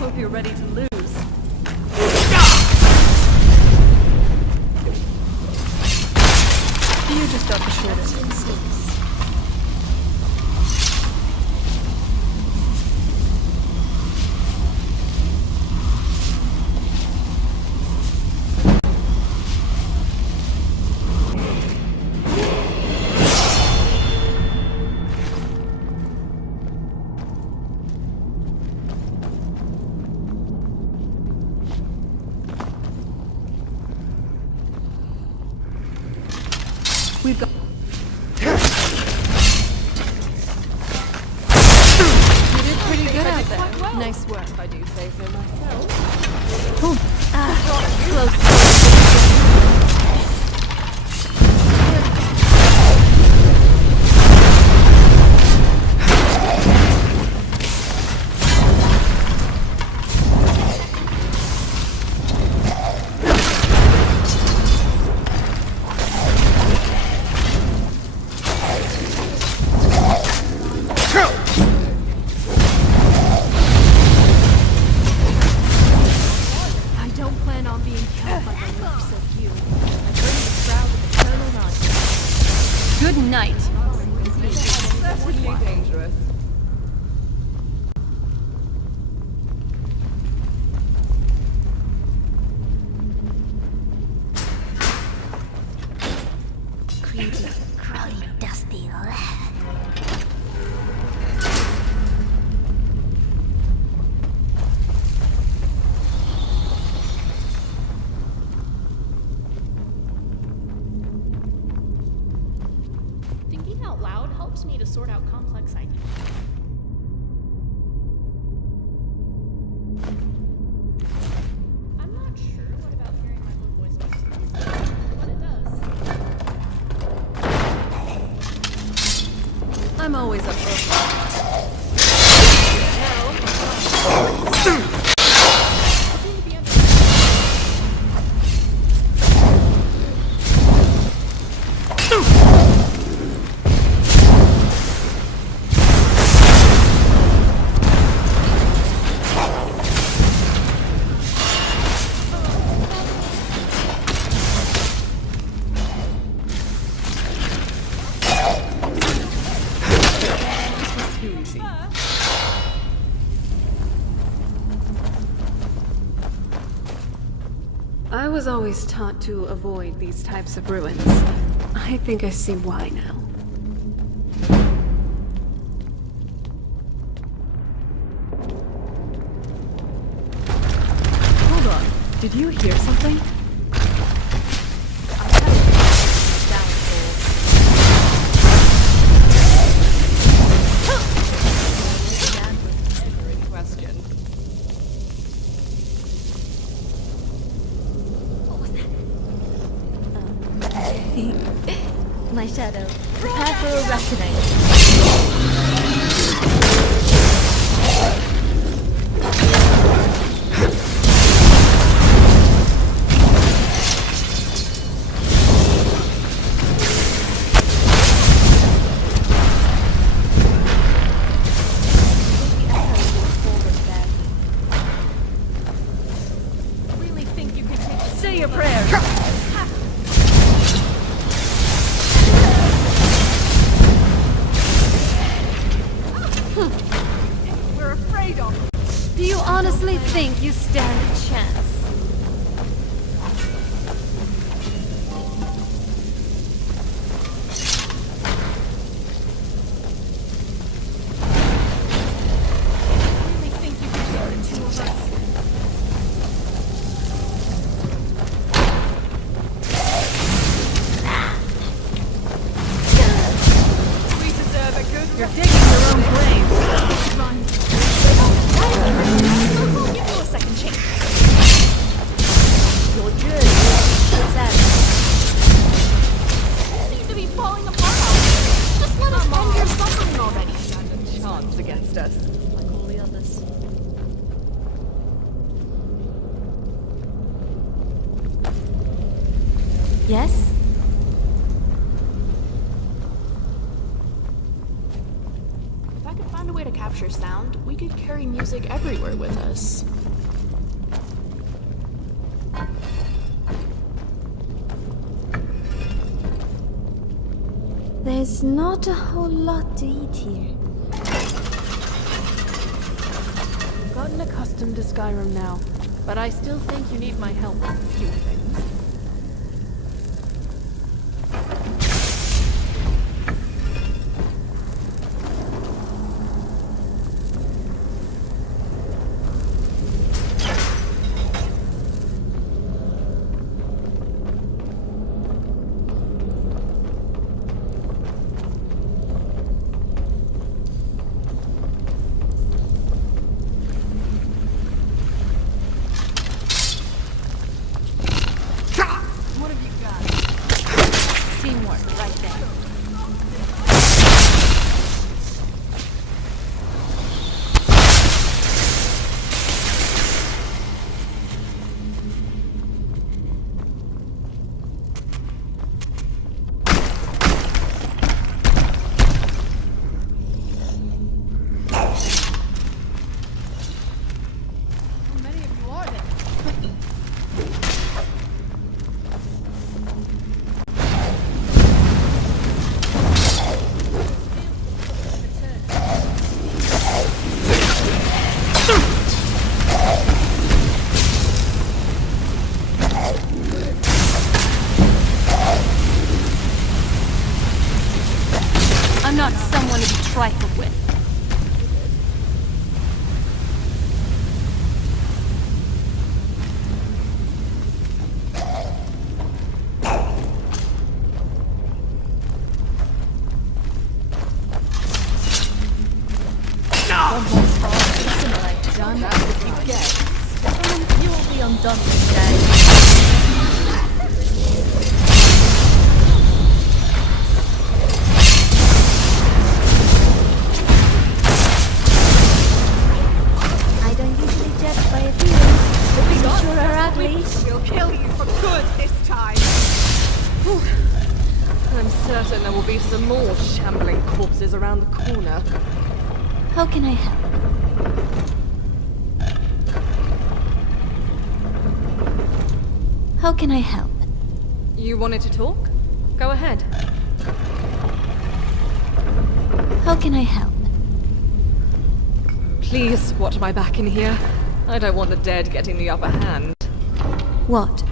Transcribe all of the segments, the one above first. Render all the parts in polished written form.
Hope you're ready to lose. You just got the short end. We've got... You did pretty good out there. Well. Nice work. If I do say so myself. Close. Good night. That's really dangerous. Creepy, crawly, dusty lad. Thinking out loud helps me to sort out complex ideas. I'm not sure what about hearing my own voice makes sense, but it does. I'm always up for I was always taught to avoid these types of ruins. I think I see why now. Hold on. Did you hear something? My shadow. Prepare for a reckoning. Really think you can take it? Say your prayers. We're afraid of him. Do you honestly think you stand a chance? Really think you can take the two of us? We deserve a good. You're digging your own grave. Run. We'll give you a second chance. Your journey is out. You seem to be falling apart out here. Just let us end your suffering already. Stand a chance against us. Like all the others. Yes? If I could find a way to capture sound, we could carry music everywhere with us. There's not a whole lot to eat here. I've gotten accustomed to Skyrim now, but I still think you need my help with a few things. Teamwork, right there. How many of you are there? I'm not someone to be trifled with. Done. That's what you get. You will be undone this day. I don't usually judge by appearance, but you sure are ugly. We'll kill you for good this time. Whew. I'm certain there will be some more shambling corpses around the corner. How can I help? How can I help? You wanted to talk? Go ahead. How can I help? Please watch my back in here. I don't want the dead getting the upper hand. What?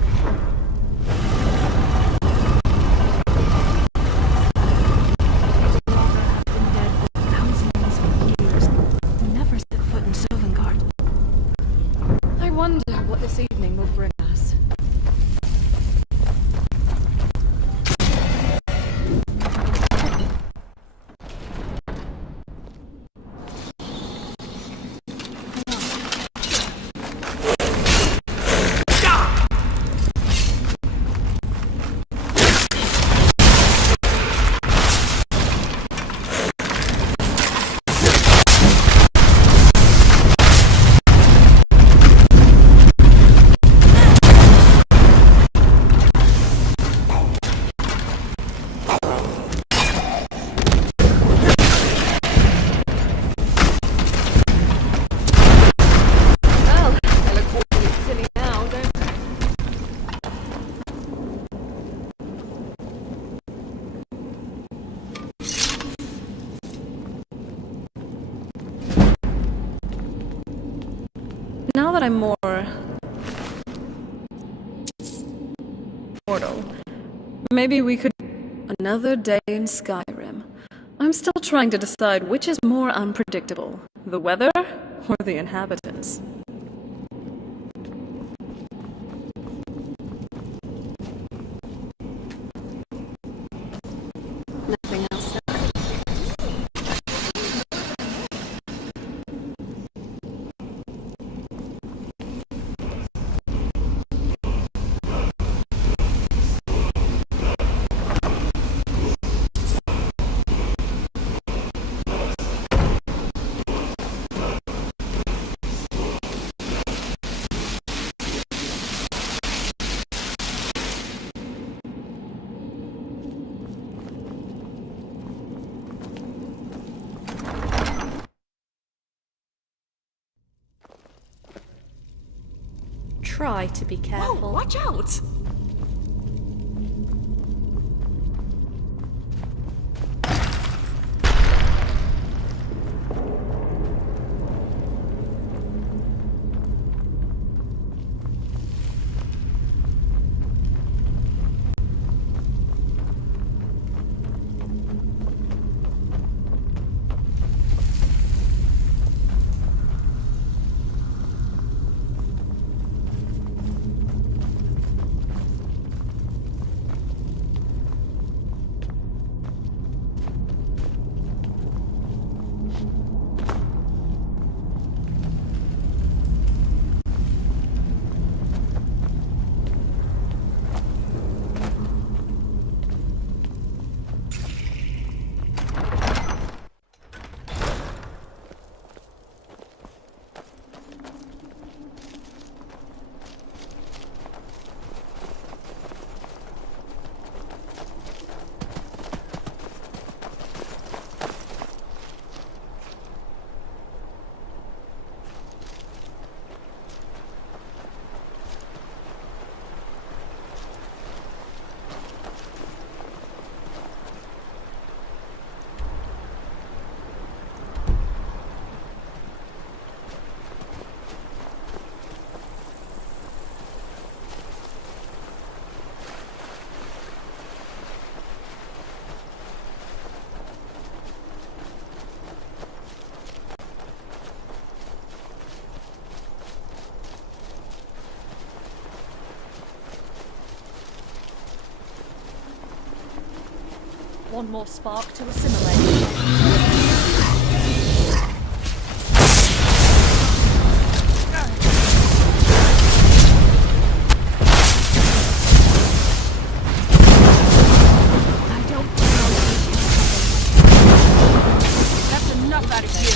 I've been dead for thousands of years. Never set foot in Sovngarde. I wonder what this evening will bring us. Now that I'm more mortal, maybe we could another day in Skyrim. I'm still trying to decide which is more unpredictable, the weather or the inhabitants. Nothing else. try to be careful. Whoa, watch out! One more spark to assimilate. That's enough out of you!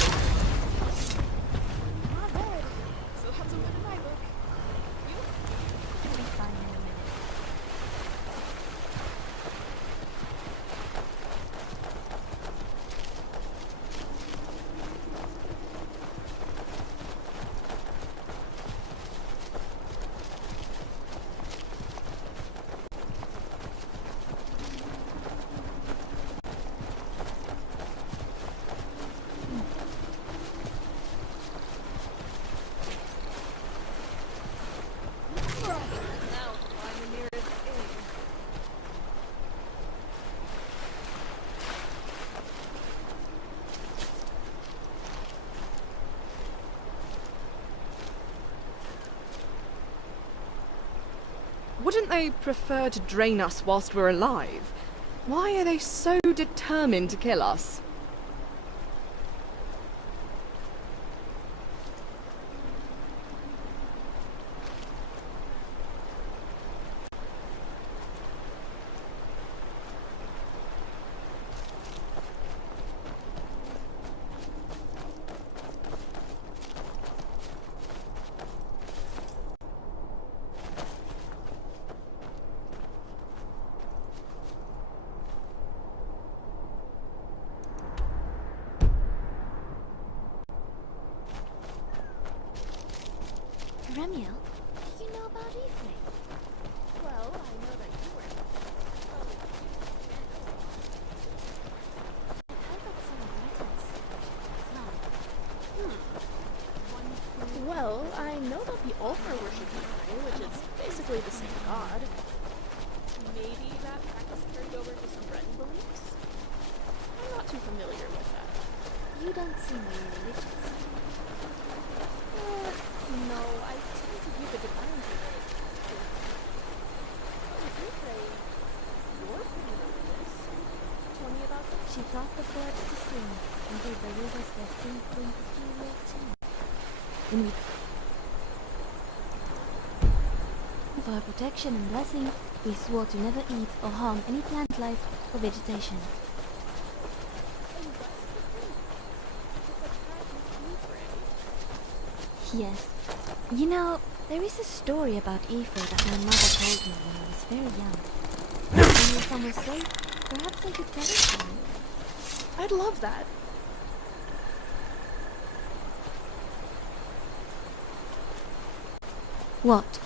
Not bad. Still have some good in my book. You? I'll be fine in a minute. Wouldn't they prefer to drain us whilst we're alive? Why are they so determined to kill us? Remiel, do you know about Ephraim? Well, I know that you were. I've heard that some writers fly. Well, I know that the altar worship Yahweh, which is basically the same god. Maybe that practice carried over to some Breton beliefs? I'm not too familiar with that. You don't seem very religious. No, I tend to view the divine today. Oh, you pray. You're pretty religious. Tell me about that. She taught the birds to sing and gave the rivers their tinkling peculiar tune. For her protection and blessing, we swore to never eat or harm any plant life or vegetation. And that's the thing. It's a pattern you pray. Yes. You know, there is a story about Ephraim that my mother told me when I was very young. When you're somewhere safe, perhaps I could tell it to you. I'd love that. What?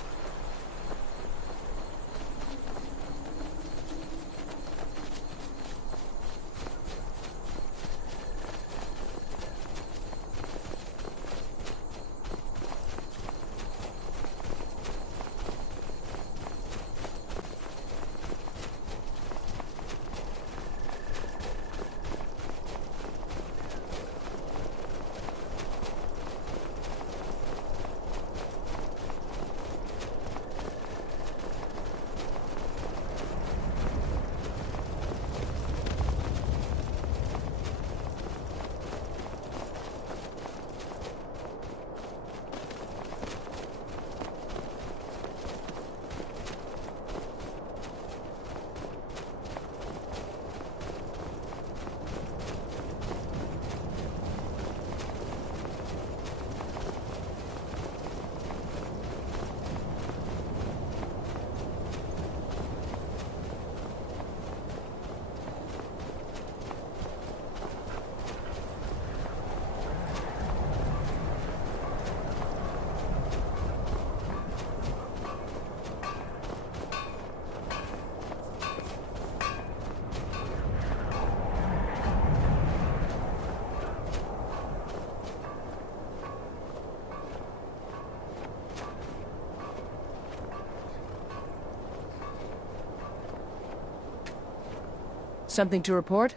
Something to report?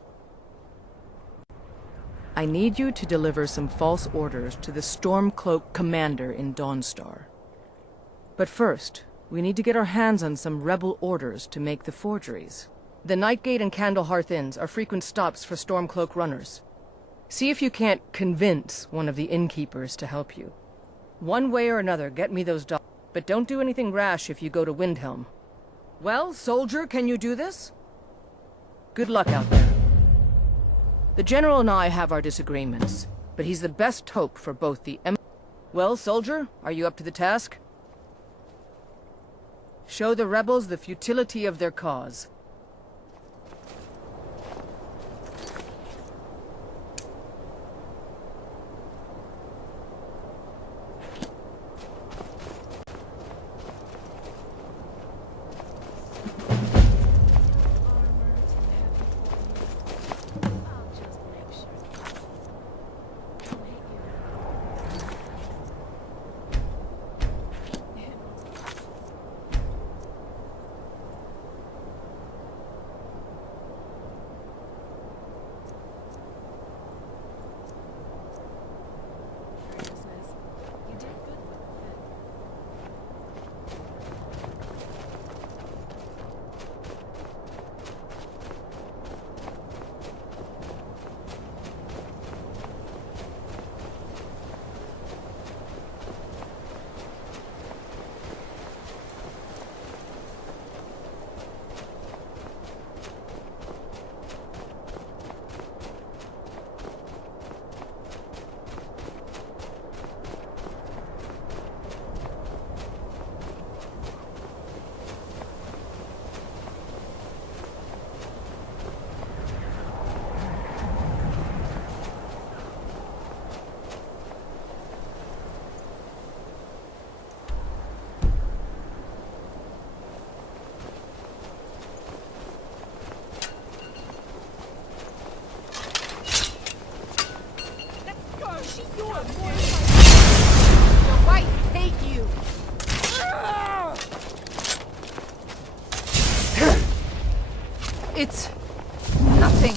I need you to deliver some false orders to the Stormcloak commander in Dawnstar. But first, we need to get our hands on some rebel orders to make the forgeries. The Nightgate and Candlehearth Inns are frequent stops for Stormcloak runners. See if you can't convince one of the innkeepers to help you. One way or another, get me those dogs. But don't do anything rash if you go to Windhelm. Well, soldier, can you do this? Good luck out there. The General and I have our disagreements, but he's the best hope for both the Well, soldier, are you up to the task? Show the rebels the futility of their cause. It's nothing.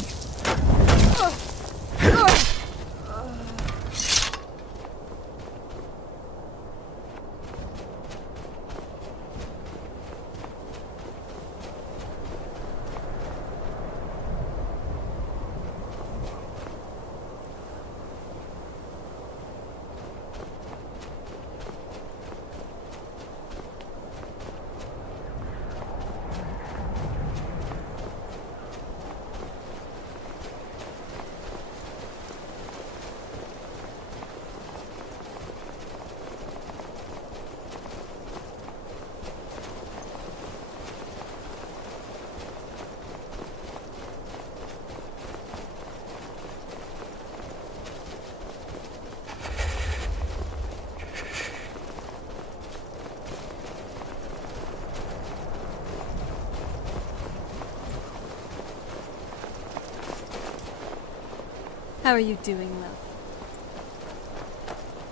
How are you doing, love?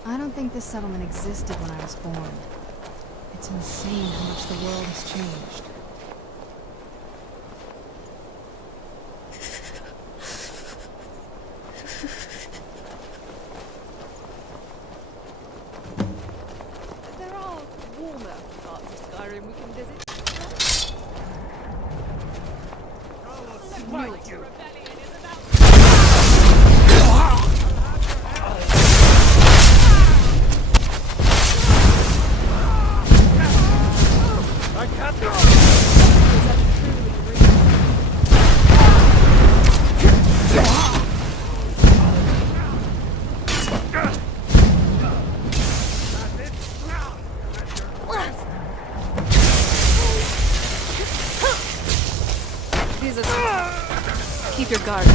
I don't think this settlement existed when I was born. It's insane how much the world has changed. There are warmer parts of Skyrim we can visit. Keep your guard.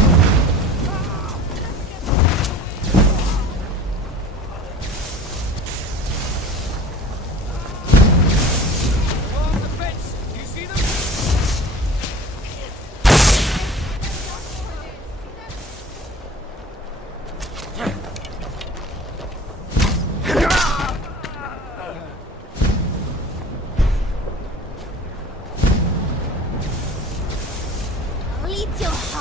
I'll eat your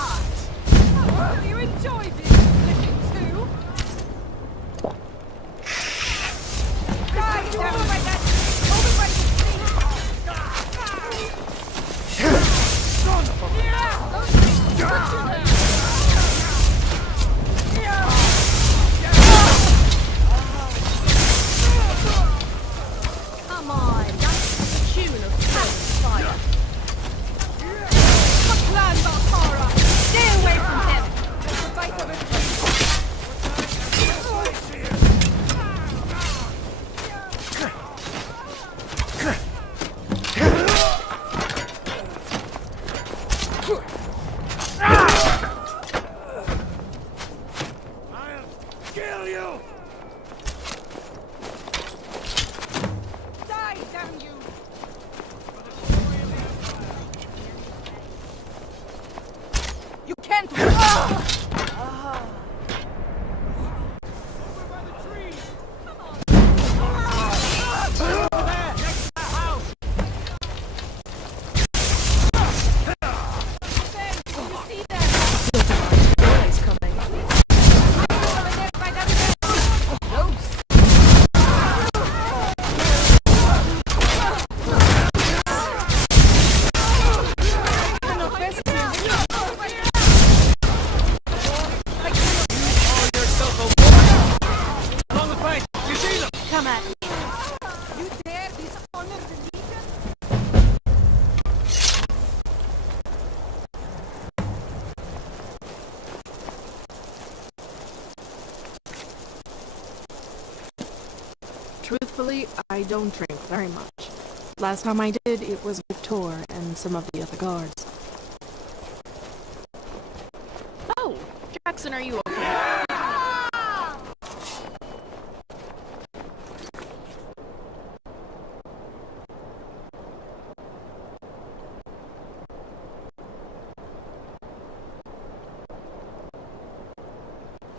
Truthfully, I don't drink very much. Last time I did, it was with Tor and some of the other guards. Oh, Jackson, are you okay?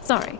Sorry.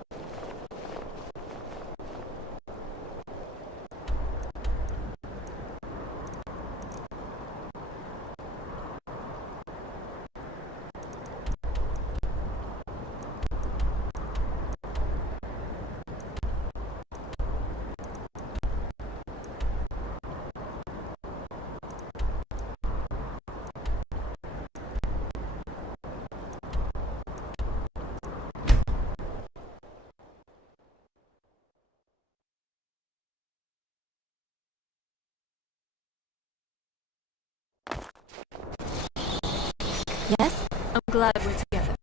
Yes? I'm glad we're together.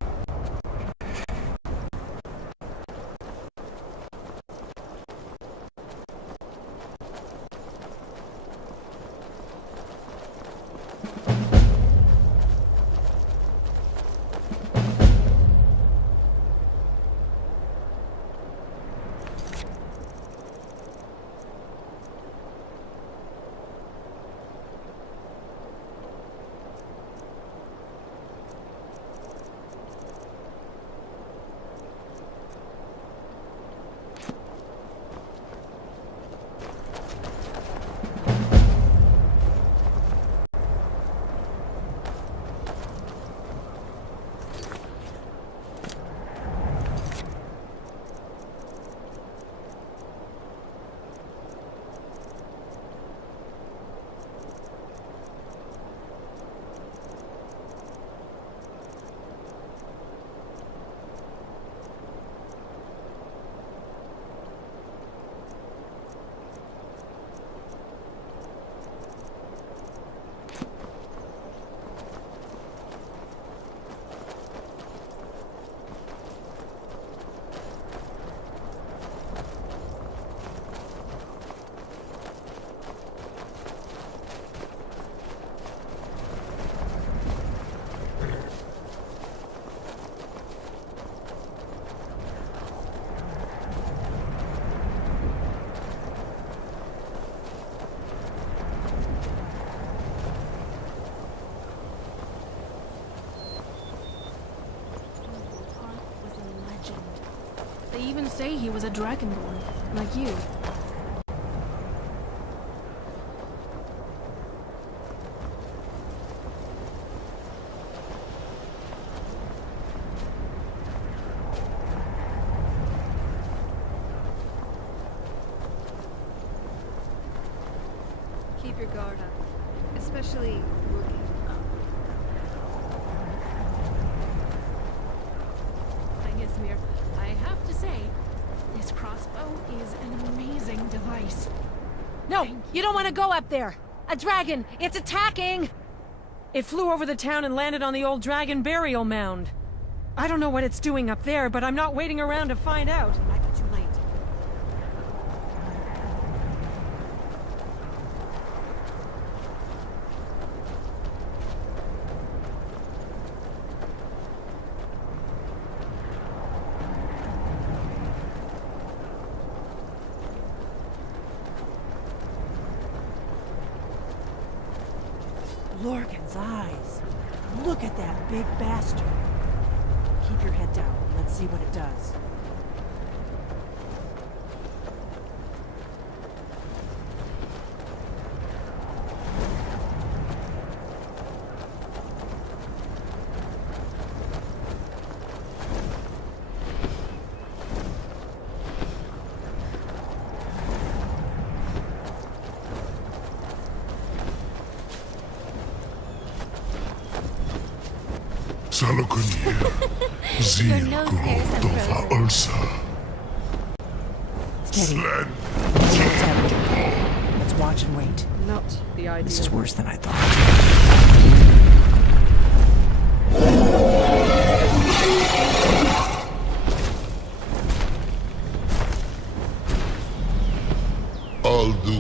They even say he was a Dragonborn, like you. Keep your guard up, especially looking up. Mir, I have to say, this crossbow is an amazing device. No, you don't want to go up there! A dragon! It's attacking! It flew over the town and landed on the old dragon burial mound. I don't know what it's doing up there, but I'm not waiting around to find out. It might be too late. Lorcan's eyes. Look at that big bastard. Keep your head down. Let's see what it does. Your nose hairs have frozen. Steady. Let's have it. Let's watch and wait. Not the idea. This is worse than I thought. All the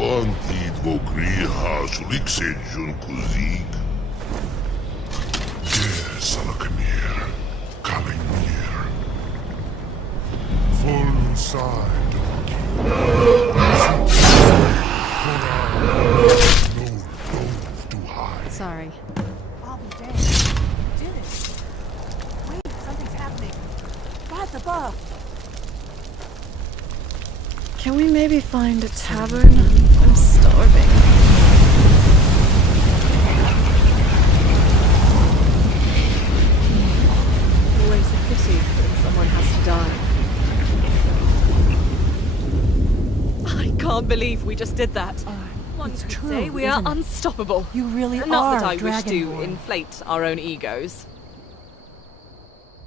antid vogriha suliksejon kuzig. Salakmir, Kalimir. Full side no dove to hide. Sorry. I'll be damned. You did it. Wait, something's happening. God's above. Can we maybe find a tavern? I'm starving. Always a pity when someone has to die. I can't believe we just did that. One it's could true, say we are isn't it? unstoppable. You really Not are that I wish to Dragonborn. inflate our own egos.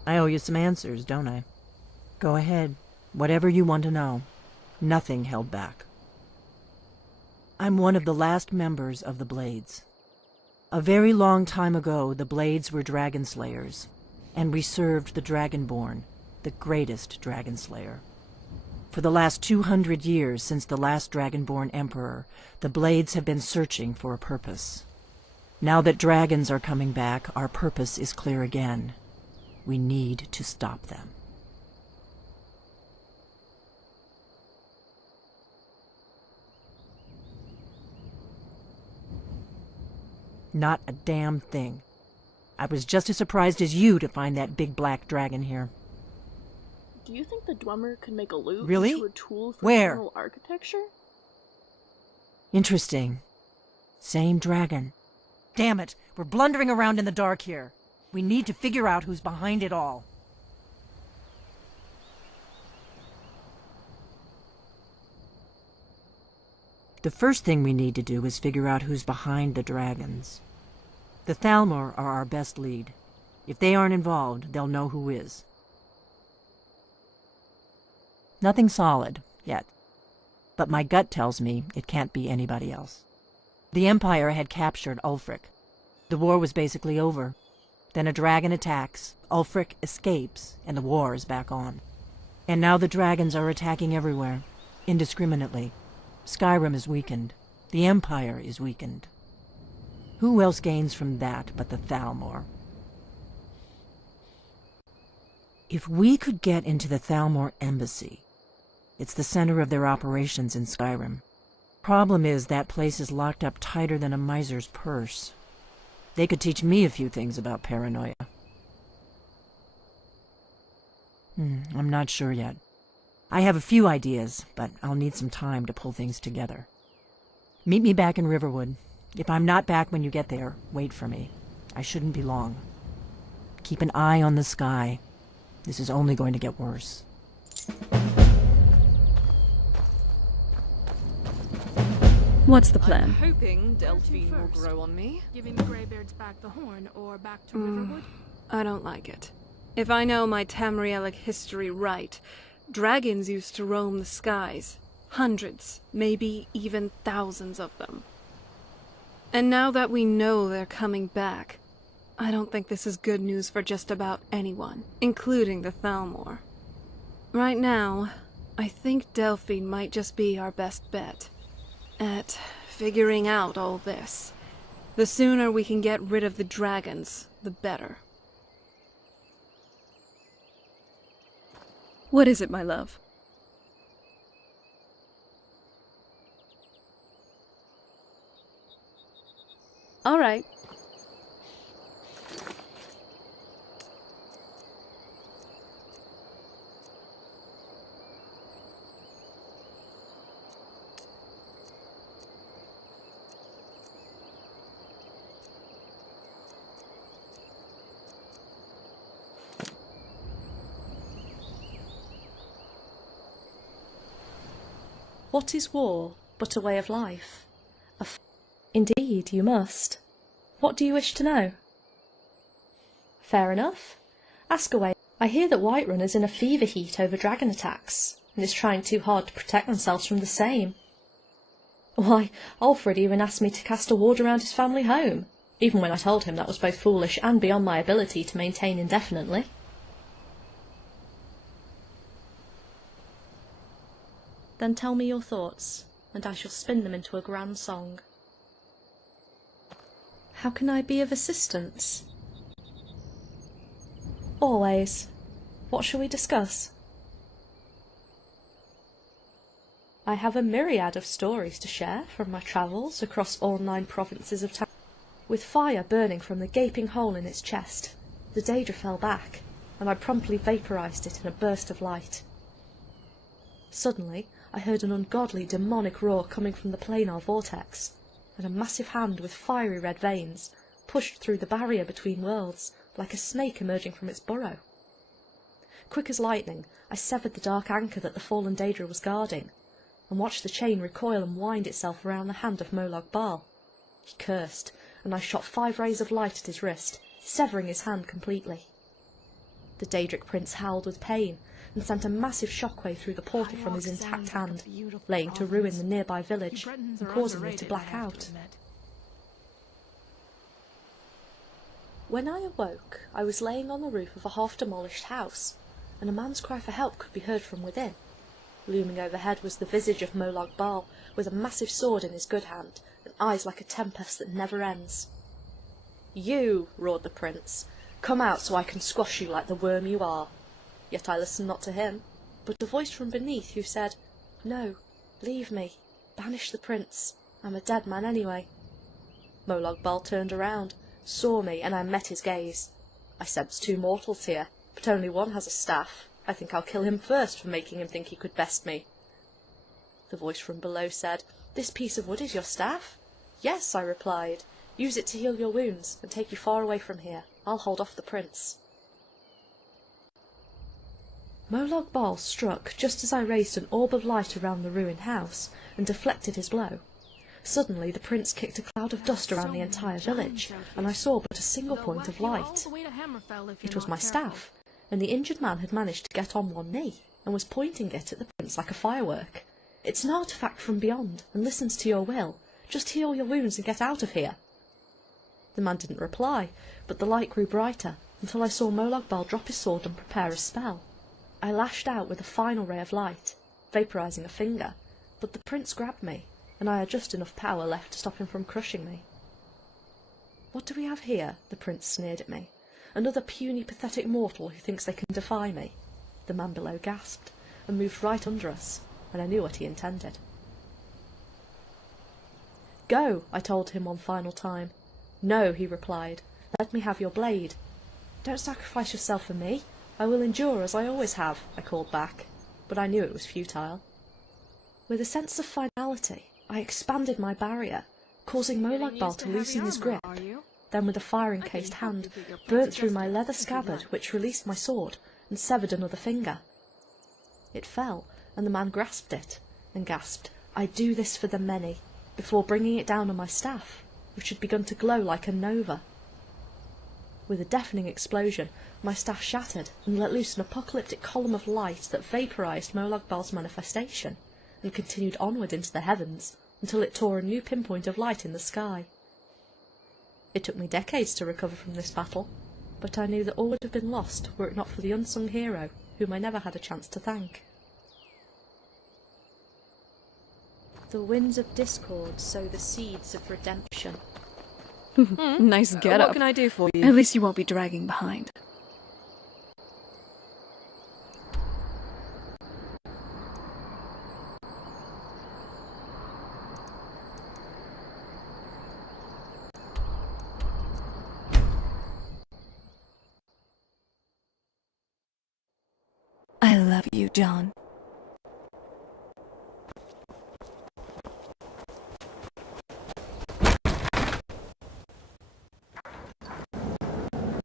I owe you some answers, don't I? Go ahead. Whatever you want to know. Nothing held back. I'm one of the last members of the Blades. A very long time ago, the Blades were dragon slayers, and we served the Dragonborn, the greatest dragon slayer. For the last 200 years since the last Dragonborn Emperor, the Blades have been searching for a purpose. Now that dragons are coming back, our purpose is clear again. We need to stop them. Not a damn thing. I was just as surprised as you to find that big black dragon here. Do you think the Dwemer could make a loot Really? into a tool for Where? general architecture? Interesting. Same dragon. Damn it, we're blundering around in the dark here. We need to figure out who's behind it all. The first thing we need to do is figure out who's behind the dragons. The Thalmor are our best lead. If they aren't involved, they'll know who is. Nothing solid, yet. But my gut tells me it can't be anybody else. The Empire had captured Ulfric. The war was basically over. Then a dragon attacks, Ulfric escapes, and the war is back on. And now the dragons are attacking everywhere, indiscriminately. Skyrim is weakened. The Empire is weakened. Who else gains from that but the Thalmor? If we could get into the Thalmor embassy, it's the center of their operations in Skyrim. Problem is, that place is locked up tighter than a miser's purse. They could teach me a few things about paranoia. I'm not sure yet. I have a few ideas, but I'll need some time to pull things together. Meet me back in Riverwood. If I'm not back when you get there, wait for me. I shouldn't be long. Keep an eye on the sky. This is only going to get worse. What's the I'm plan? hoping Where to Delphine will first? grow on me. Giving the Greybeards back the horn or back to Riverwood? I don't like it. If I know my Tamrielic history right, dragons used to roam the skies. Hundreds, maybe even thousands of them. And now that we know they're coming back, I don't think this is good news for just about anyone, including the Thalmor. Right now, I think Delphine might just be our best bet at figuring out all this. The sooner we can get rid of the dragons, the better. What is it, my love? All right. What is war but a way of life? Indeed, you must. What do you wish to know? Fair enough. Ask away. I hear that Whiterun is in a fever heat over dragon attacks, and is trying too hard to protect themselves from the same. Why, Alfred even asked me to cast a ward around his family home, even when I told him that was both foolish and beyond my ability to maintain indefinitely. Then tell me your thoughts. and I shall spin them into a grand song. How can I be of assistance? Always. What shall we discuss? I have a myriad of stories to share from my travels across all 9 provinces of town. With fire burning from the gaping hole in its chest, the Daedra fell back, and I promptly vaporized it in a burst of light. Suddenly, I heard an ungodly demonic roar coming from the planar vortex, and a massive hand with fiery red veins pushed through the barrier between worlds like a snake emerging from its burrow. Quick as lightning, I severed the dark anchor that the fallen Daedra was guarding, and watched the chain recoil and wind itself around the hand of Molag Bal. He cursed, and I shot 5 rays of light at his wrist, severing his hand completely. The Daedric prince howled with pain, and sent a massive shockwave through the portal from his intact hand, laying to ruin the nearby village, and causing me to black out. When I awoke, I was laying on the roof of a half-demolished house, and a man's cry for help could be heard from within. Looming overhead was the visage of Molag Bal, with a massive sword in his good hand, and eyes like a tempest that never ends. "You," roared the prince, "come out so I can squash you like the worm you are." Yet I listened not to him, but a voice from beneath who said, "No, leave me, banish the prince, I'm a dead man anyway." Molag Bal turned around, saw me, and I met his gaze. "I sense 2 mortals here, but only one has a staff. I think I'll kill him first for making him think he could best me." The voice from below said, "This piece of wood is your staff?" "Yes," I replied. "Use it to heal your wounds, and take you far away from here. I'll hold off the prince." Molag Bal struck just as I raised an orb of light around the ruined house, and deflected his blow. Suddenly the prince kicked a cloud of dust around the entire village, and I saw but a single point of light. It was my staff, and the injured man had managed to get on one knee, and was pointing it at the prince like a firework. "It's an artifact from beyond, and listens to your will. Just heal your wounds and get out of here." The man didn't reply, but the light grew brighter, until I saw Molag Bal drop his sword and prepare a spell. I lashed out with a final ray of light, vaporizing a finger, but the prince grabbed me, and I had just enough power left to stop him from crushing me. "What do we have here?" the prince sneered at me. "Another puny, pathetic mortal who thinks they can defy me." The man below gasped, and moved right under us, and I knew what he intended. "Go," I told him one final time. "No," he replied. "Let me have your blade." "Don't sacrifice yourself for me. I will endure as I always have," I called back, but I knew it was futile. With a sense of finality, I expanded my barrier, causing Molag Bal to loosen his grip, then with a fire-encased hand, burnt through my leather scabbard, which released my sword, and severed another finger. It fell, and the man grasped it, and gasped, "I do this for the many," before bringing it down on my staff, which had begun to glow like a nova. With a deafening explosion, my staff shattered and let loose an apocalyptic column of light that vaporized Molag Bal's manifestation, and continued onward into the heavens, until it tore a new pinpoint of light in the sky. It took me decades to recover from this battle, but I knew that all would have been lost were it not for the unsung hero, whom I never had a chance to thank. The winds of discord sow the seeds of redemption. Nice get-up. What can I do for you? At least you won't be dragging behind. I love you, John.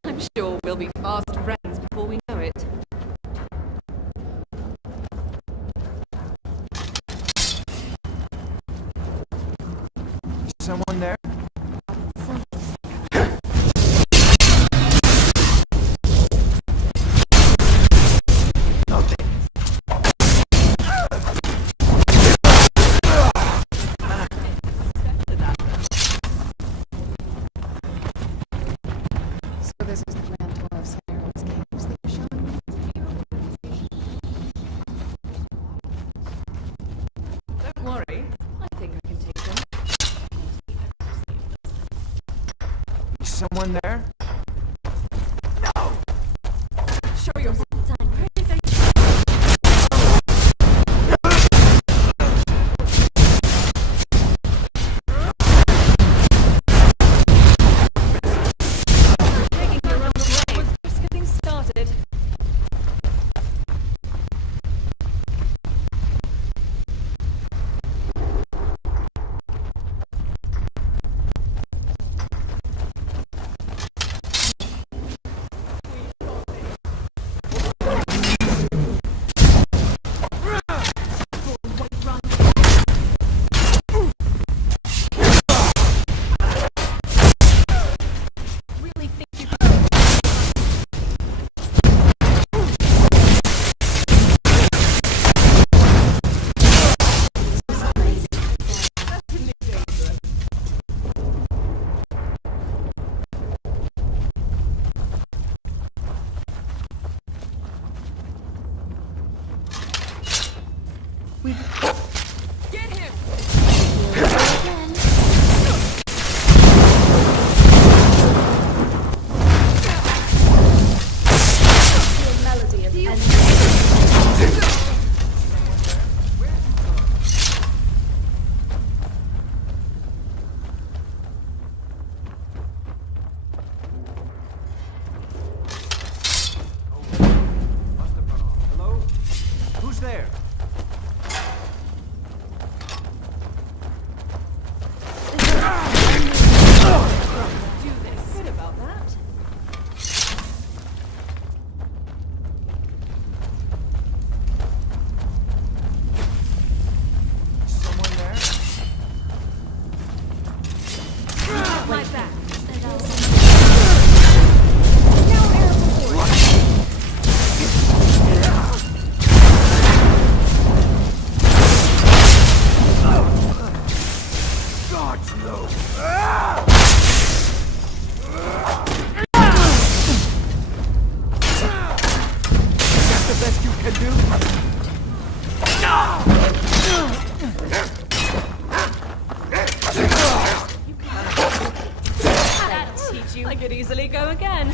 I'm sure we'll be fast friends before we know it. Someone there? So this is the grand tour of Skyrim's caves that you're showing me? Don't worry, I someone there? Show yourself. I could easily go again.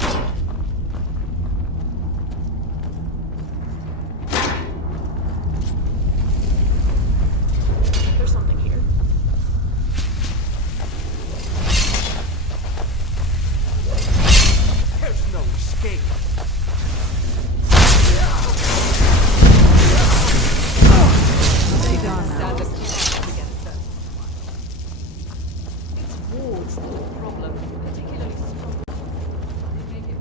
There's something here. There's no escape. Stay gone now. It's wards that are the problem, particularly strong. They make it.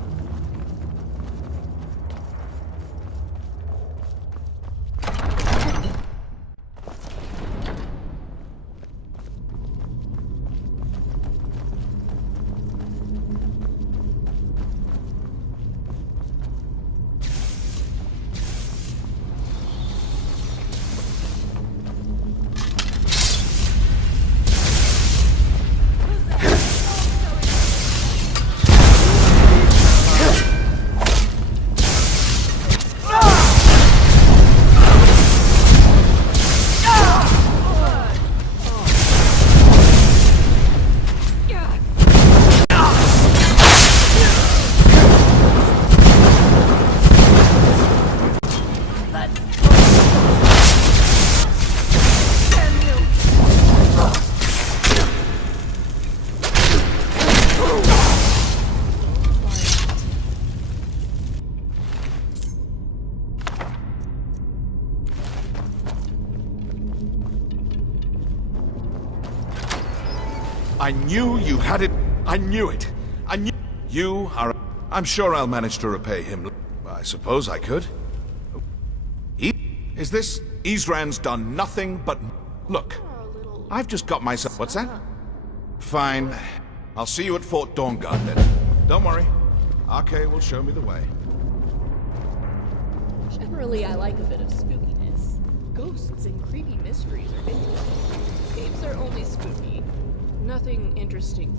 I knew you had it. I knew it. I knew you are. I'm sure I'll manage to repay him. I suppose I could. Is this? Isran's done nothing but. Look, I've just got myself. What's that? Fine. I'll see you at Fort Dawnguard then. Don't worry. Arke will show me the way. Generally, I like a bit of spookiness. Ghosts and creepy mysteries are interesting. Games are only spooky. Nothing interesting.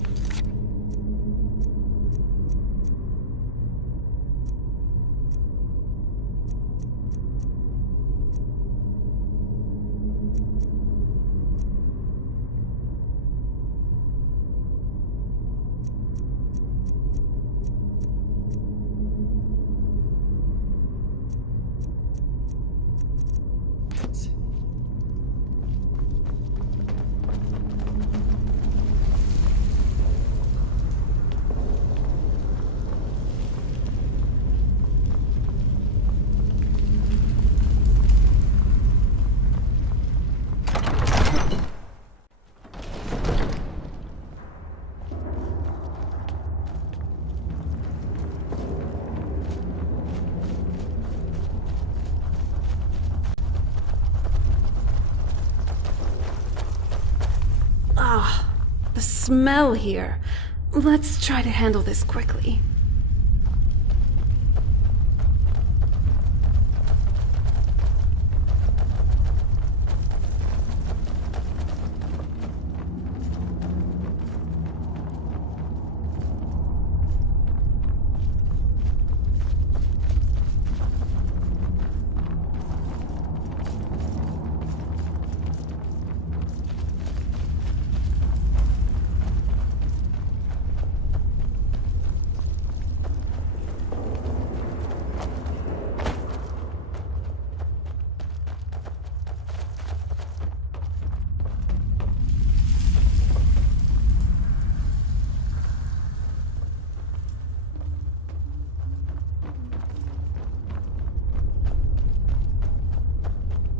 Ah, the smell here. Let's try to handle this quickly.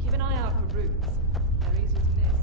Keep an eye out for roots. They're easy to miss,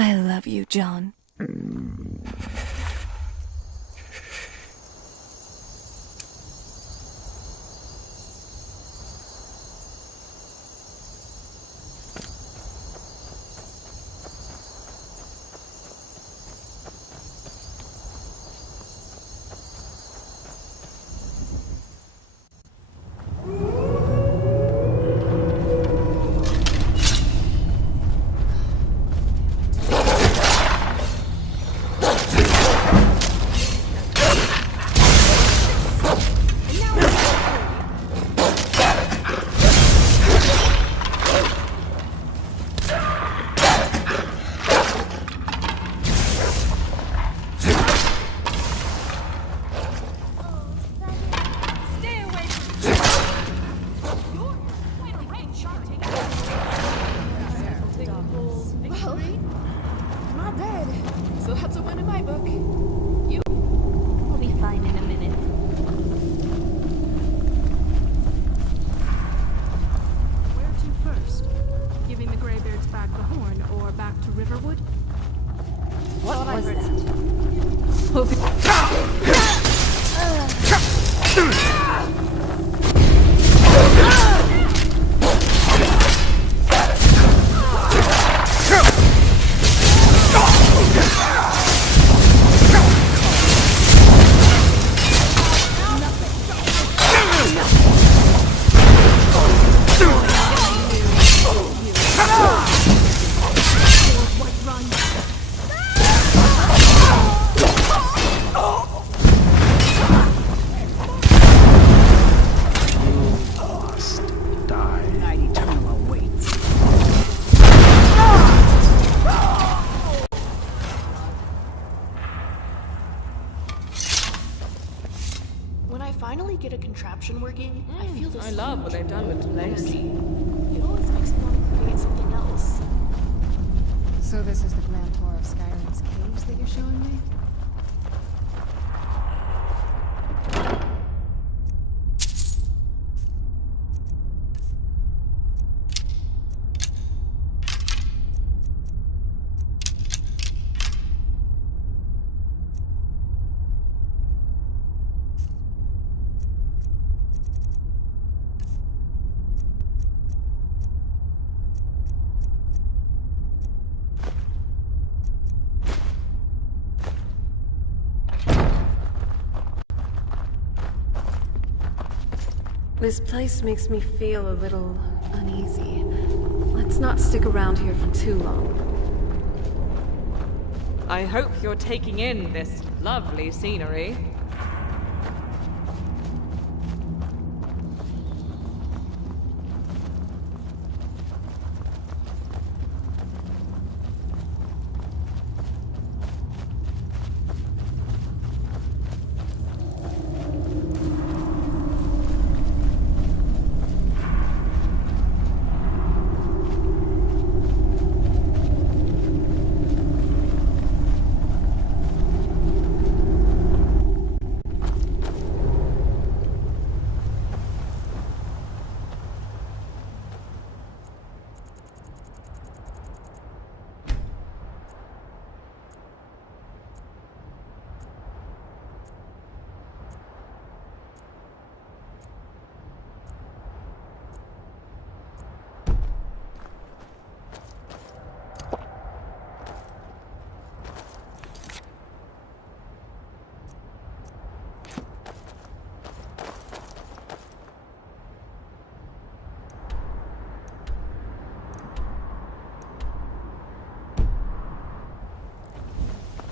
I love you, John. finally get a contraption working, I feel this I love what huge they've done with the place. energy. It always makes me want to create something else. So this is the grand tour of Skyrim's caves that you're showing me? This place makes me feel a little uneasy. Let's not stick around here for too long. I hope you're taking in this lovely scenery.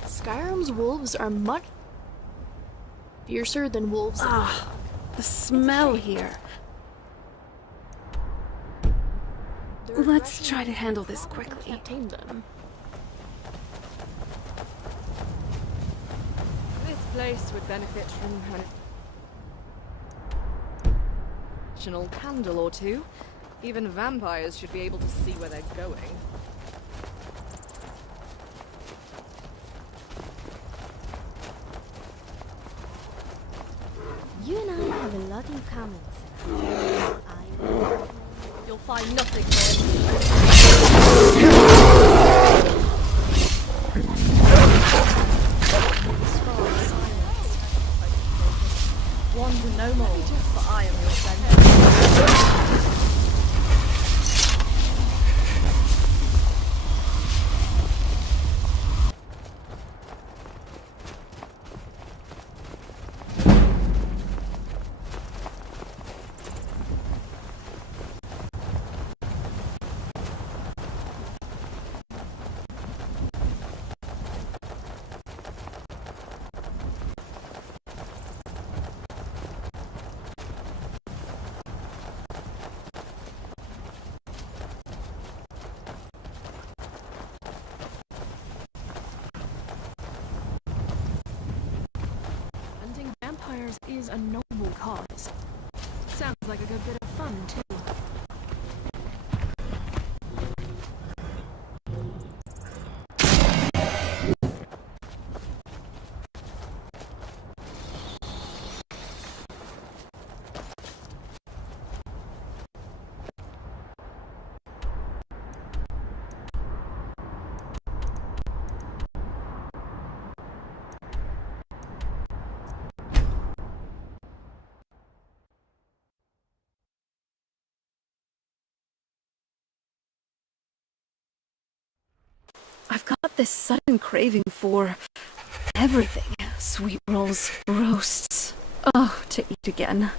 Skyrim's wolves are much fiercer than wolves. The smell here. Let's try to handle this quickly. Can't tame them. This place would benefit from an additional candle or two. Even vampires should be able to see where they're going. You and I have a lot in common, Sarah. You'll find nothing here. Wander no more, for I am your friend. Hunting vampires is a noble cause. Sounds like a good bit of fun, too. I've got this sudden craving for everything. Sweet rolls, roasts. Oh, to eat again.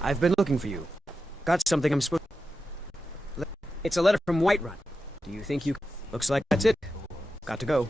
I've been looking for you. Got something I'm supposed to... It's a letter from Whiterun. Do you think you... Looks like that's it. Got to go.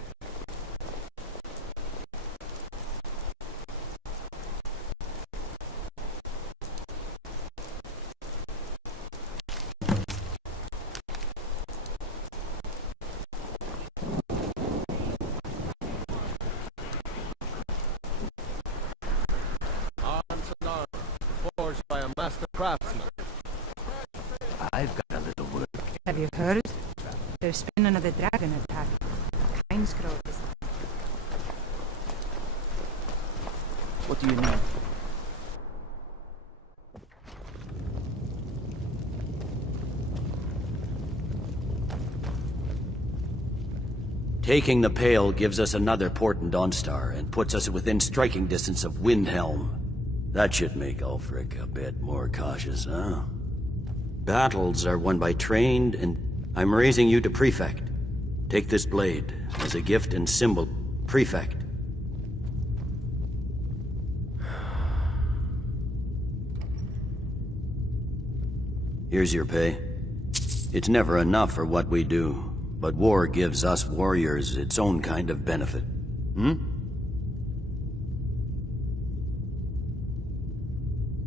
Have you heard? There's been another dragon attack. Kinesgrove is... What do you need? Taking the Pale gives us another port in Dawnstar and puts us within striking distance of Windhelm. That should make Ulfric a bit more cautious, huh? Battles are won by trained, and I'm raising you to Prefect. Take this blade as a gift and symbol. Prefect. Here's your pay. It's never enough for what we do. But war gives us warriors its own kind of benefit.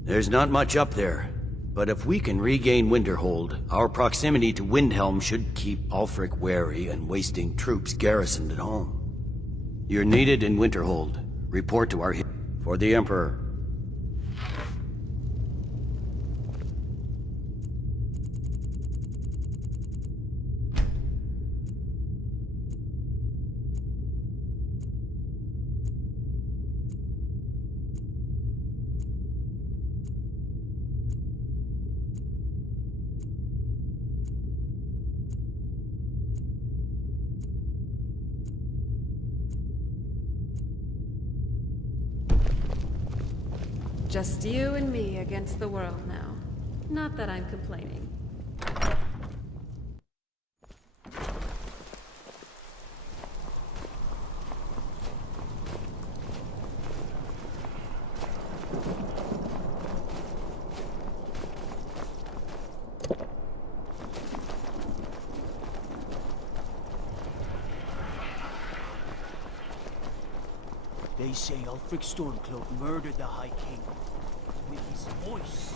There's not much up there, but if we can regain Winterhold, our proximity to Windhelm should keep Ulfric wary and wasting troops garrisoned at home. You're needed in Winterhold. Report to our for the Emperor. Just you and me against the world now. Not that I'm complaining. They say Ulfric Stormcloak murdered the High King with his voice.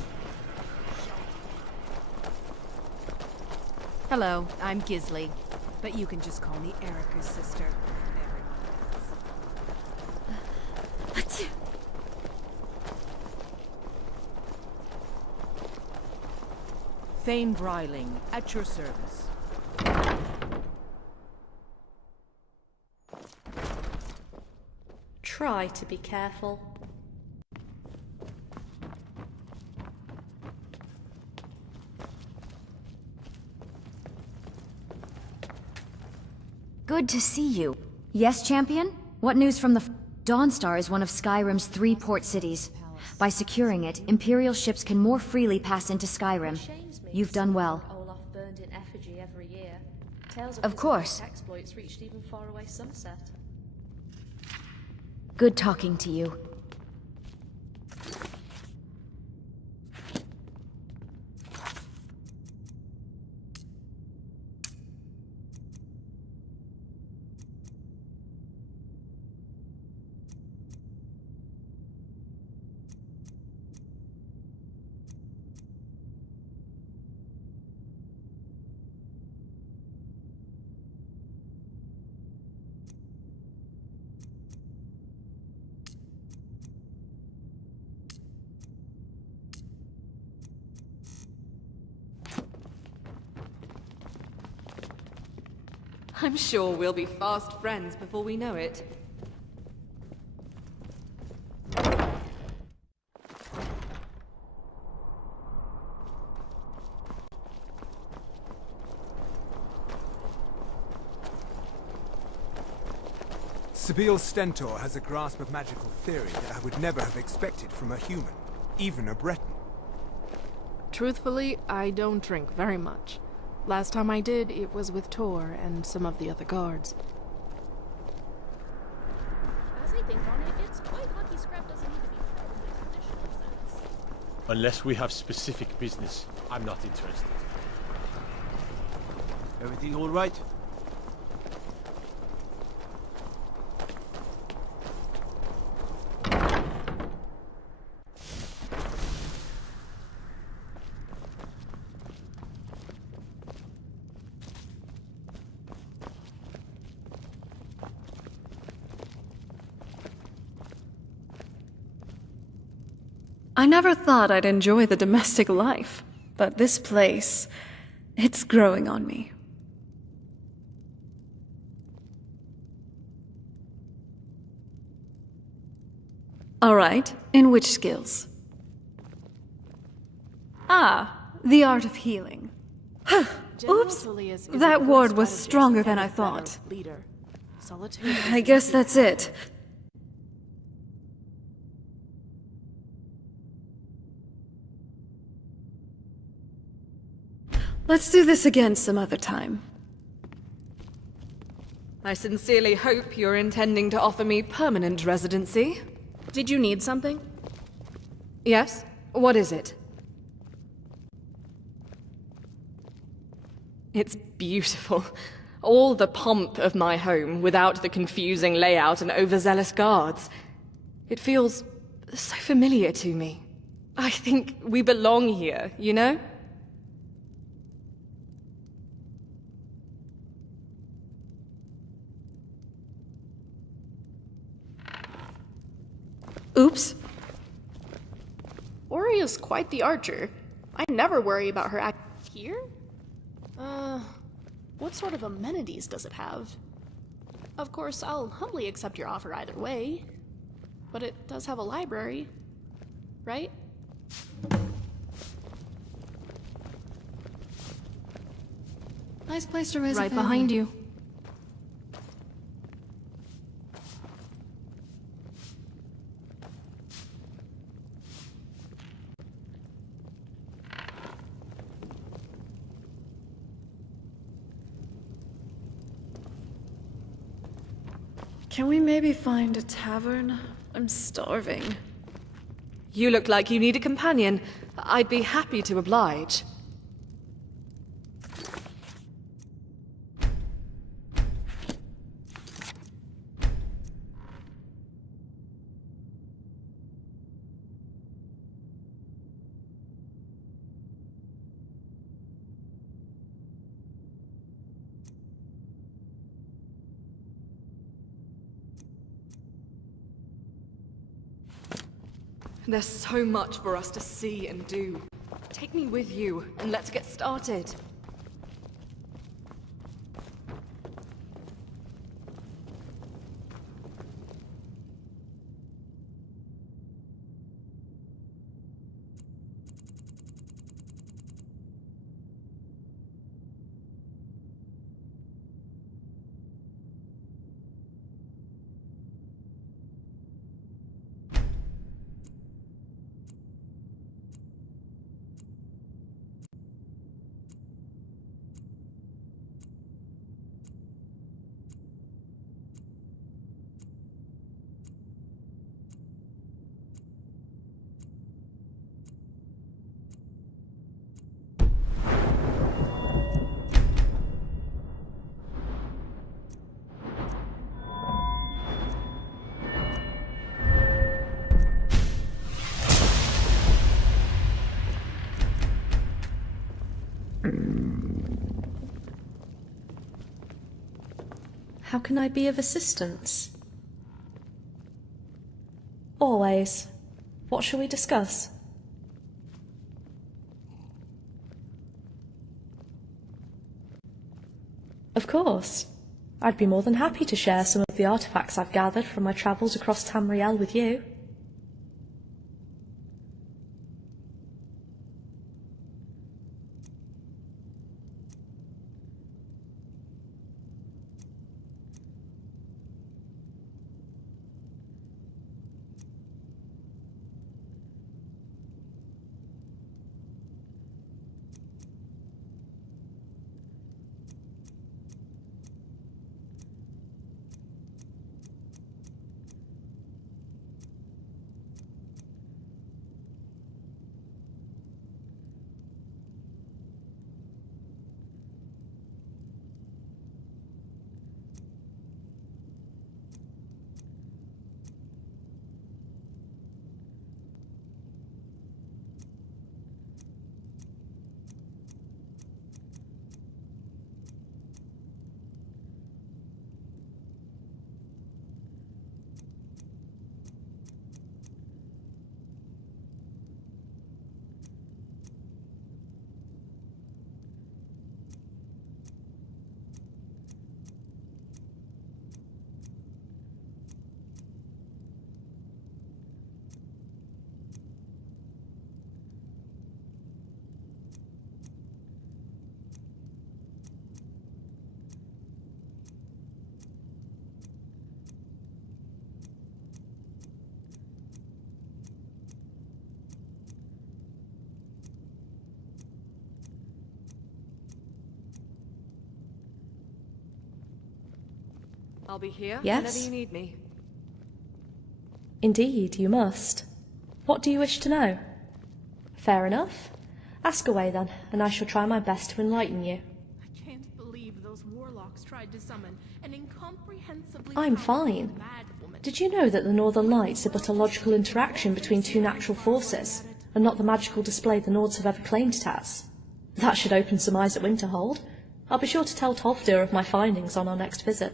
Hello, I'm Gisli, but you can just call me Erica's sister. Thane Bryling, at your service. Try to be careful. Good to see you. Yes, champion? What news from the... Dawnstar is one of Skyrim's 3 port cities. By securing it, Imperial ships can more freely pass into Skyrim. You've done well. Olaf burned in effigy every year. Tales Of course. Exploits reached even faraway Sunset. Good talking to you. I'm sure we'll be fast friends before we know it. Sabil Stentor has a grasp of magical theory that I would never have expected from a human, even a Breton. Truthfully, I don't drink very much. Last time I did, it was with Tor and some of the other guards. As I think on it, it's quite lucky scrap doesn't need to be fed in the traditional sense. Unless we have specific business, I'm not interested. Everything all right? I never thought I'd enjoy the domestic life, but this place... It's growing on me. Alright, in which skills? Ah, the art of healing. Oops, that ward was stronger than I thought. I guess that's it. Let's do this again some other time. I sincerely hope you're intending to offer me permanent residency. Did you need something? Yes? What is it? It's beautiful. All the pomp of my home without the confusing layout and overzealous guards. It feels so familiar to me. I think we belong here, you know? Oops. Ori is quite the archer. I never worry about her act here? What sort of amenities does it have? Of course, I'll humbly accept your offer either way. But it does have a library, right? Nice place to raise a Right family. behind you. Can we maybe find a tavern? I'm starving. You look like you need a companion. I'd be happy to oblige. There's so much for us to see and do. Take me with you, and let's get started. How can I be of assistance? Always. What shall we discuss? Of course. I'd be more than happy to share some of the artifacts I've gathered from my travels across Tamriel with you. I'll be here Yes? whenever you need me. Indeed, you must. What do you wish to know? Fair enough. Ask away then, and I shall try my best to enlighten you. I can't believe those warlocks tried to summon an incomprehensibly I'm powerful fine. mad woman. Did you know that the Northern Lights are but a logical interaction between two natural forces, and not the magical display the Nords have ever claimed it as? That should open some eyes at Winterhold. I'll be sure to tell Tolfdir of my findings on our next visit.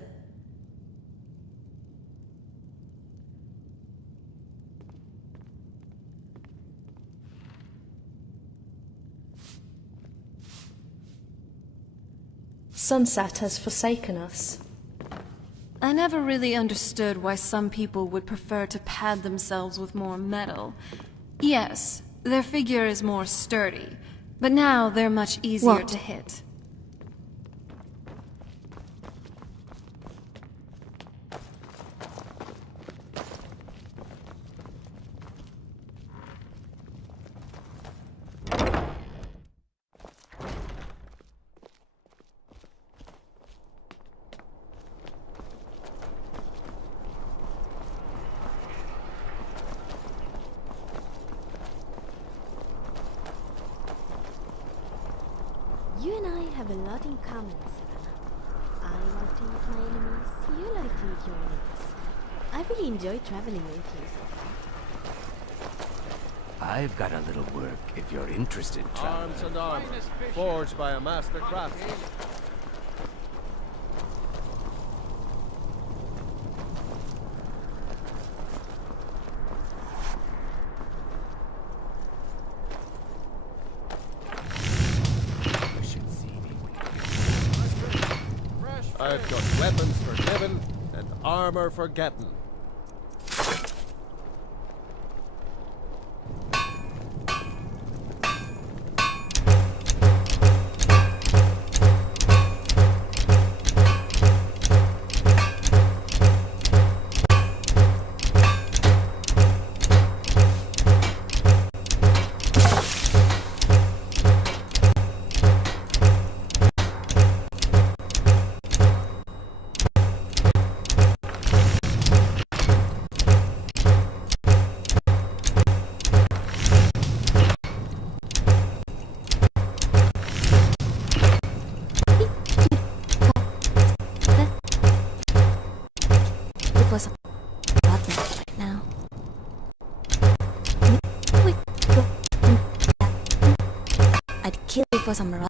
Sunset has forsaken us. I never really understood why some people would prefer to pad themselves with more metal. Yes, their figure is more sturdy, but now they're much easier What? to hit. You and I have a lot in common, Savannah. I like to eat my enemies, you like to eat your enemies. I really enjoy traveling with you so far. I've got a little work if you're interested, traveler. Arms and armor, forged by a master craftsman. I've got weapons for giving and armor for getting. It was a lot right now. I'd kill you for some rot.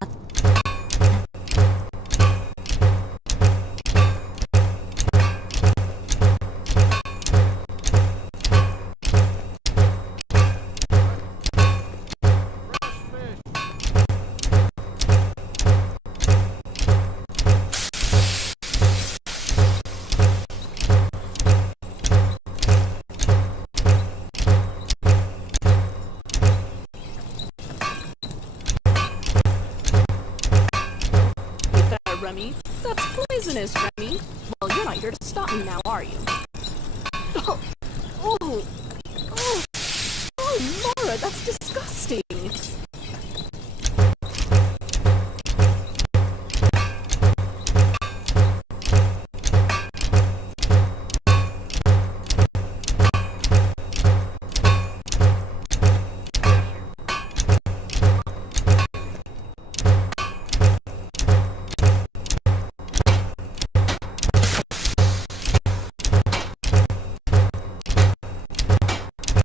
Remy. That's poisonous, Remy. Well, you're not here to stop me now, are you? Oh, oh, oh, oh, Laura, that's disgusting.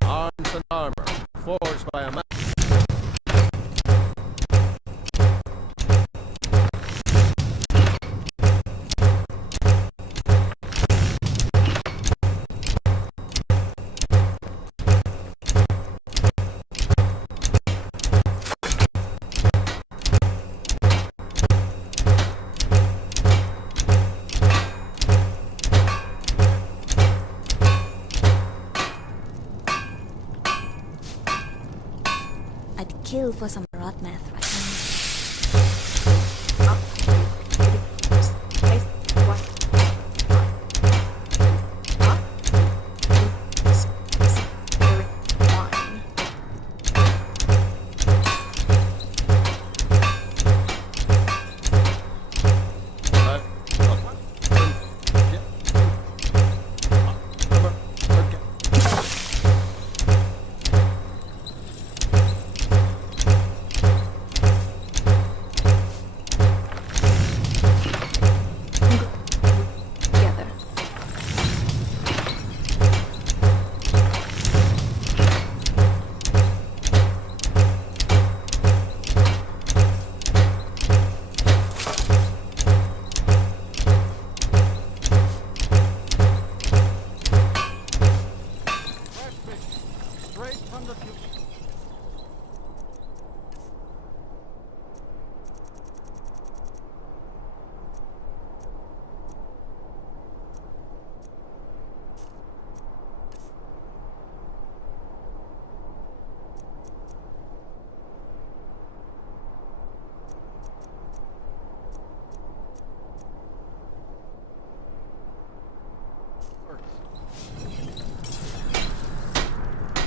Arms and armor, forged by a master. I'd kill for some rot meth right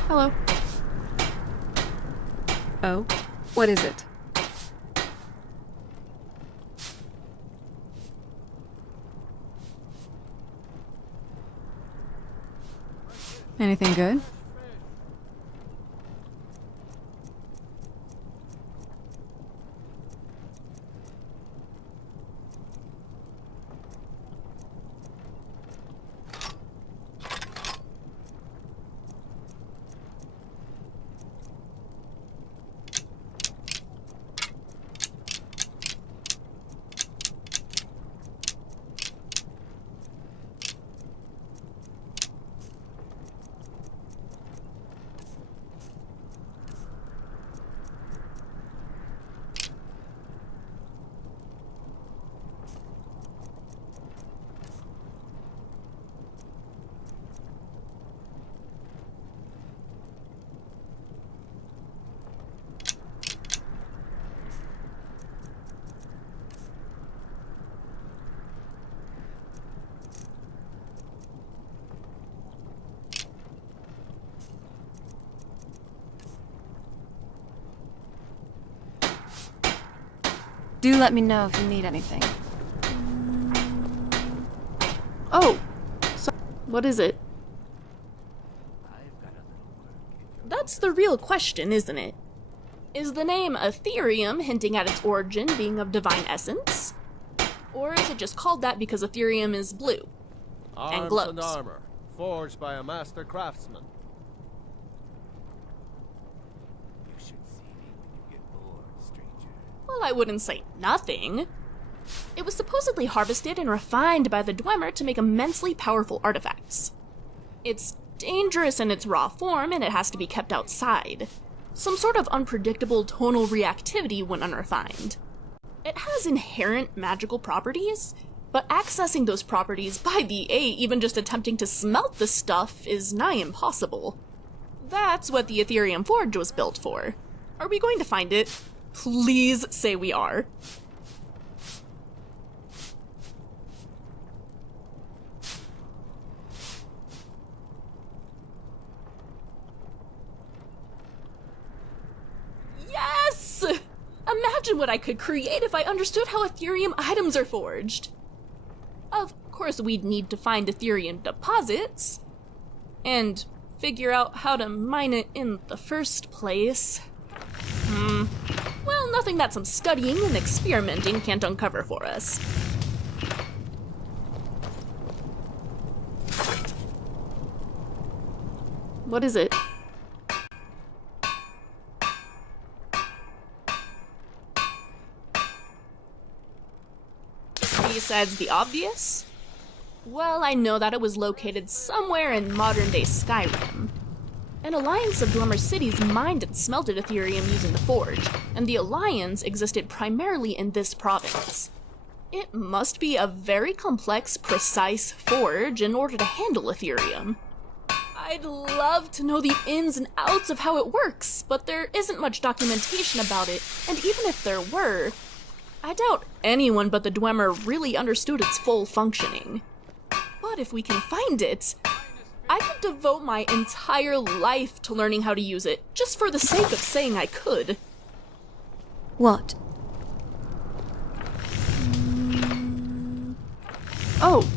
Hello. Oh? What is it? Anything good? Do let me know if you need anything. Oh, so what is it? That's the real question, isn't it? Is the name Ethereum hinting at its origin being of divine essence? Or is it just called that because Ethereum is blue? Arms and glows? and armor, forged by a master craftsman. Well, I wouldn't say nothing. It was supposedly harvested and refined by the Dwemer to make immensely powerful artifacts. It's dangerous in its raw form, and it has to be kept outside. Some sort of unpredictable tonal reactivity when unrefined. It has inherent magical properties, but accessing those properties by the even just attempting to smelt the stuff is nigh impossible. That's what the Ethereum Forge was built for. Are we going to find it? Please say we are. Yes! Imagine what I could create if I understood how Ethereum items are forged. Of course, we'd need to find Ethereum deposits, and figure out how to mine it in the first place. Well, nothing that some studying and experimenting can't uncover for us. What is it? Besides the obvious? Well, I know that it was located somewhere in modern-day Skyrim. An alliance of Dwemer cities mined and smelted Ethereum using the Forge, and the alliance existed primarily in this province. It must be a very complex, precise forge in order to handle Ethereum. I'd love to know the ins and outs of how it works, but there isn't much documentation about it, and even if there were, I doubt anyone but the Dwemer really understood its full functioning. But if we can find it, I could devote my entire life to learning how to use it, just for the sake of saying I could. What? Oh,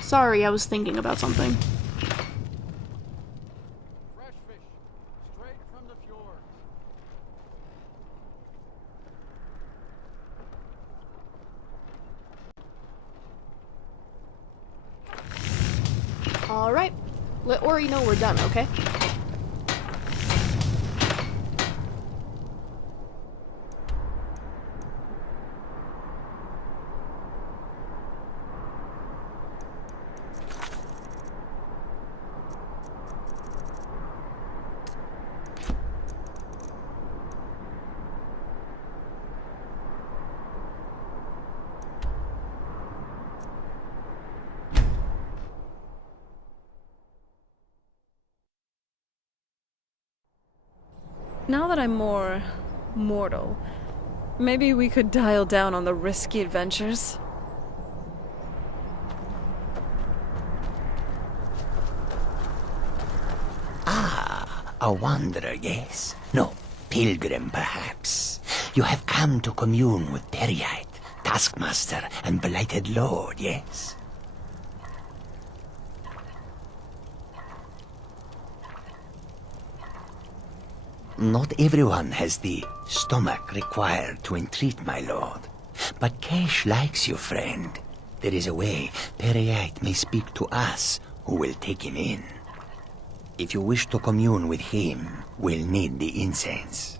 sorry, I was thinking about something. Fresh fish, straight from the fjord. Alright, let Ori know we're done, okay? Now that I'm more mortal, maybe we could dial down on the risky adventures. Ah, A wanderer, yes? No, pilgrim, perhaps. You have come to commune with Periite, Taskmaster, and Blighted Lord, yes? Not everyone has the stomach required to entreat my lord. But Kesh likes you, friend. There is a way Periite may speak to us who will take him in. If you wish to commune with him, we'll need the incense.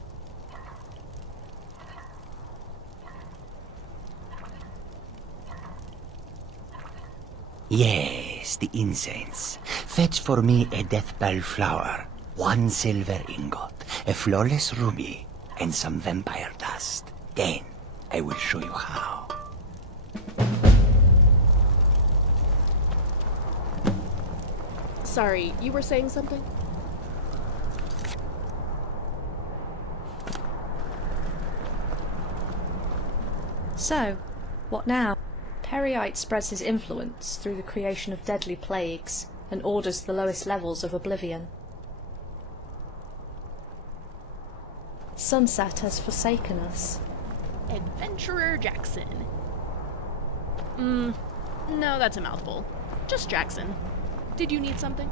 Yes, the incense. Fetch for me a deathbell flower, 1 silver ingot, a flawless ruby, and some vampire dust. Then I will show you how. Sorry, you were saying something? So, what now? Periite spreads his influence through the creation of deadly plagues and orders the lowest levels of oblivion. Sunset has forsaken us. Adventurer Jackson. No, that's a mouthful. Just Jackson. Did you need something?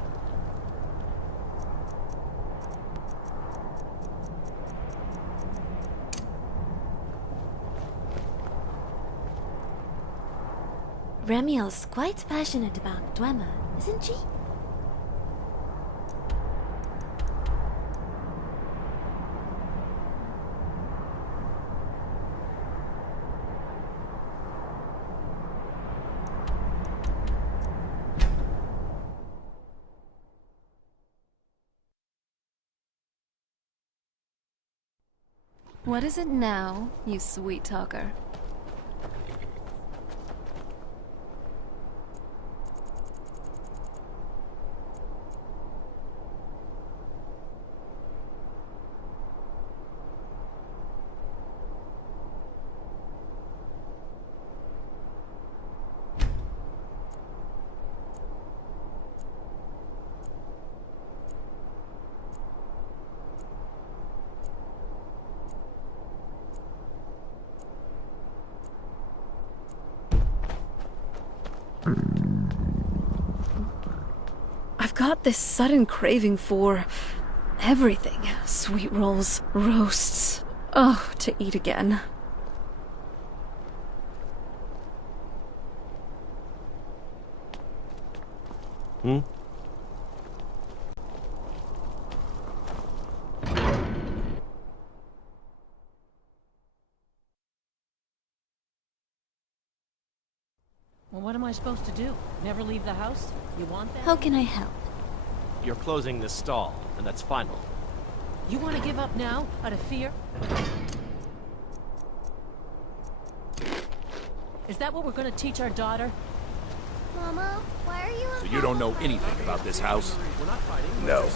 Remiel's quite passionate about Dwemer, isn't she? What is it now, you sweet talker? I've got this sudden craving for everything. Sweet rolls, roasts. Oh, to eat again. Well, what am I supposed to do? Never leave the house? You want that? How can I help? You're closing this stall, and that's final. You want to give up now, out of fear? Is that what we're going to teach our daughter? Mama, why are you So you don't know anything about this house? No.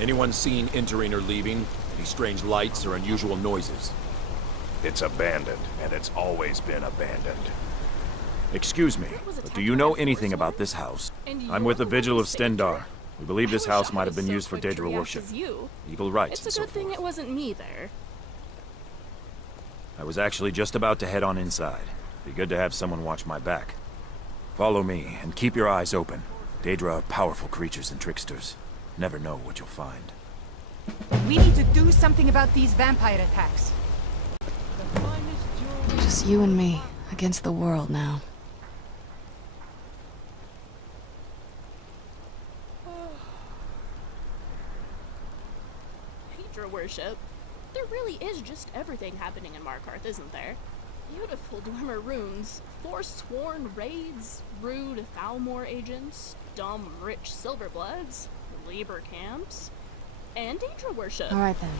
Anyone seen entering or leaving? Any strange lights or unusual noises? It's abandoned, and it's always been abandoned. Excuse me, but do you know anything about this house? I'm with the Vigil of Stendar. We believe this house might have been used for Daedra worship. Evil rites It's and a so good thing forth. it wasn't me there. I was actually just about to head on inside. Be good to have someone watch my back. Follow me, and keep your eyes open. Daedra are powerful creatures and tricksters. Never know what you'll find. We need to do something about these vampire attacks. Just you and me against the world now. Daedra worship. There really is just everything happening in Markarth, isn't there? Beautiful Dwemer runes, forsworn raids, rude Thalmor agents, dumb rich Silverbloods, labor camps, and Daedra worship. Alright then.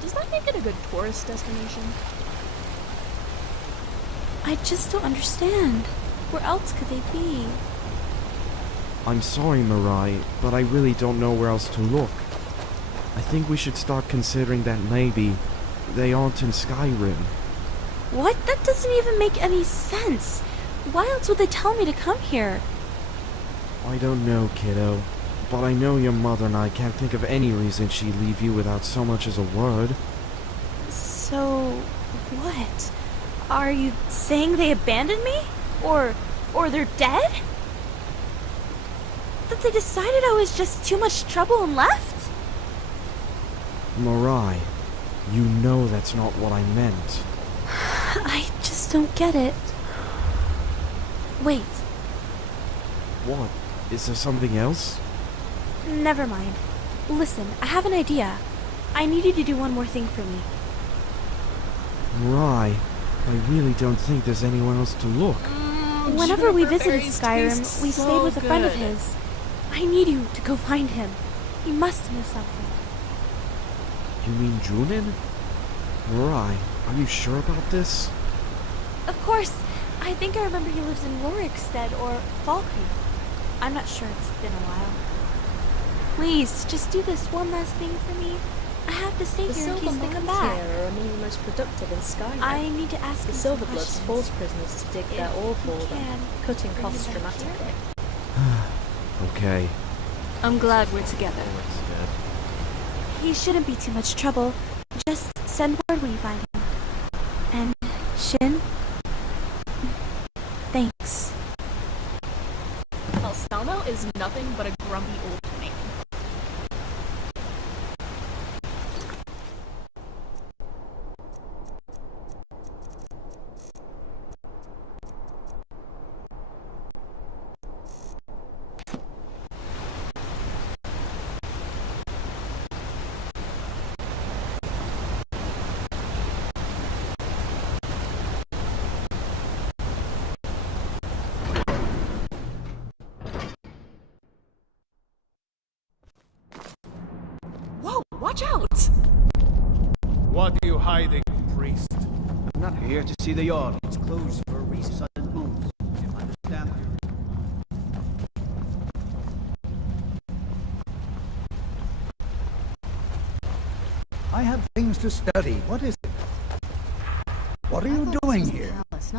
Does that make it a good tourist destination? I just don't understand. Where else could they be? I'm sorry, Mirai, but I really don't know where else to look. I think we should start considering that maybe they aren't in Skyrim. What? That doesn't even make any sense. Why else would they tell me to come here? I don't know, kiddo. but I know your mother and I can't think of any reason she'd leave you without so much as a word. So, what? Are you saying they abandoned me? Or they're dead? That they decided I was just too much trouble and left? Mirai, you know that's not what I meant. I just don't get it. Wait, What? Is there something else? never mind. Listen, I have an idea. I need you to do one more thing for me. Mirai, I really don't think there's anyone else to look. Whenever we juniper visited berries Skyrim, taste we so stayed with a friend of good. his. I need you to go find him. He must know something. You mean Junin? Mirai, are you sure about this? Of course. I think I remember he lives in Rorikstead or Falkreath. I'm not sure, it's been a while. Please, just do this one last thing for me. I have to stay The here in silver case they come mines back. here are among the most productive in Skyrim. I need to ask The him some Silverbloods questions. force prisoners to dig their If ore you for them, can, cutting bring costs him back here. dramatically. Okay. I'm glad we're together. He shouldn't be too much trouble. Just send word when you find him. And Shin, thanks. Falstano is nothing but a grumpy old man. Whoa, watch out! What are you hiding, priest? I'm not here to see the yard. It's closed for a reason. Sudden moves. You understand? I have things to study. What is it? What are you doing here?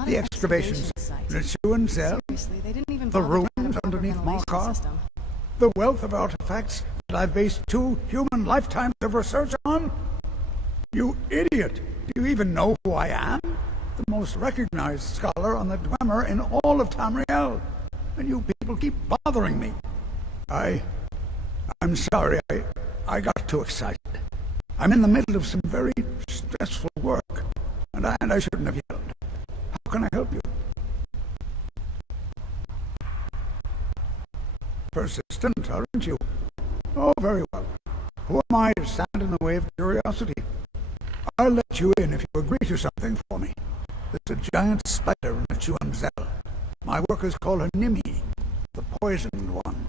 The excavations, the Shuan cell, the ruins underneath Markar, the wealth of artifacts that I've based 2 human lifetimes of research on? You idiot! Do you even know who I am? The most recognized scholar on the Dwemer in all of Tamriel. And you people keep bothering me. I'm sorry, I got too excited. I'm in the middle of some very stressful work, and I shouldn't have yelled. How can I help you? Persistent, aren't you? Oh, very well. Who am I to stand in the way of curiosity? I'll let you in if you agree to something for me. There's a giant spider in the Chuanzel. My workers call her Nimi, the poisoned one.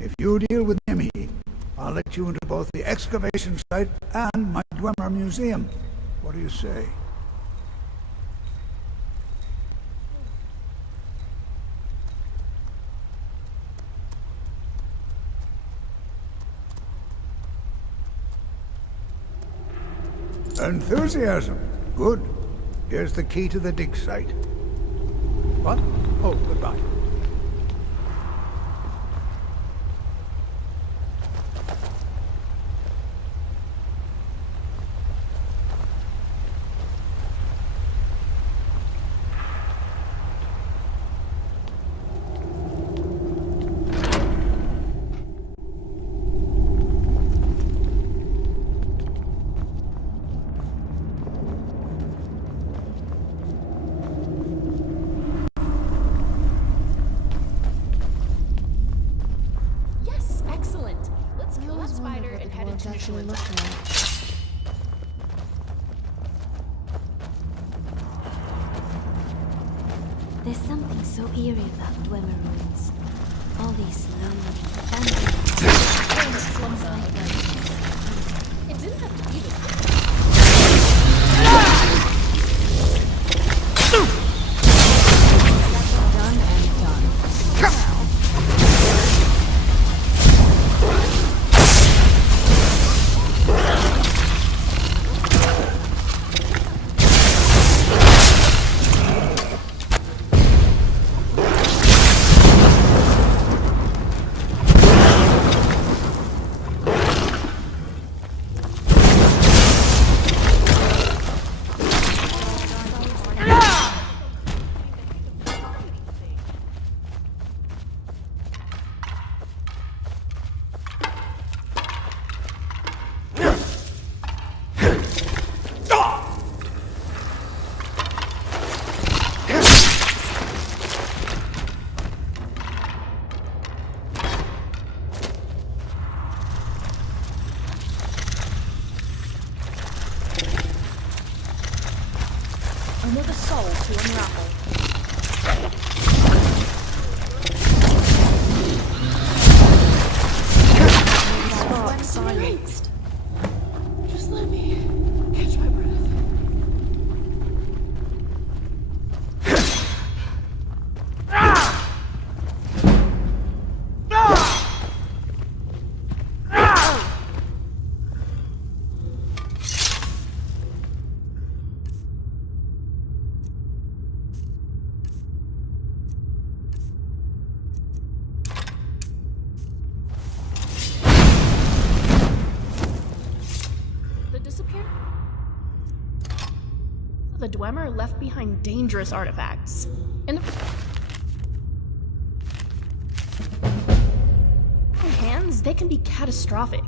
If you deal with Nimi, I'll let you into both the excavation site and my Dwemer museum. What do you say? Enthusiasm. Good. Here's the key to the dig site. What? Oh, goodbye. Yes, excellent. Let's kill that spider and head into Nishuan. There's something so eerie about Dwemer ruins. All these lonely, abandoned slums like this. It didn't have to be this way. done and done. the Dwemer left behind dangerous artifacts. In the hands, they can be catastrophic.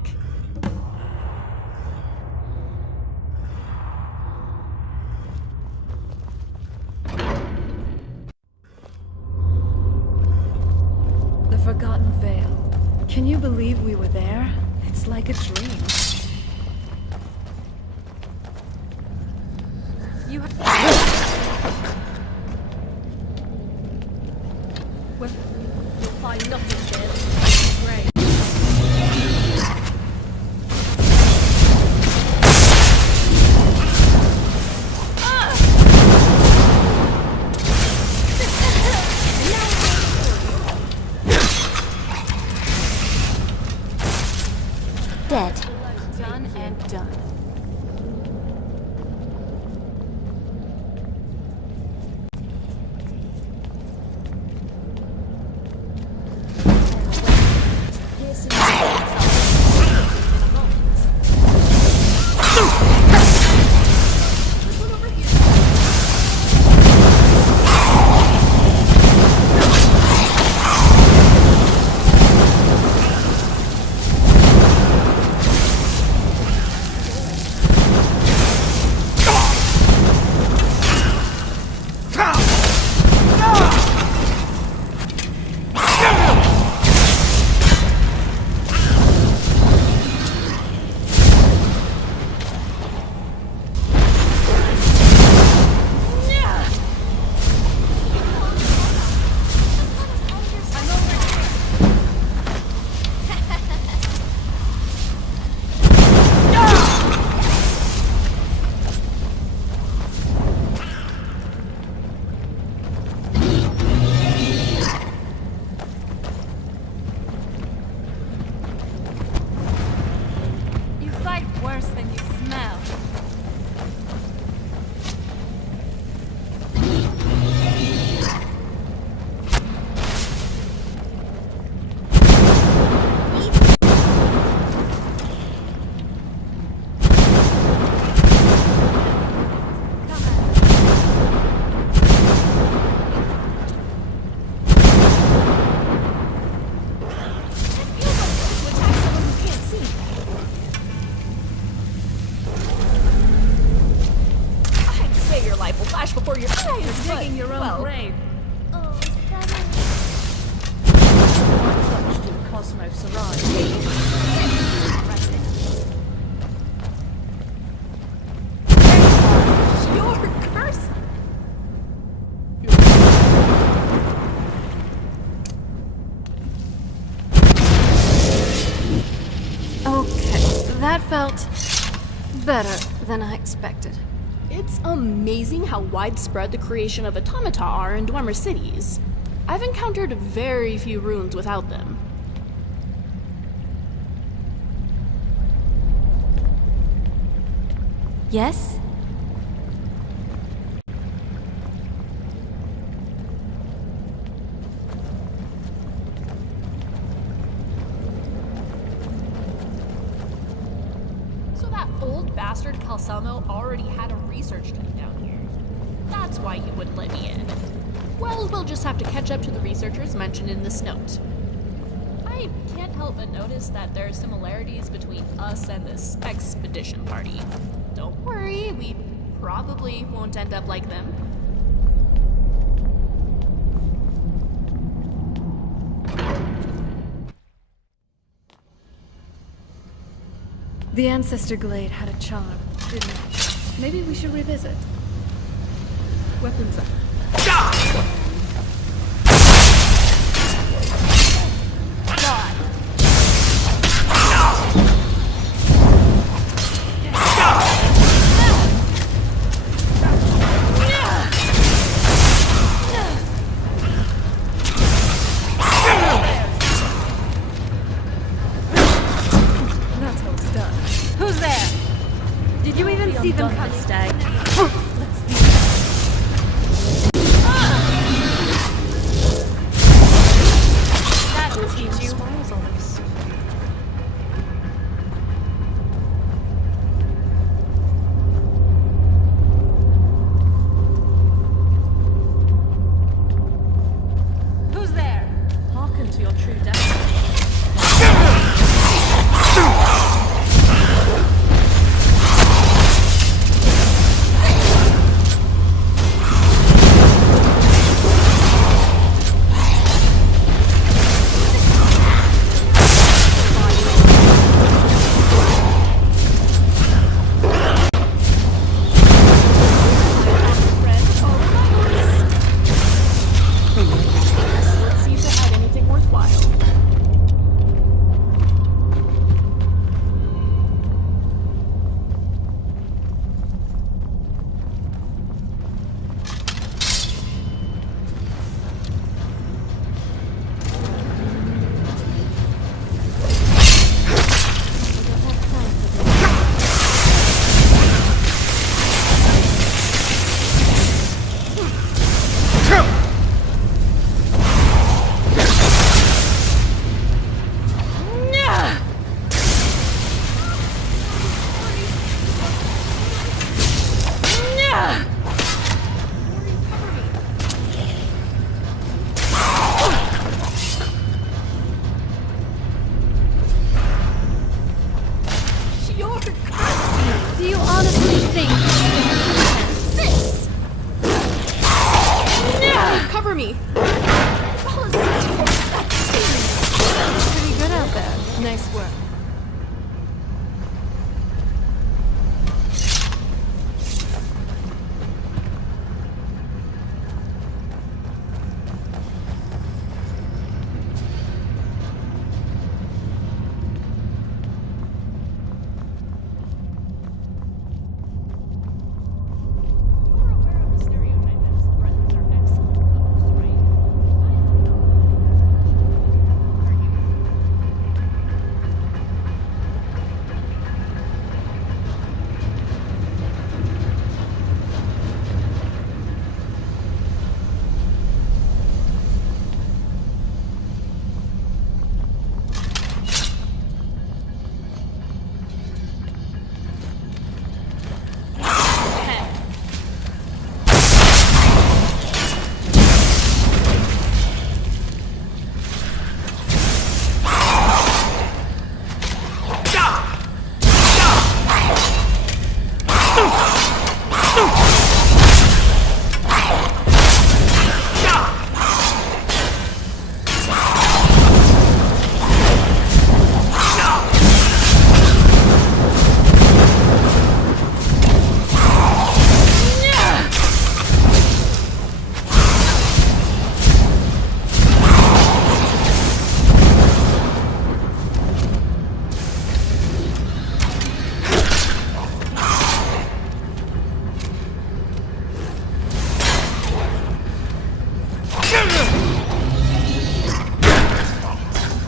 The Forgotten Vale. Can you believe we were there? It's like a dream. You well, you'll find nothing there. Great. Dead. Done and done. Worse than you smell. Before your eyes, You're digging your own grave. Oh, Cosmos arrived. Your curse! Okay, that felt better than I expected. It's amazing how widespread the creation of automata are in Dwemer cities. I've encountered very few ruins without them. Yes? So that old bastard Calcelmo already had a research team down here. That's why he wouldn't let me in. Well, we'll just have to catch up to the researchers mentioned in this note. I can't help but notice that there are similarities between us and this expedition party. Don't worry, we probably won't end up like them. The Ancestor Glade had a charm, didn't it? Maybe we should revisit. Weapons up. That's how it's done. Who's there? Did you even see them coming? Let's do this. to your true destiny. Let's see if it had anything worthwhile. Do you honestly think this? Cover me! Pretty good out there. Nice work.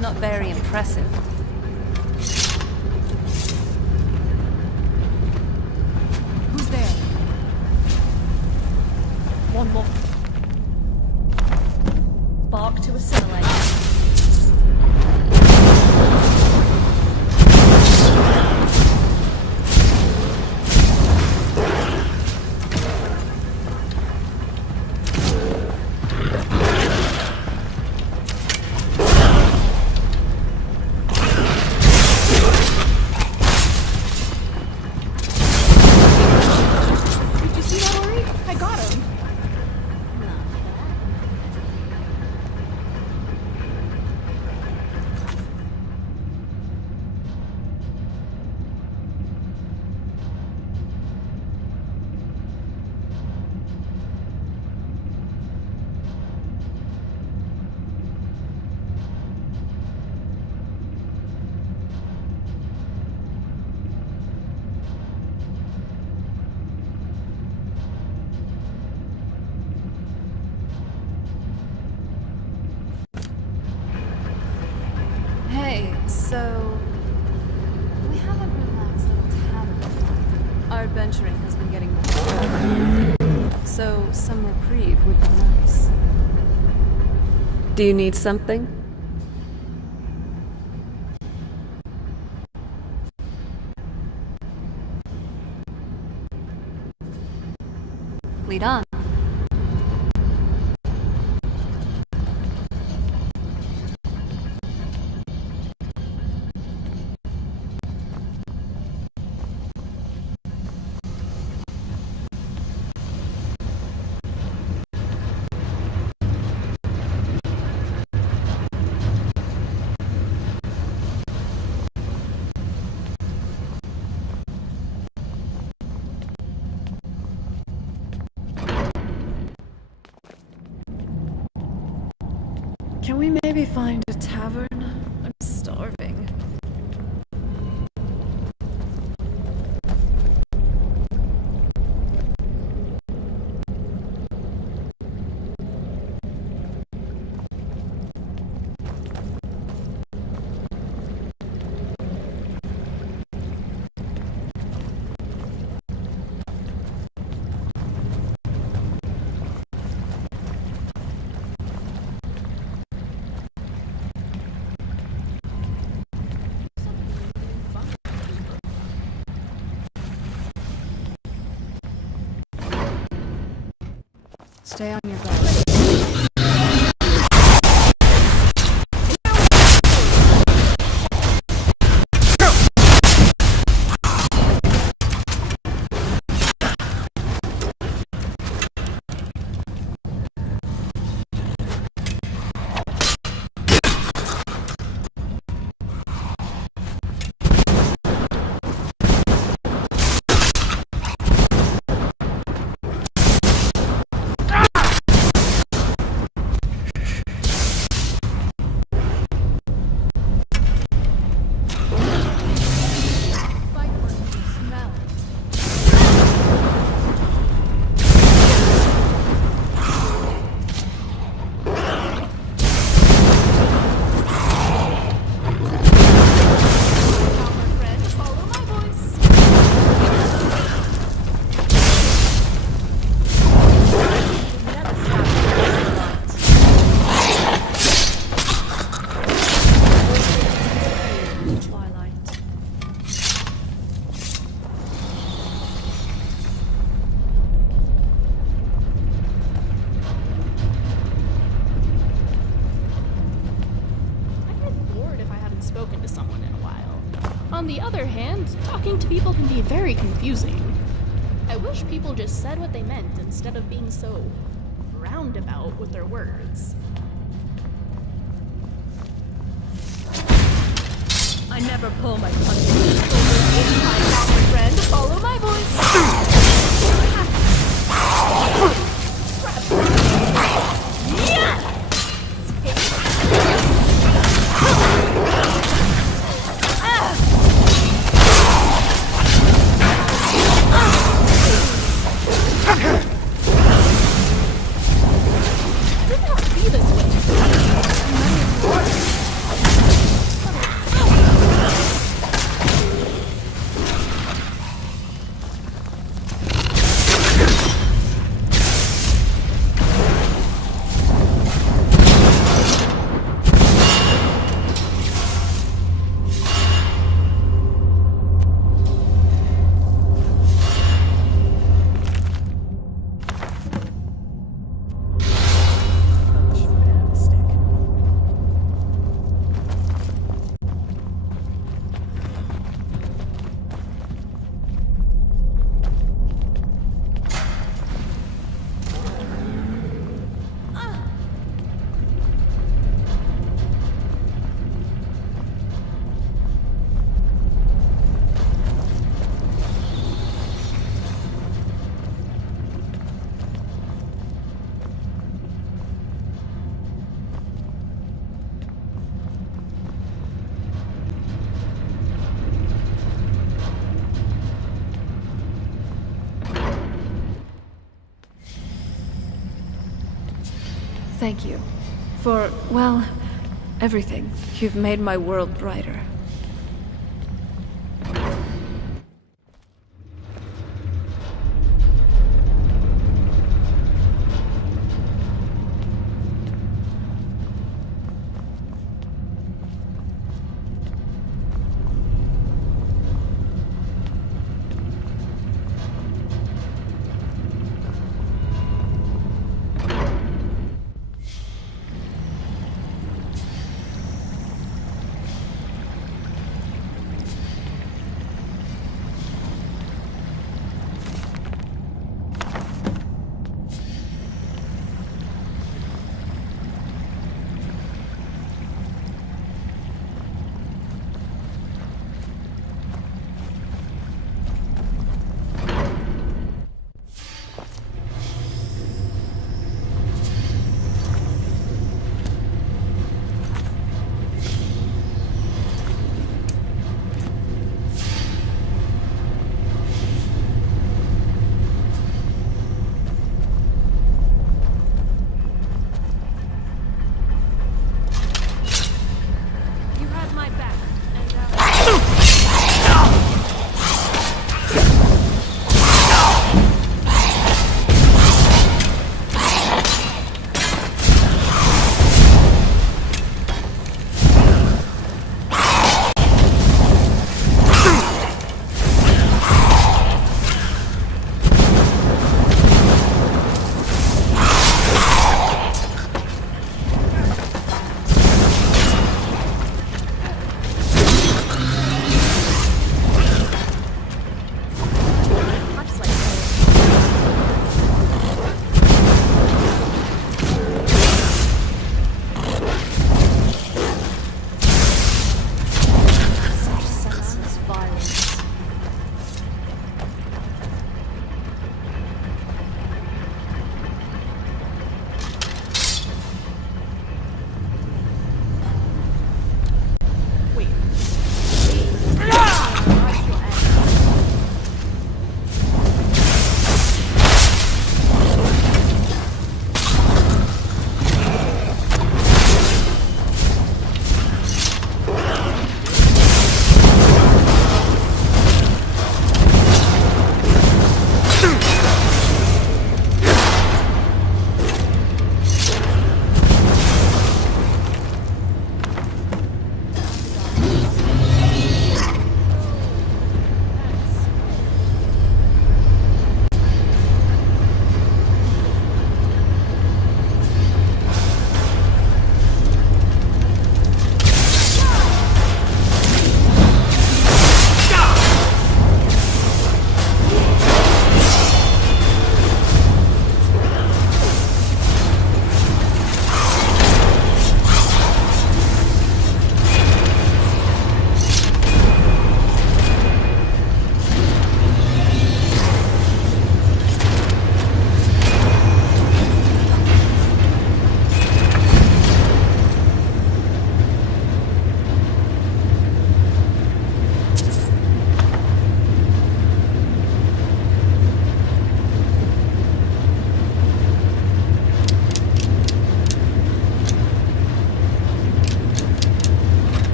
Not very impressive. Who's there? One more. Bark to assimilate. Did you see that, Ori? I got him. Hey, so we have a relaxed little tavern. Our adventuring has been getting more. So some reprieve would be nice. Do you need something? Lead on. Can we maybe find a tavern? I'm starving. Stay on your guard. Spoken to someone in a while. On the other hand, talking to people can be very confusing. I wish people just said what they meant instead of being so roundabout with their words. I never pull my punches. My common friend, follow my voice. Thank you. For, well, everything. You've made my world brighter.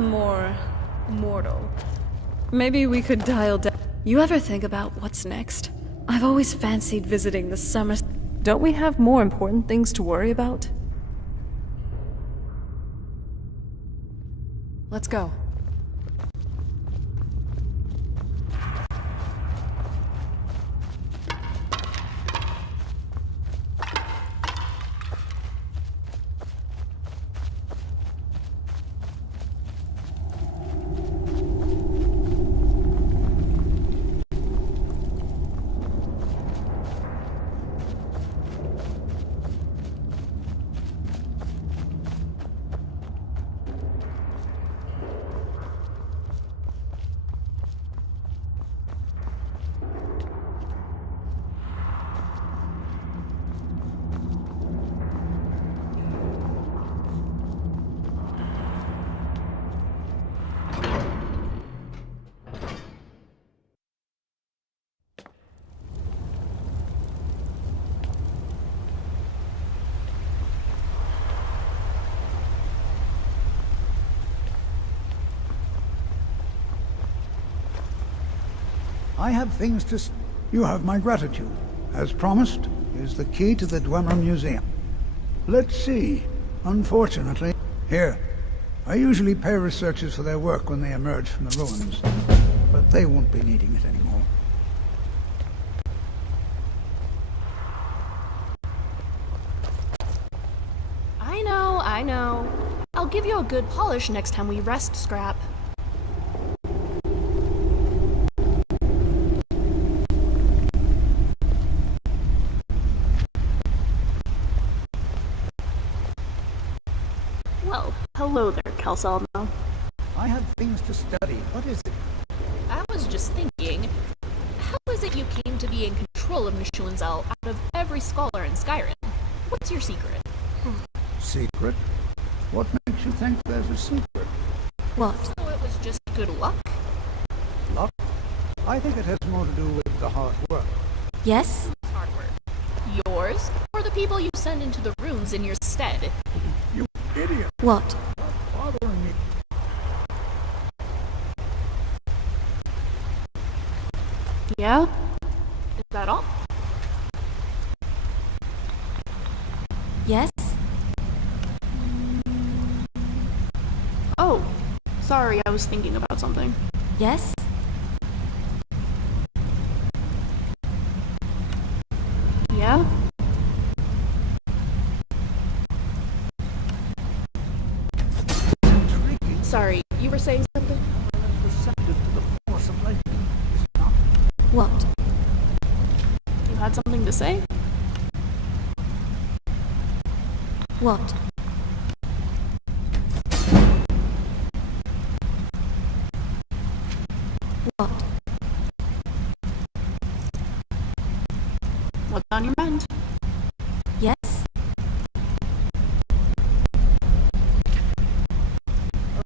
I'm more mortal. Maybe we could dial down. You ever think about what's next? I've always fancied visiting the summer. Don't we have more important things to worry about? Let's go. I have things to You have my gratitude. As promised, is the key to the Dwemer Museum. Let's see. Unfortunately, here. I usually pay researchers for their work when they emerge from the ruins, but they won't be needing it anymore. I know. I'll give you a good polish next time we rest, Scrap. Well, hello there, Kelselmo. I have things to study. What is it? I was just thinking, how is it you came to be in control of Nishuanzel out of every scholar in Skyrim? What's your secret? Secret? What makes you think there's a secret? What? So it was just good luck? Luck? I think it has more to do with the hard work. Yes? Hard work. Yours? Or the people you send into the runes in your stead? You idiot! What? Bothering me. Yeah? Is that all? Yes? Oh, sorry, I was thinking about something. Yes? Yeah? Sorry, you were saying something? Receptive to the force of lightning, is it not? What? You had something to say? What? What? What's on your mind? Yes?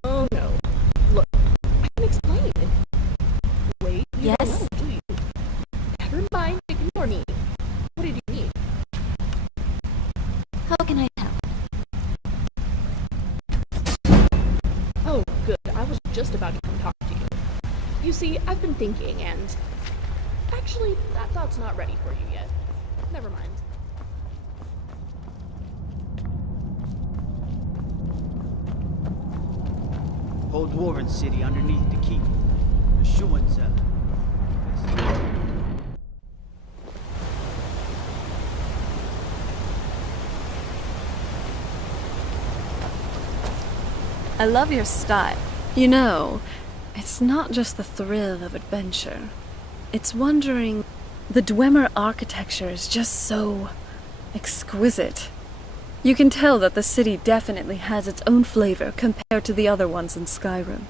Oh no. Look, I can explain. Wait, you Yes? don't know, do you? Never mind, ignore me. What did you need? How can I help? Oh, good. I was just about to come talk to you. You see, I've been thinking and... Actually, that thought's not ready for you yet. Never mind. Whole dwarven city underneath the keep. The Schuenzell. I love your style. You know, it's not just the thrill of adventure. It's wondering... The Dwemer architecture is just so... exquisite. You can tell that the city definitely has its own flavor compared to the other ones in Skyrim.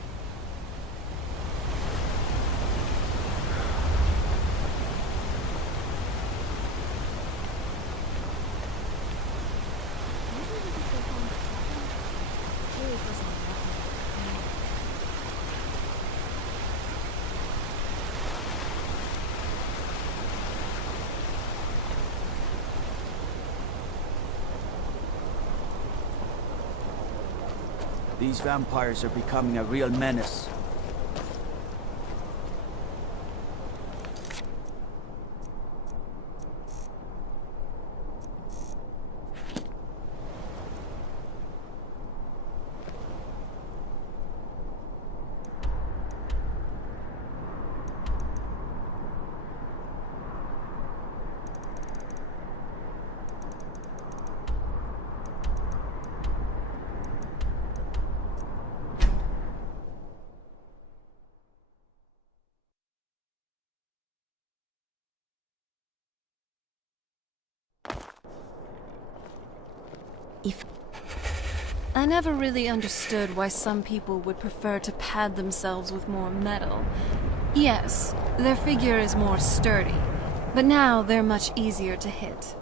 These vampires are becoming a real menace. I never really understood why some people would prefer to pad themselves with more metal. Yes, their figure is more sturdy, but now they're much easier to hit.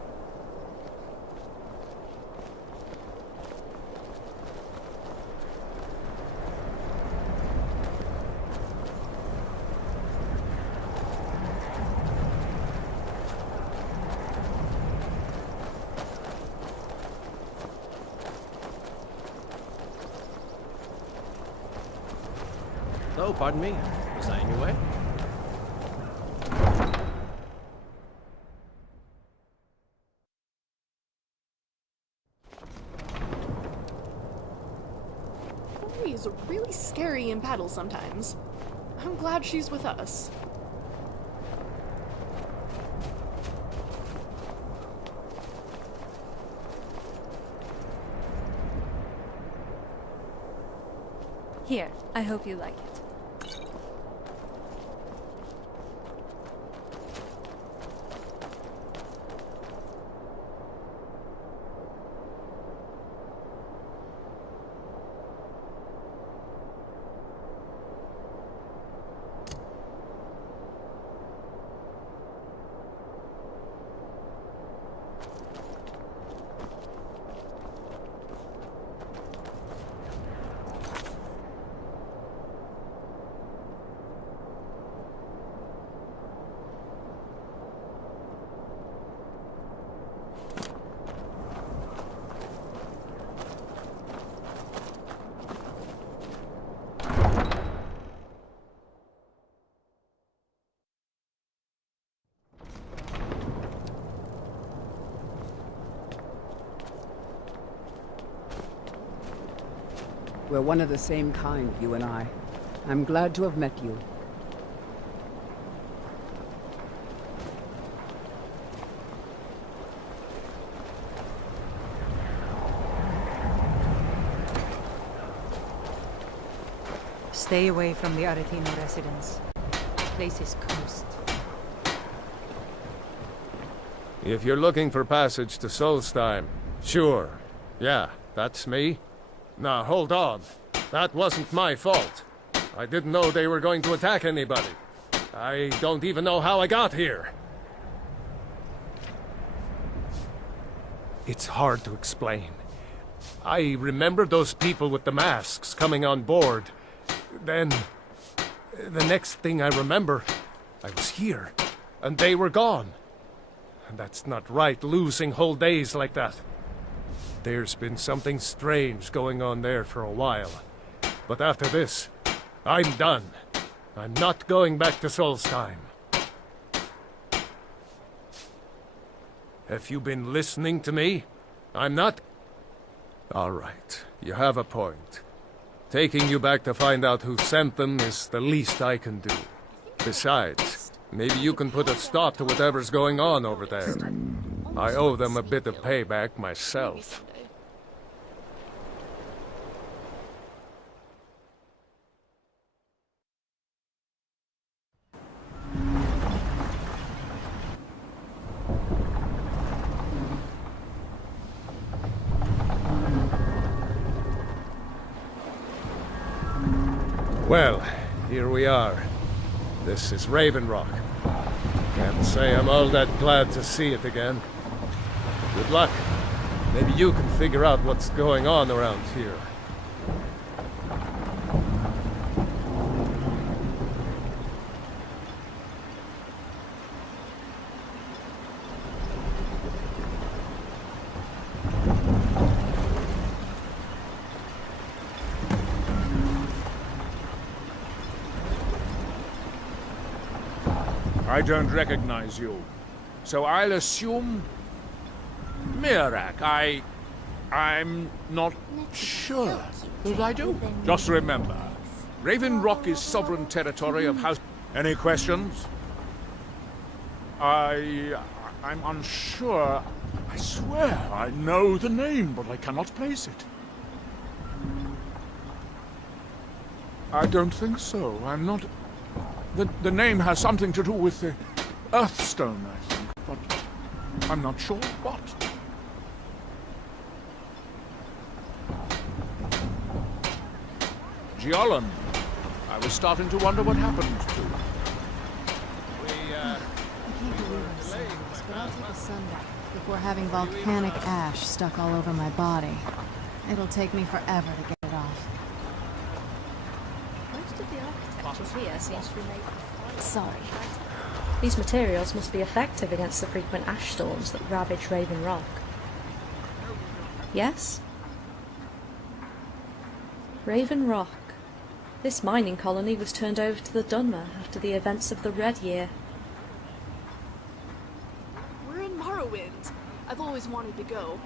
Oh, pardon me. Was I in your way? Lori is really scary in battle sometimes. I'm glad she's with us. Here, I hope you like it. We're one of the same kind, you and I. I'm glad to have met you. Stay away from the Aretino residence. The place is cursed. If you're looking for passage to Solstheim, sure. Yeah, that's me. Now, hold on. That wasn't my fault. I didn't know they were going to attack anybody. I don't even know how I got here. It's hard to explain. I remember those people with the masks coming on board. Then, the next thing I remember, I was here, and they were gone. And that's not right, losing whole days like that. There's been something strange going on there for a while. But after this, I'm done. I'm not going back to Solstheim. Have you been listening to me? I'm not... All right, you have a point. Taking you back to find out who sent them is the least I can do. Besides, maybe you can put a stop to whatever's going on over there. I owe them a bit of payback myself. Well, here we are. This is Raven Rock. Can't say I'm all that glad to see it again. Good luck. Maybe you can figure out what's going on around here. I don't recognize you. So I'll assume... Mirak. I'm not sure that I do. Just remember, Raven Rock is sovereign territory of House... Any questions? I'm unsure. I swear I know the name, but I cannot place it. I don't think so. I'm not... The name has something to do with the Earthstone, I think, but I'm not sure what. Giolan. I was starting to wonder what happened to him. I can't believe I'm saying this, but I'll take a sunbath before having volcanic ash stuck all over my body. It'll take me forever to get it off. Most of the architecture here seems to be made... Sorry. These materials must be effective against the frequent ash storms that ravage Raven Rock. Yes? Raven Rock. This mining colony was turned over to the Dunmer after the events of the Red Year. We're in Morrowind. I've always wanted to go.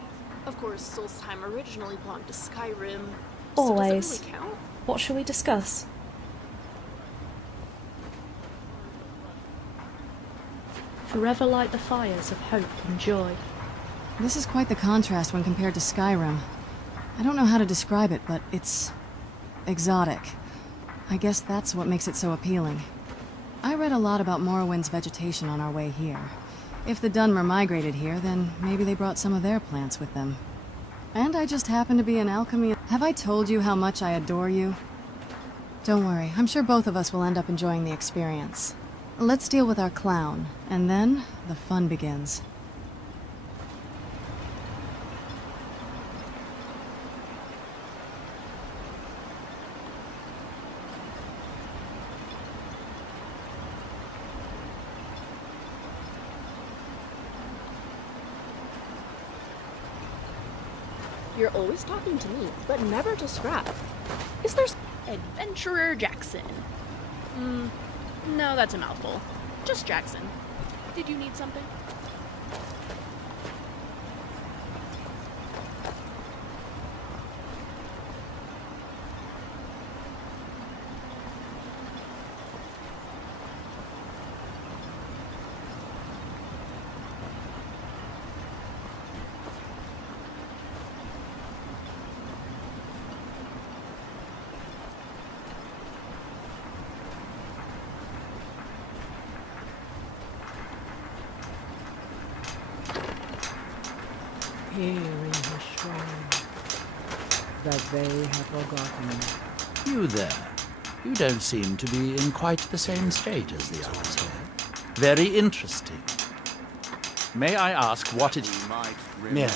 Of course, Solstheim originally belonged to Skyrim. Always. So does it really count? What shall we discuss? Forever light the fires of hope and joy. This is quite the contrast when compared to Skyrim. I don't know how to describe it, but it's... exotic. I guess that's what makes it so appealing. I read a lot about Morrowind's vegetation on our way here. If the Dunmer migrated here, then maybe they brought some of their plants with them. And I just happen to be an alchemy. Have I told you how much I adore you? Don't worry, I'm sure both of us will end up enjoying the experience. Let's deal with our clown, and then the fun begins. You're always talking to me, but never to Scrap. Is there... Adventurer Jackson. No, that's a mouthful. Just Jackson. Did you need something? Here in the shrine, that they have forgotten. You there. You don't seem to be in quite the same state as the others here. Very interesting. May I ask what it is? Mirror.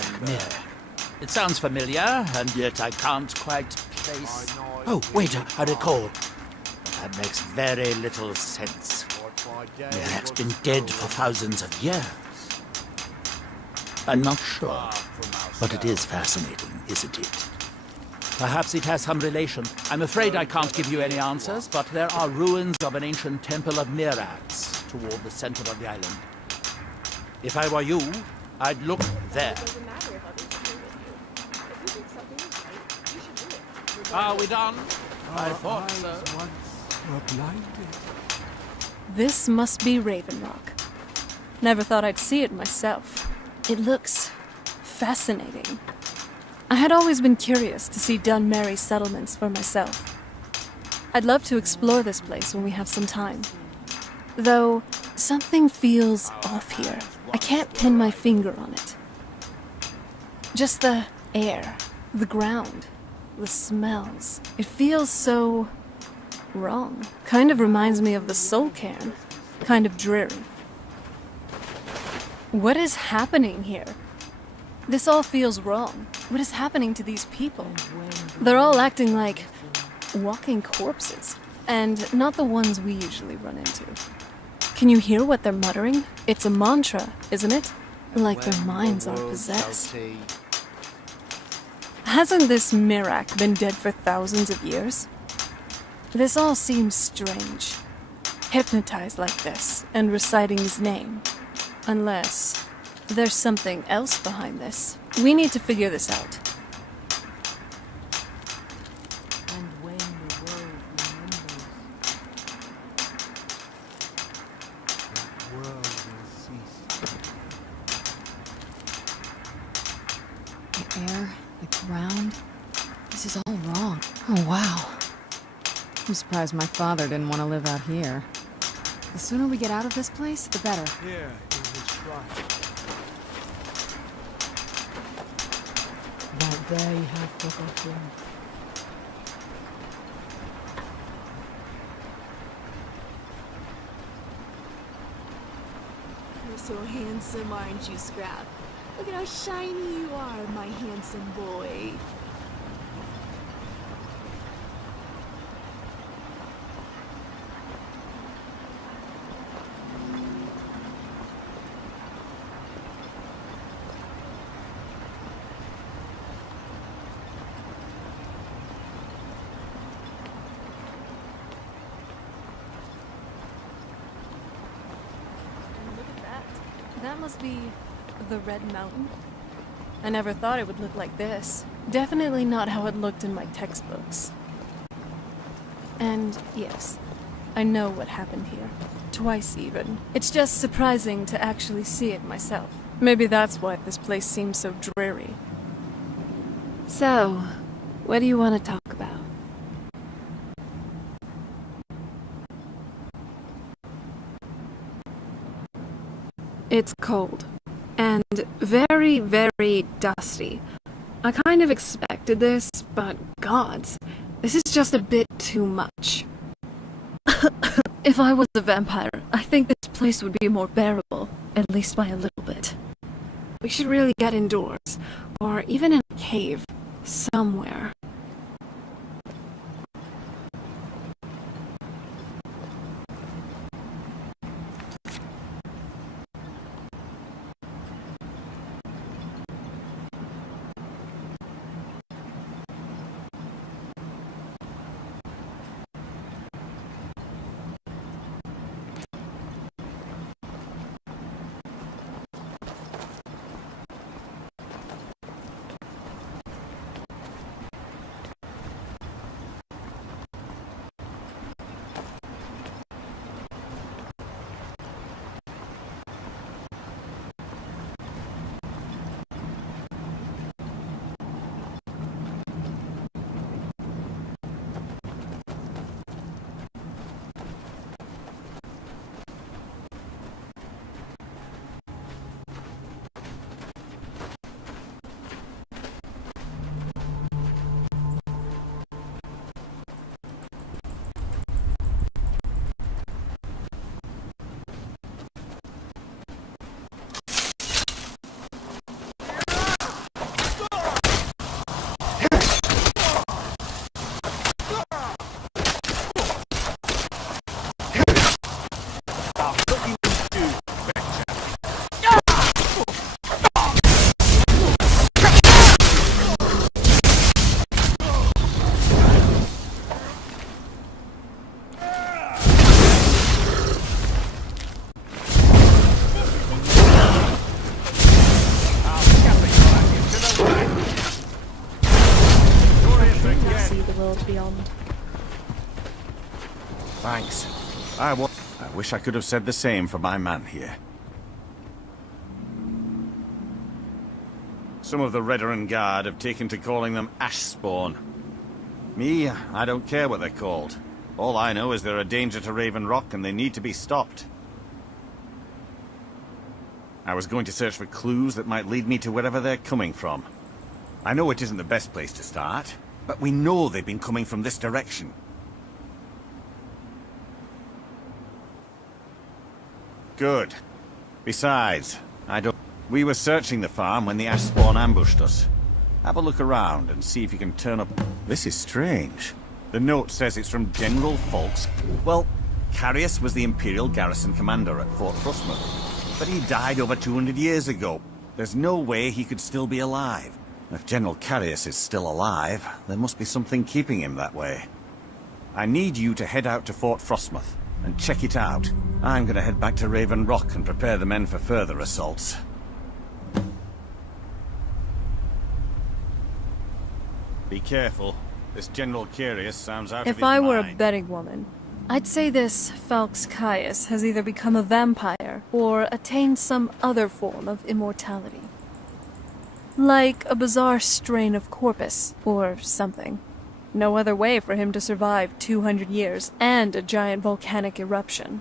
It sounds familiar, and yet I can't quite place... Oh, wait, I recall. That makes very little sense. Mirak's been dead for thousands of years. I'm not sure, but it is fascinating, isn't it? Perhaps it has some relation. I'm afraid I can't give you any answers, but there are ruins of an ancient temple of Mirax toward the center of the island. If I were you, I'd look there. Are we done? I thought so. This must be Raven Rock. Never thought I'd see it myself. It looks fascinating. I had always been curious to see Dunmerry settlements for myself. I'd love to explore this place when we have some time. Though, something feels off here. I can't pin my finger on it. Just the air, the ground, the smells. It feels so... wrong. Kind of reminds me of the Soul Cairn. Kind of dreary. What is happening here? This all feels wrong. What is happening to these people? They're all acting like walking corpses, and not the ones we usually run into. Can you hear what they're muttering? It's a mantra, isn't it? Like their minds are possessed. Hasn't this Mirak been dead for thousands of years? This all seems strange. hypnotized like this and reciting his name. Unless there's something else behind this. We need to figure this out. And when the world remembers, the world will cease. The air, the ground, this is all wrong. Oh, wow. I'm surprised my father didn't want to live out here. The sooner we get out of this place, the better. Here is his shrine. That they have forgotten. You're so handsome, aren't you, Scrap? Look at how shiny you are, my handsome boy. That must be the Red Mountain. I never thought it would look like this. Definitely not how it looked in my textbooks. And yes, I know what happened here. Twice even. It's just surprising to actually see it myself. Maybe that's why this place seems so dreary. So, what do you want to talk about? It's cold. And very, very dusty. I kind of expected this, but gods, this is just a bit too much. If I was a vampire, I think this place would be more bearable, at least by a little bit. We should really get indoors, or even in a cave, somewhere. Beyond. Thanks. I wish I could have said the same for my man here. Some of the Redoran Guard have taken to calling them Ashspawn. Me, I don't care what they're called. All I know is they're a danger to Raven Rock and they need to be stopped. I was going to search for clues that might lead me to wherever they're coming from. I know it isn't the best place to start, but we know they've been coming from this direction. Good. Besides, we were searching the farm when the Ashspawn ambushed us. Have a look around and see if you can turn up... This is strange. The note says it's from General Folks. Well, Carius was the Imperial garrison commander at Fort Frostmourne, but he died over 200 years ago. There's no way he could still be alive. If General Carius is still alive, there must be something keeping him that way. I need you to head out to Fort Frostmourne. and check it out. I'm gonna head back to Raven Rock and prepare the men for further assaults. Be careful. This General Curious sounds out of his If I were a mind. betting woman, I'd say this Falx Caius has either become a vampire or attained some other form of immortality. Like a bizarre strain of corpus or something. No other way for him to survive 200 years and a giant volcanic eruption.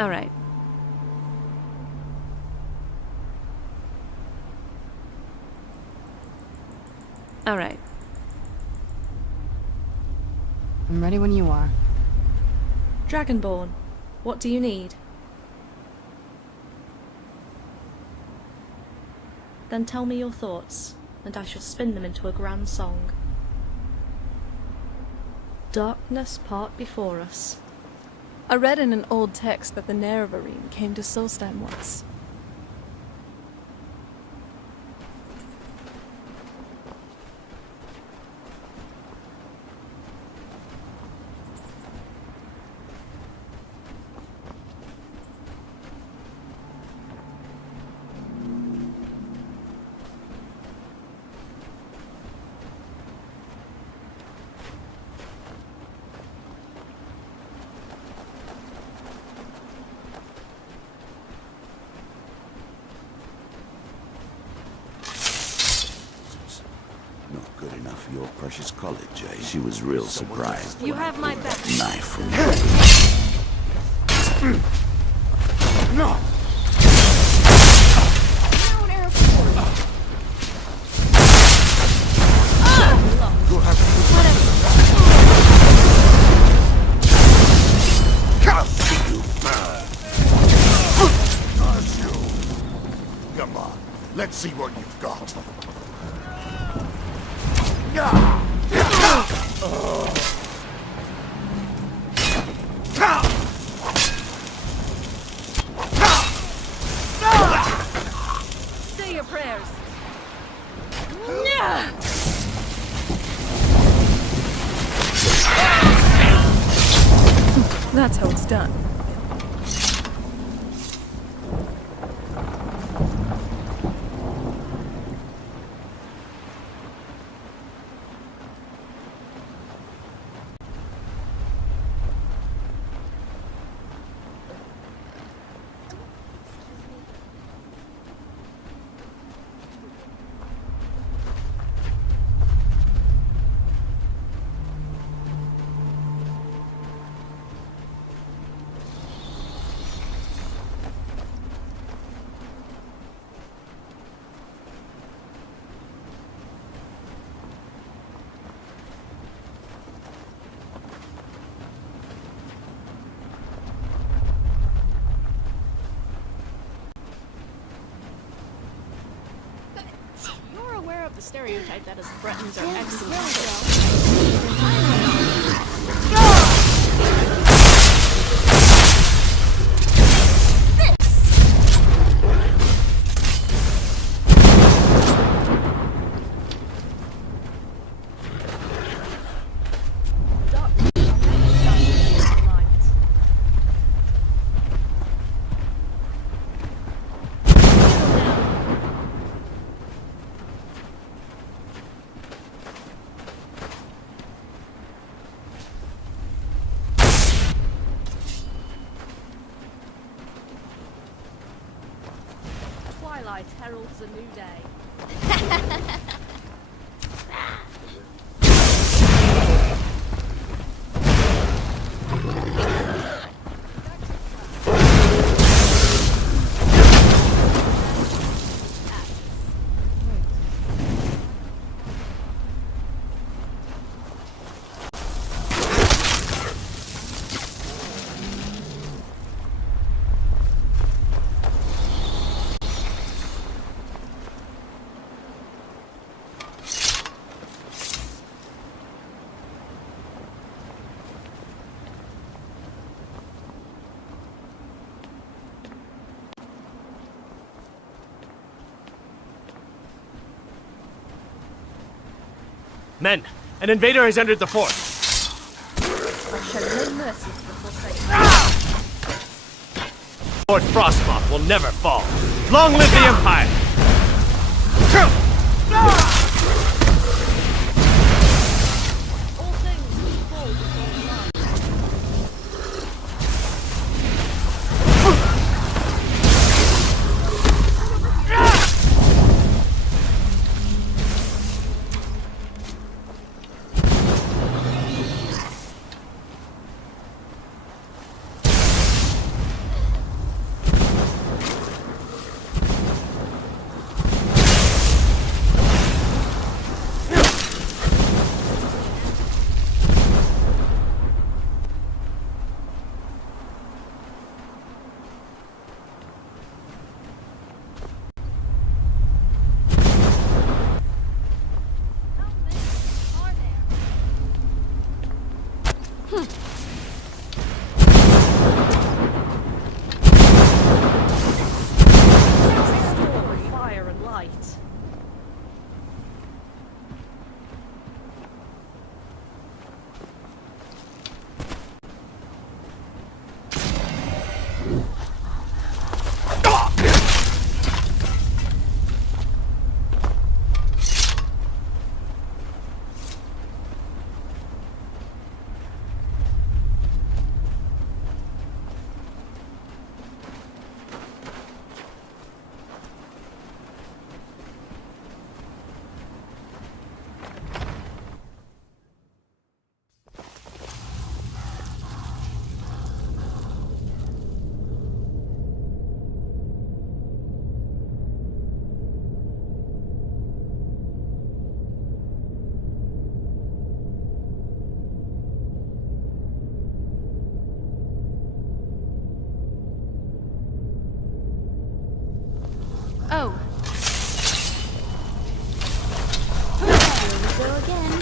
Alright. Alright. I'm ready when you are. Dragonborn, what do you need? Then tell me your thoughts, and I shall spin them into a grand song. Darkness part before us. I read in an old text that the Nerevarine came to Solstheim once. Not good enough for your precious college, eh? She was real surprised. You have my back. Knife from No! Come on, let's see what you've got. Say your prayers. That's how it's done. You're aware of the stereotype that us Bretons are excellent. Twilight heralds a new day. Men, an invader has entered the fort. I show no mercy to the Forsaken. Lord Frostmoth will never fall. Long live the Empire! All things must fall before the light. Fire and light. Oh. Here we go again.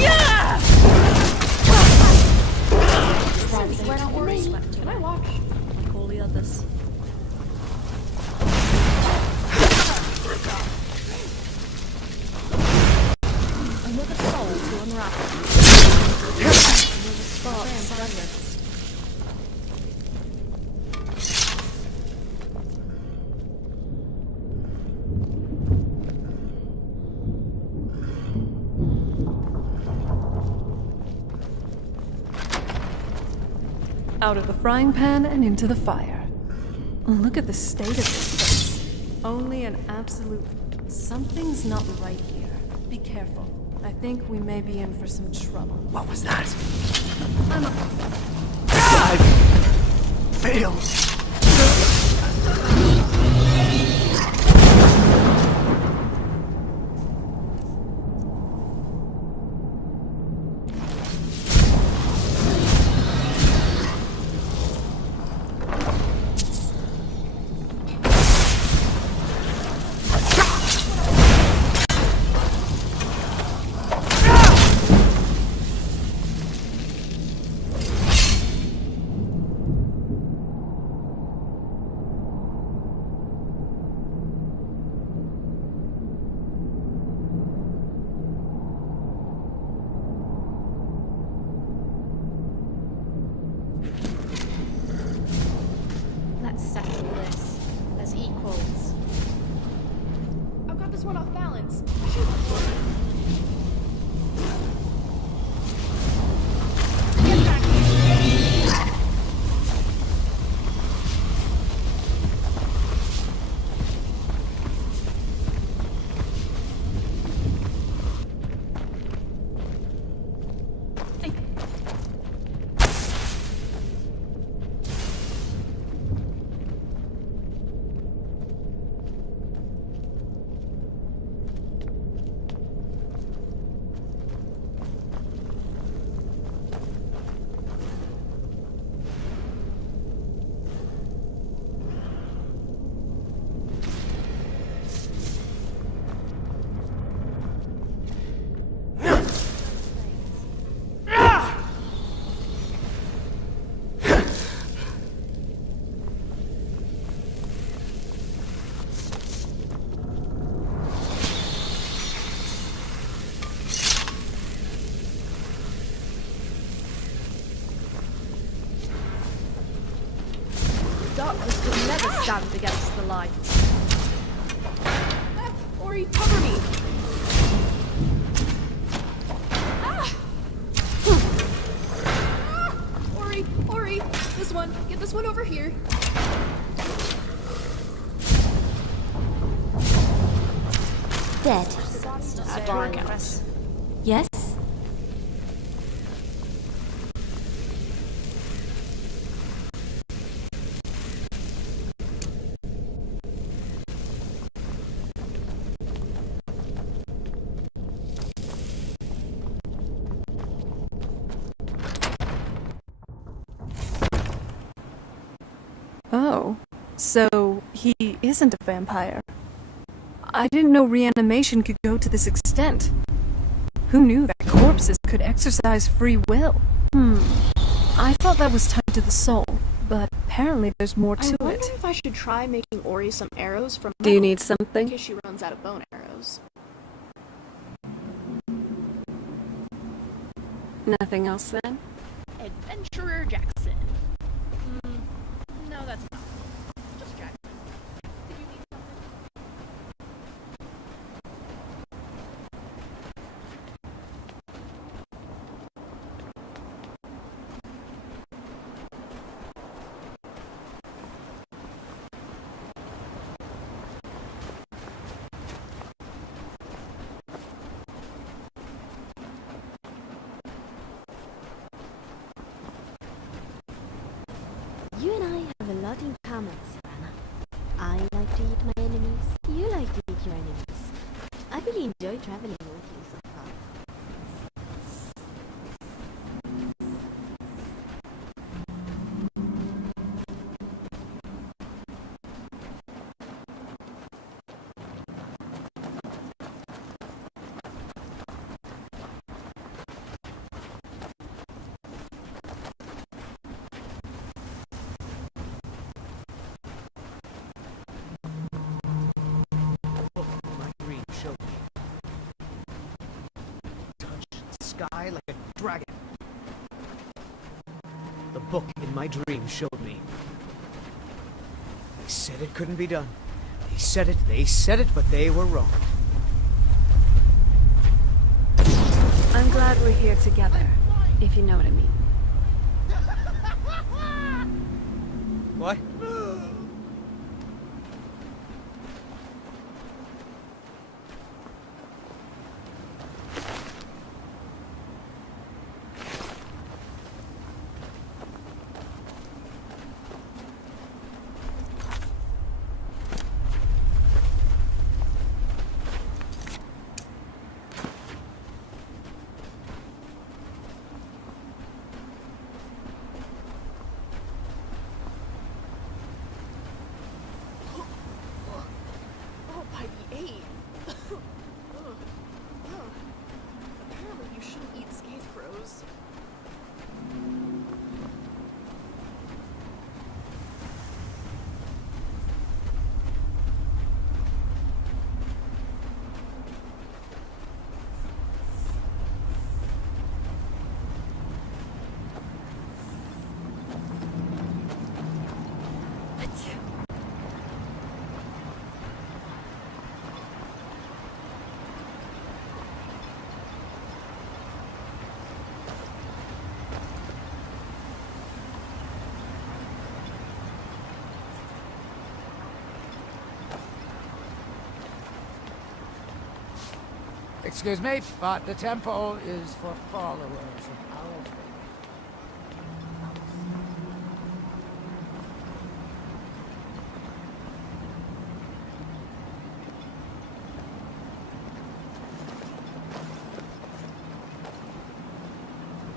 Yeah! Don't worry. Can I watch? Like all the others. Another soul to unravel. Another spark of silence. Out of the frying pan and into the fire. Look at the state of this place. Only an absolute... Something's not right here. Be careful. I think we may be in for some trouble. What was that? I'm a... I failed. Let's settle this as equals. I've got this one off balance. Shoot. darkness could never stand against the light. Ori, cover me! Ori, this one. Get this one over here. Dead. Darkness. Yes? Oh, so he isn't a vampire. I didn't know reanimation could go to this extent. Who knew that corpses could exercise free will? I thought that was tied to the soul, but apparently there's more to I wonder it. if I should try making Ori some arrows from Do you metal, need something? in case she runs out of bone arrows. Nothing else then? Adventurer Jackson. No, that's not. Just Jackson. Did you need something? You and I have a lot in common, Savannah. I like to eat my enemies. You like to eat your enemies. I really enjoy traveling with you so far. Sky like a dragon. The book in my dream showed me. They said it couldn't be done. They said it, but they were wrong. I'm glad we're here together, if you know what I mean. What? Apparently you shouldn't eat scarecrows. Excuse me, but the temple is for followers of our faith.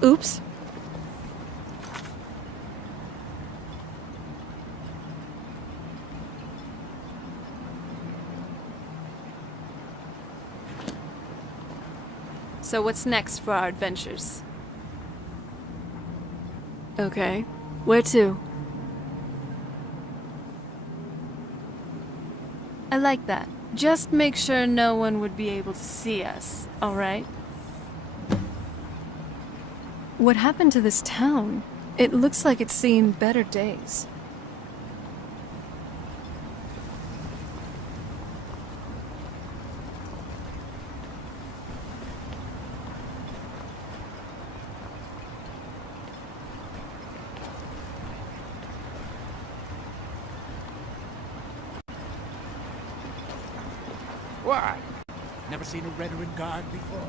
Oops. So what's next for our adventures? Okay. Where to? I like that. Just make sure no one would be able to see us, alright? What happened to this town? It looks like it's seen better days. Why? Never seen a Redoran guard before?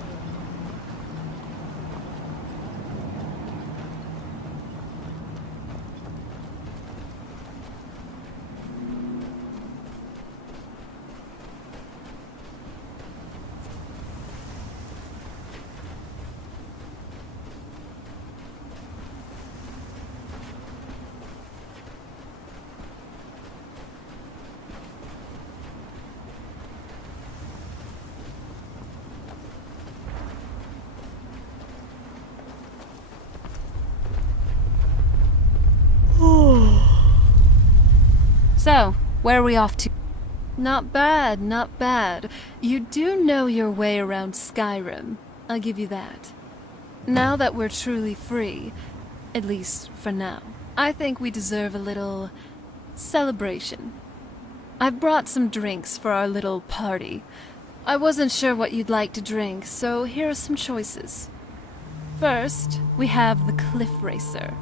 So, where are we off to? Not bad, not bad. You do know your way around Skyrim. I'll give you that. Now that we're truly free, at least for now, I think we deserve a little celebration. I've brought some drinks for our little party. I wasn't sure what you'd like to drink, so here are some choices. First, we have the Cliff Racer.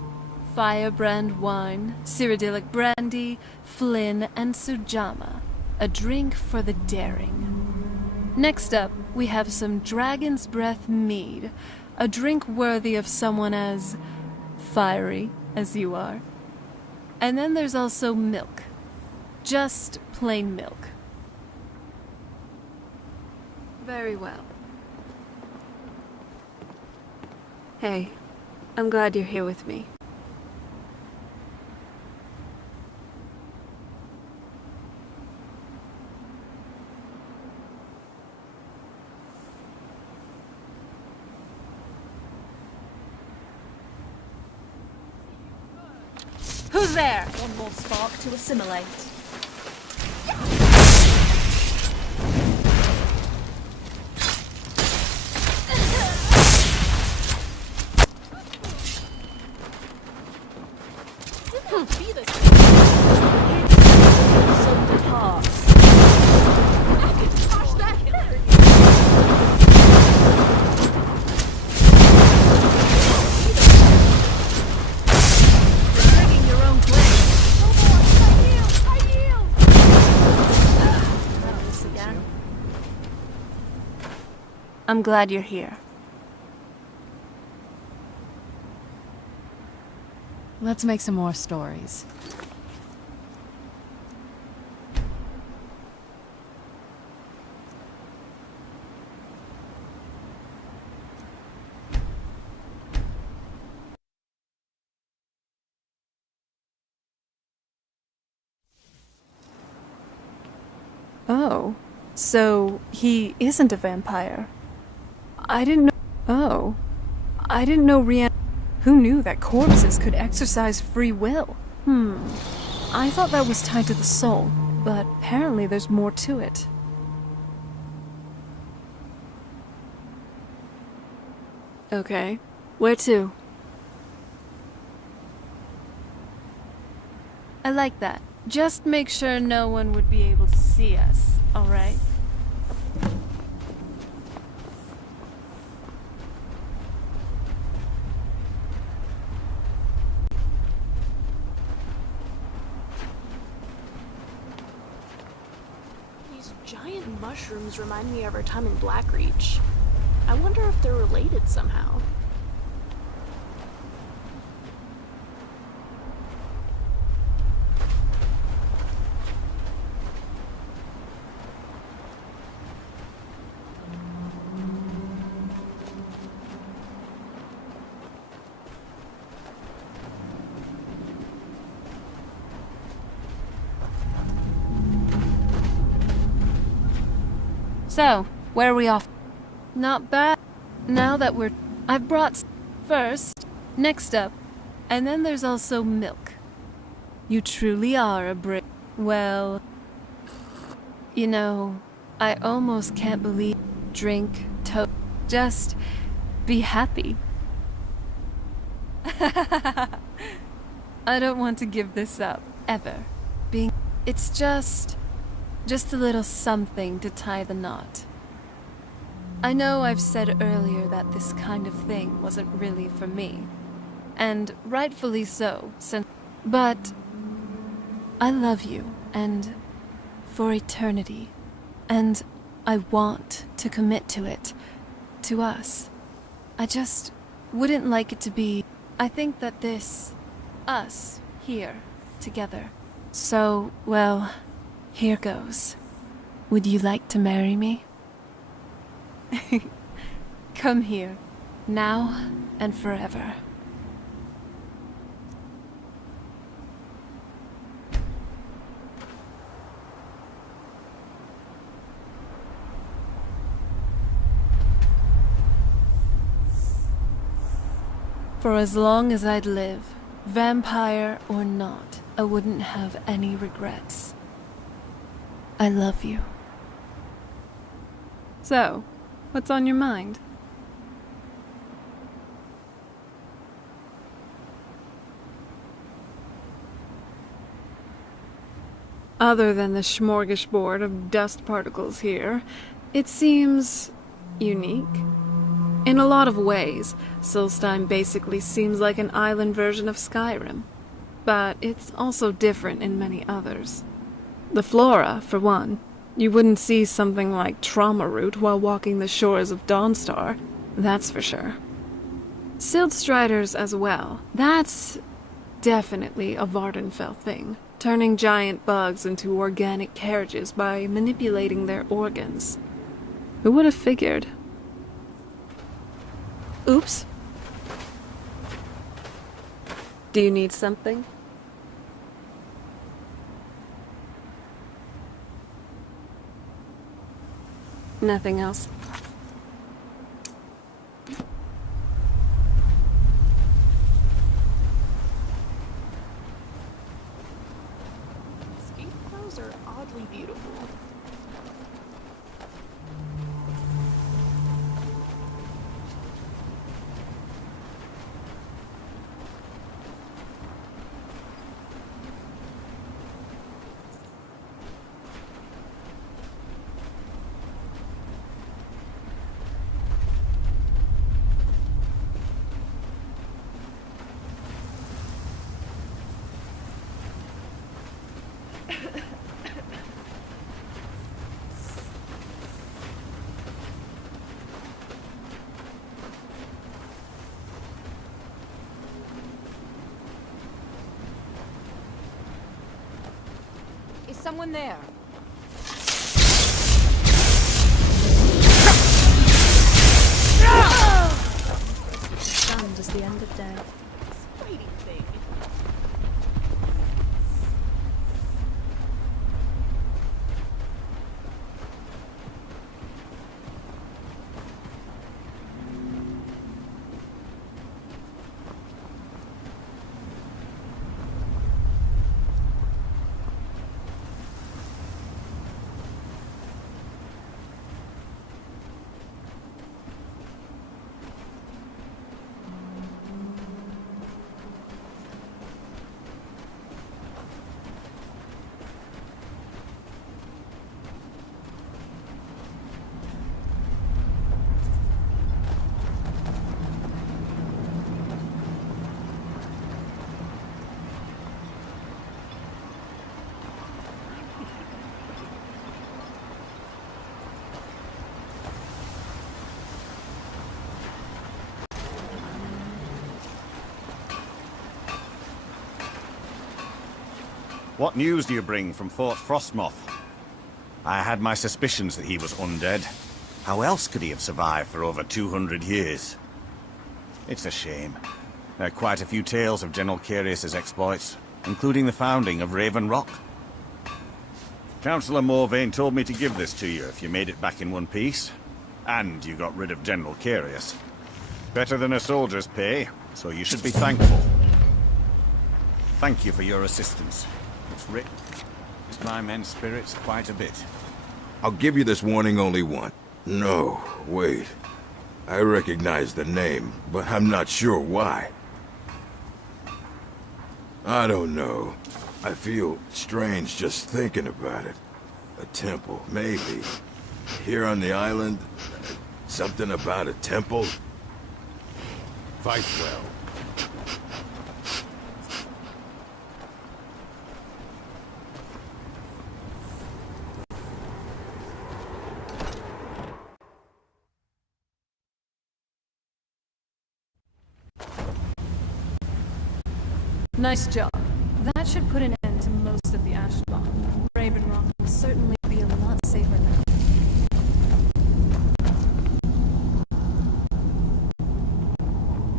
Firebrand wine, Cyrodiilic brandy, Flynn, and Sujamma. A drink for the daring. Next up, we have some Dragon's Breath mead. A drink worthy of someone as fiery as you are. And then there's also milk. Just plain milk. Very well. Hey, I'm glad you're here with me. Who's there? One more spark to assimilate. Be this. Sundered hearts. Gosh, that You're digging your own grave. I yield! Not this again. I'm glad you're here. Let's make some more stories. Oh, so he isn't a vampire. I didn't know. Oh, I didn't know Who knew that corpses could exercise free will? I thought that was tied to the soul, but apparently there's more to it. Okay, where to? I like that. Just make sure no one would be able to see us, alright? These giant mushrooms remind me of our time in Blackreach. I wonder if they're related somehow. So, where are we off? Not bad. Now that I've brought first, next up, and then there's also milk. You truly are a brave. Well, you know, I almost can't believe. Drink, just be happy. I don't want to give this up, ever. It's just a little something to tie the knot. I know I've said earlier that this kind of thing wasn't really for me, and rightfully so, but I love you, and for eternity, and I want to commit to it. To us. I just wouldn't like it to be... I think that this... us, here, together. So, well, here goes. Would you like to marry me? Come here, now and forever. For as long as I'd live, vampire or not, I wouldn't have any regrets. I love you. So, what's on your mind? Other than the smorgasbord of dust particles here, it seems unique. In a lot of ways, Solstheim basically seems like an island version of Skyrim. But it's also different in many others. The flora, for one. You wouldn't see something like trauma root while walking the shores of Dawnstar, that's for sure. Sildstriders as well. That's definitely a Vardenfell thing. Turning giant bugs into organic carriages by manipulating their organs. Who would have figured? Oops. Do you need something? Nothing else. Skate clothes are oddly beautiful. Is someone there? Stand as the end of day. Fighting thing. What news do you bring from Fort Frostmoth? I had my suspicions that he was undead. How else could he have survived for over 200 years? It's a shame. There are quite a few tales of General Carius's exploits, including the founding of Raven Rock. Councillor Morvain told me to give this to you if you made it back in one piece. And you got rid of General Carius. Better than a soldier's pay, so you should be thankful. Thank you for your assistance. It's raised my men's spirits quite a bit. I'll give you this warning only once. No, wait. I recognize the name, but I'm not sure why. I don't know. I feel strange just thinking about it. A temple, maybe. Here on the island, something about a temple. Fight well. Nice job. That should put an end to most of the ash bomb. Raven Rock will certainly be a lot safer now.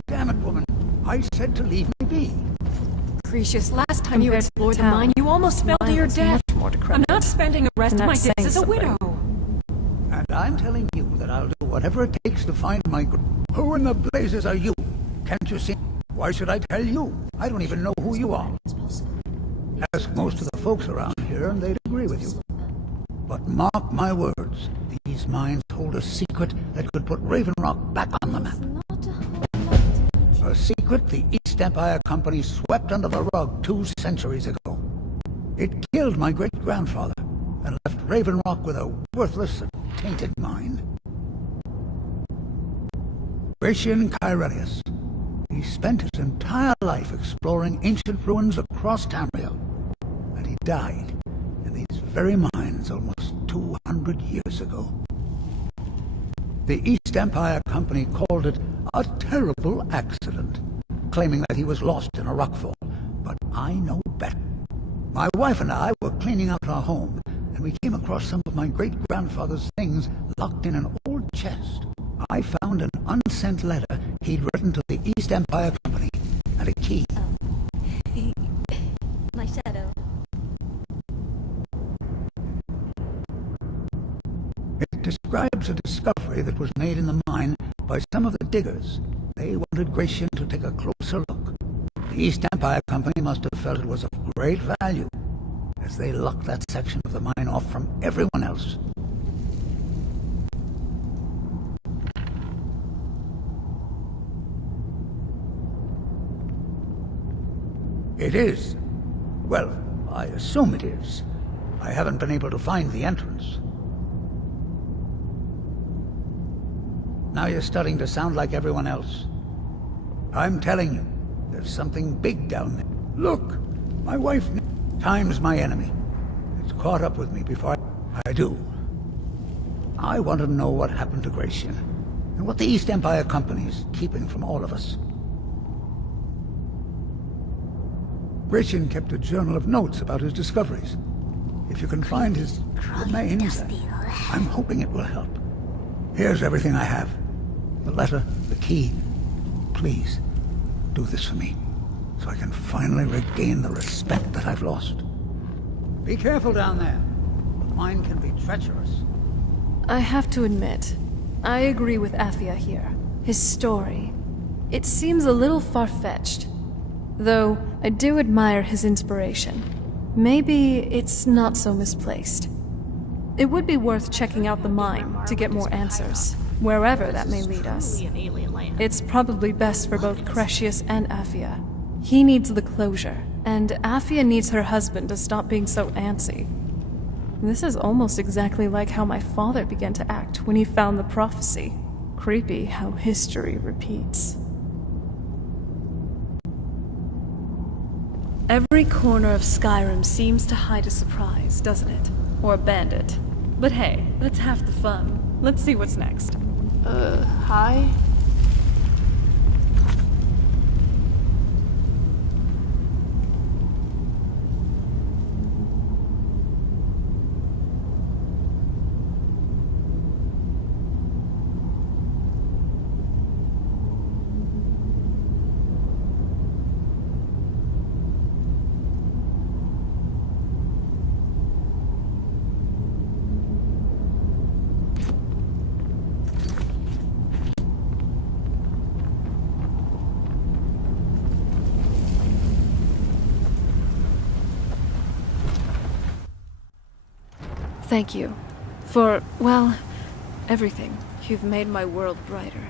Damn it, woman. I said to leave me be. Precious, last time you explored the mine, you almost fell to your death. I'm not spending the rest of my days as a widow. And I'm telling you that I'll do whatever it takes to find my... Who in the blazes are you? Can't you see? Why should I tell you? I don't even know who you are. Ask most of the folks around here and they'd agree with you. But mark my words, these mines hold a secret that could put Raven Rock back on the map. A secret the East Empire Company swept under the rug 2 centuries ago. It killed my great-grandfather and left Raven Rock with a worthless and tainted mine. Gratian Kyrelius. He spent his entire life exploring ancient ruins across Tamriel, and he died in these very mines almost 200 years ago. The East Empire Company called it a terrible accident, claiming that he was lost in a rockfall, but I know better. My wife and I were cleaning out our home, and we came across some of my great-grandfather's things locked in an old chest. I found an unsent letter he'd written to the East Empire Company, and a key. Oh. My shadow. It describes a discovery that was made in the mine by some of the diggers. They wanted Gratian to take a closer look. The East Empire Company must have felt it was of great value, as they locked that section of the mine off from everyone else. It is. Well, I assume it is. I haven't been able to find the entrance. Now you're starting to sound like everyone else. I'm telling you, there's something big down there. Look, my wife... Time's my enemy. It's caught up with me before I do. I want to know what happened to Gratian, and what the East Empire Company is keeping from all of us. Gratian kept a journal of notes about his discoveries. If you can find his remains, I'm hoping it will help. Here's everything I have. The letter, the key. Please, do this for me, so I can finally regain the respect that I've lost. Be careful down there. The mine can be treacherous. I have to admit, I agree with Athia here. His story. It seems a little far-fetched. Though, I do admire his inspiration. Maybe it's not so misplaced. It would be worth checking out the mine to get more answers, wherever that may lead us. It's probably best for both Crescius and Athia. He needs the closure, and Athia needs her husband to stop being so antsy. This is almost exactly like how my father began to act when he found the prophecy. Creepy how history repeats. Every corner of Skyrim seems to hide a surprise, doesn't it? Or a bandit. But hey, that's half the fun. Let's see what's next. Hi? Thank you. For, well, everything. You've made my world brighter.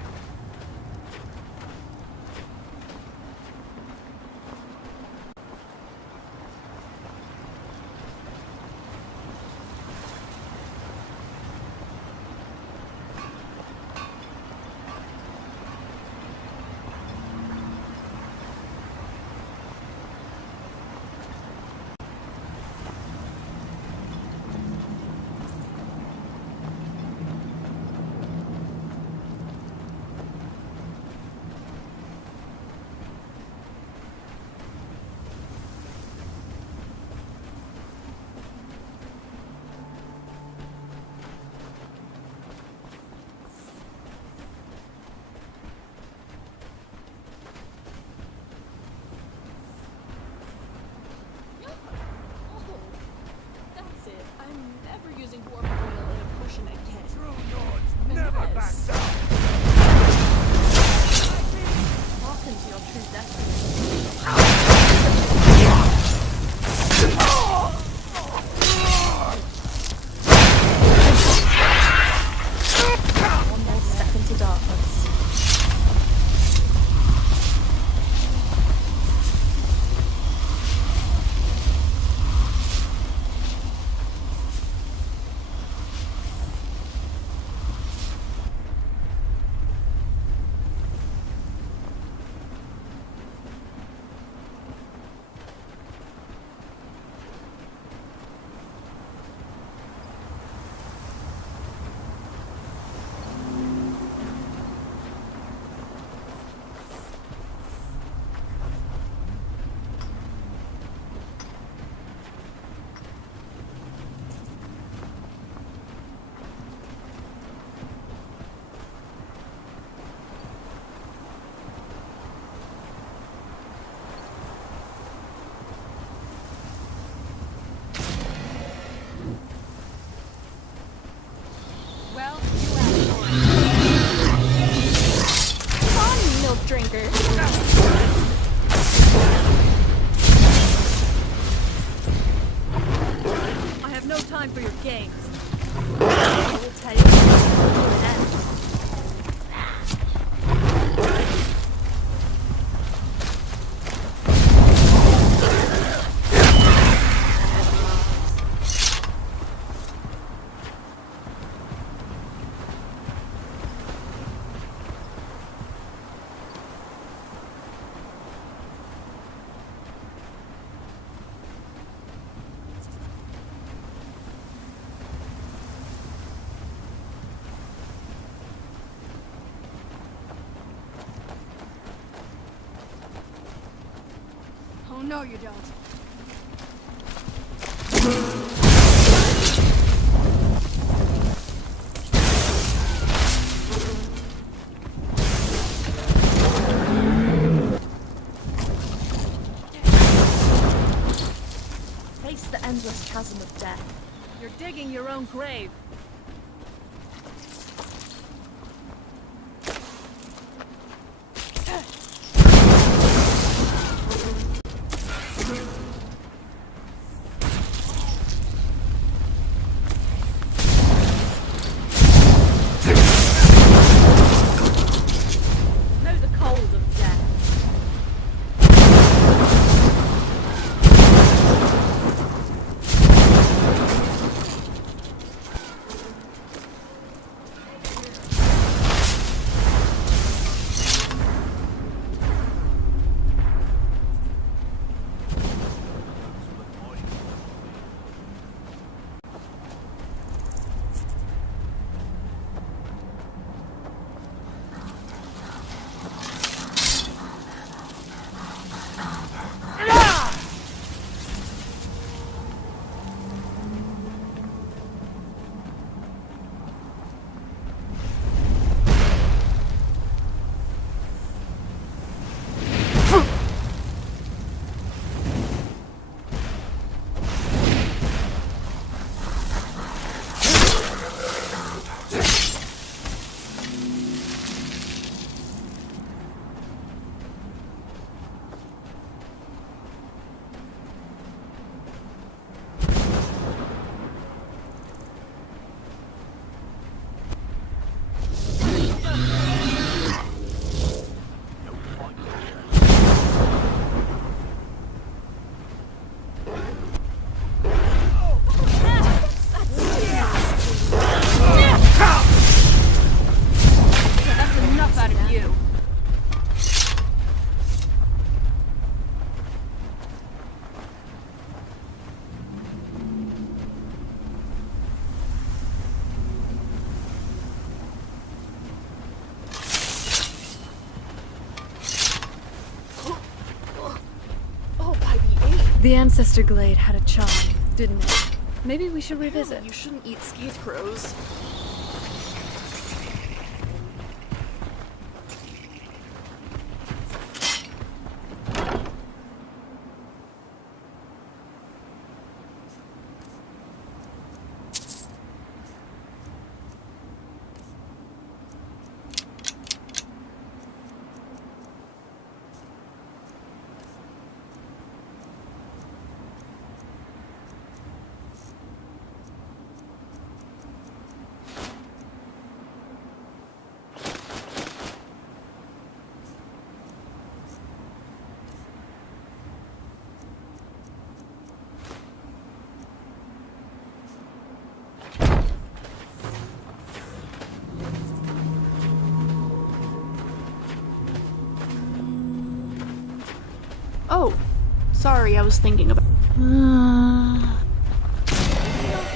using dwarf oil in a potion again. True Nords never back down. Walk into your true destiny. One more step into darkness. Drinker. I have no time for your games. I will tell you before it ends. Oh, no, you don't. Face the endless chasm of death. You're digging your own grave. Know the cold of death. The Ancestor Glade had a charm, didn't it? Maybe we should revisit. You shouldn't eat scarecrows. Sorry, I was thinking about... We don't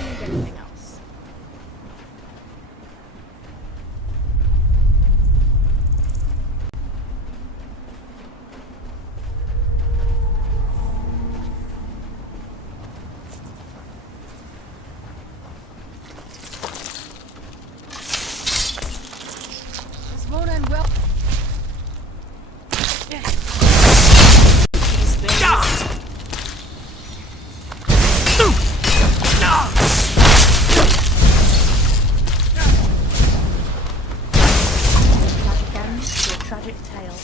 need anything else. This won't end well. Tragic end to a tragic tale.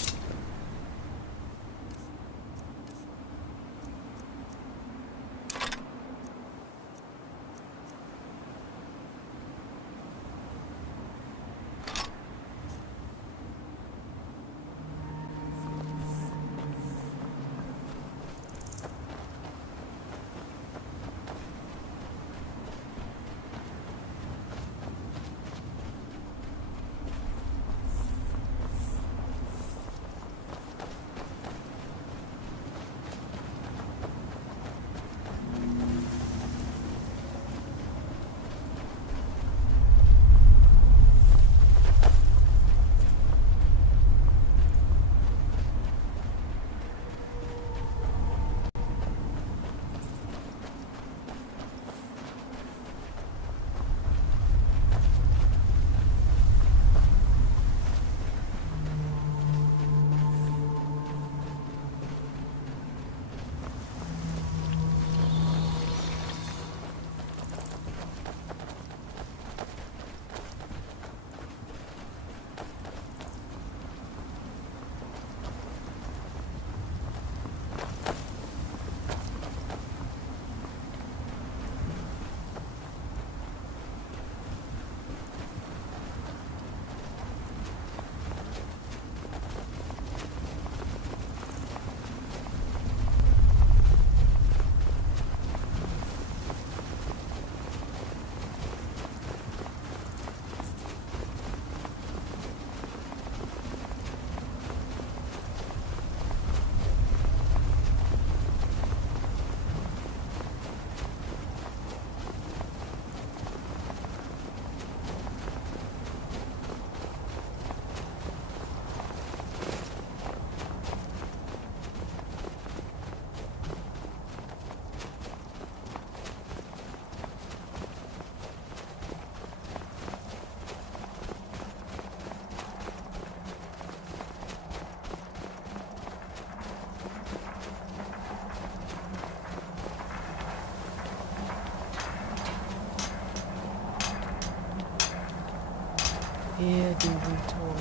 Here do we toil.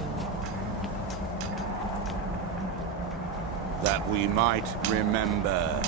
That we might remember.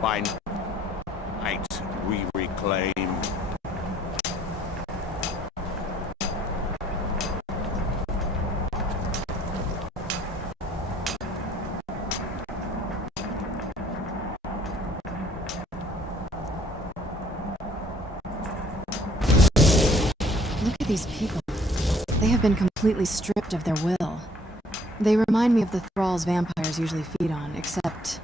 By night we reclaim. Look at these people. They have been completely stripped of their will. They remind me of the thralls vampires usually feed on, except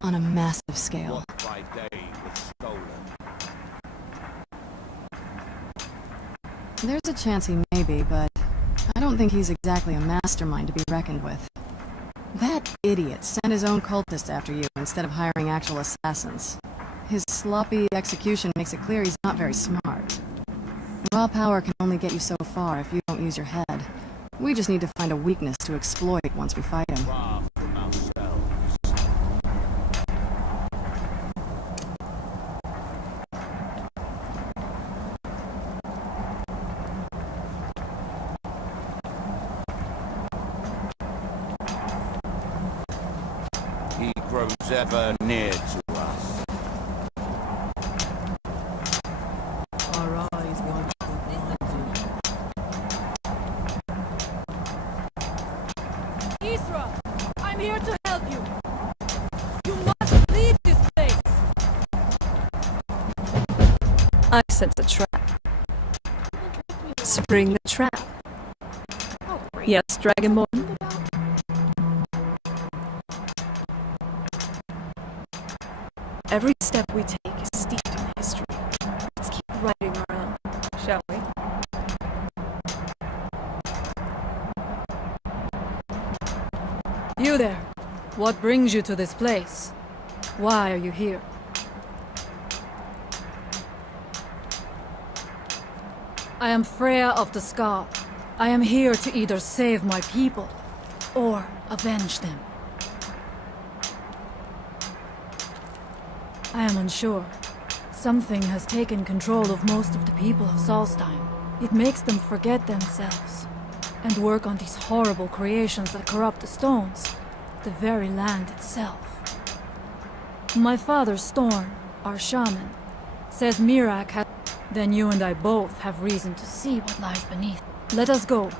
on a massive scale. By day was stolen. There's a chance he may be, but I don't think he's exactly a mastermind to be reckoned with. That idiot sent his own cultists after you instead of hiring actual assassins. His sloppy execution makes it clear he's not very smart. Raw power can only get you so far if you don't use your head. We just need to find a weakness to exploit once we fight him. grows ever near to us. Our eyes want to Isra, I'm here to help you. You must leave this place. I sense a trap. Spring the trap. Yes, Dragonborn. Every step we take is steeped in history. Let's keep writing our own, shall we? You there. What brings you to this place? Why are you here? I am Freya of the Scar. I am here to either save my people or avenge them. I am unsure. Something has taken control of most of the people of Solstheim. It makes them forget themselves and work on these horrible creations that corrupt the stones, the very land itself. My father, Storm, our shaman, says Mirak has... Then you and I both have reason to see what lies beneath. Let us go.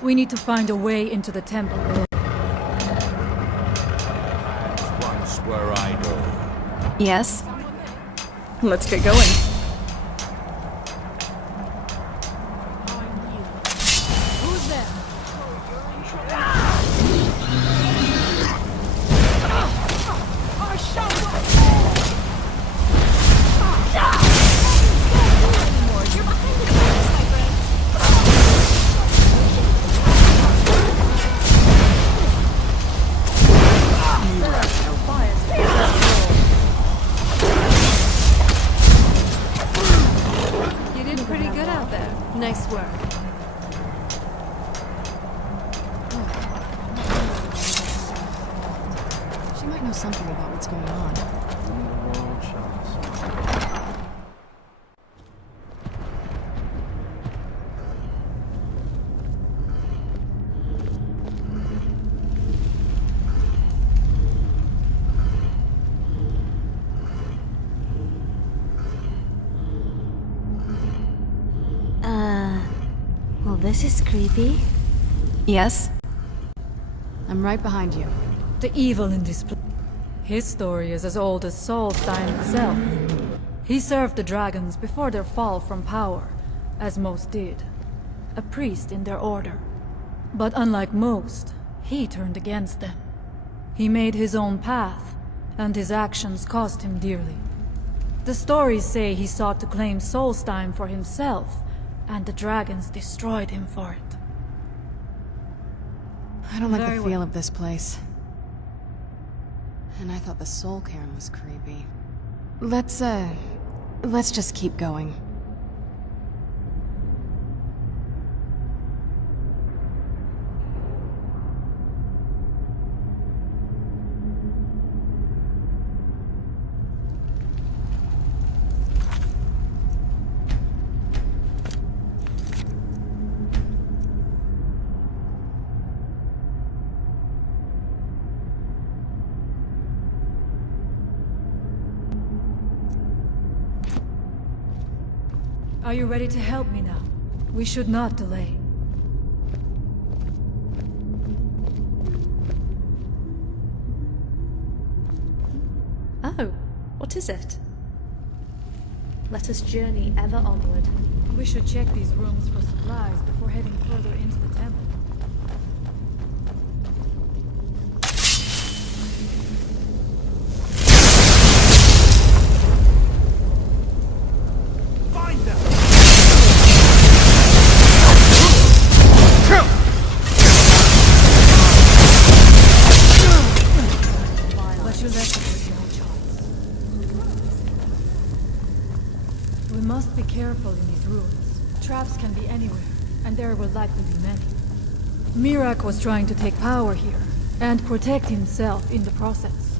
We need to find a way into the temple. Once were idle. Yes? Let's get going. Who's there? Our shaman! You're behind the doors, my friend. You did pretty good out there. Nice work. She might know something about what's going on. Well, this is creepy. Yes? I'm right behind you. The evil in this place. His story is as old as Solstheim itself. He served the dragons before their fall from power, as most did. A priest in their order. But unlike most, he turned against them. He made his own path, and his actions cost him dearly. The stories say he sought to claim Solstheim for himself, and the dragons destroyed him for it. I don't like Very the feel well. of this place. And I thought the soul cairn was creepy. Let's just keep going. Are you ready to help me now? We should not delay. Oh, what is it? Let us journey ever onward. We should check these rooms for supplies before heading further into the temple. Find them! But you left us with no choice. We must be careful in these rooms. Traps can be anywhere, and there will likely be many. Mirak was trying to take power here, and protect himself in the process.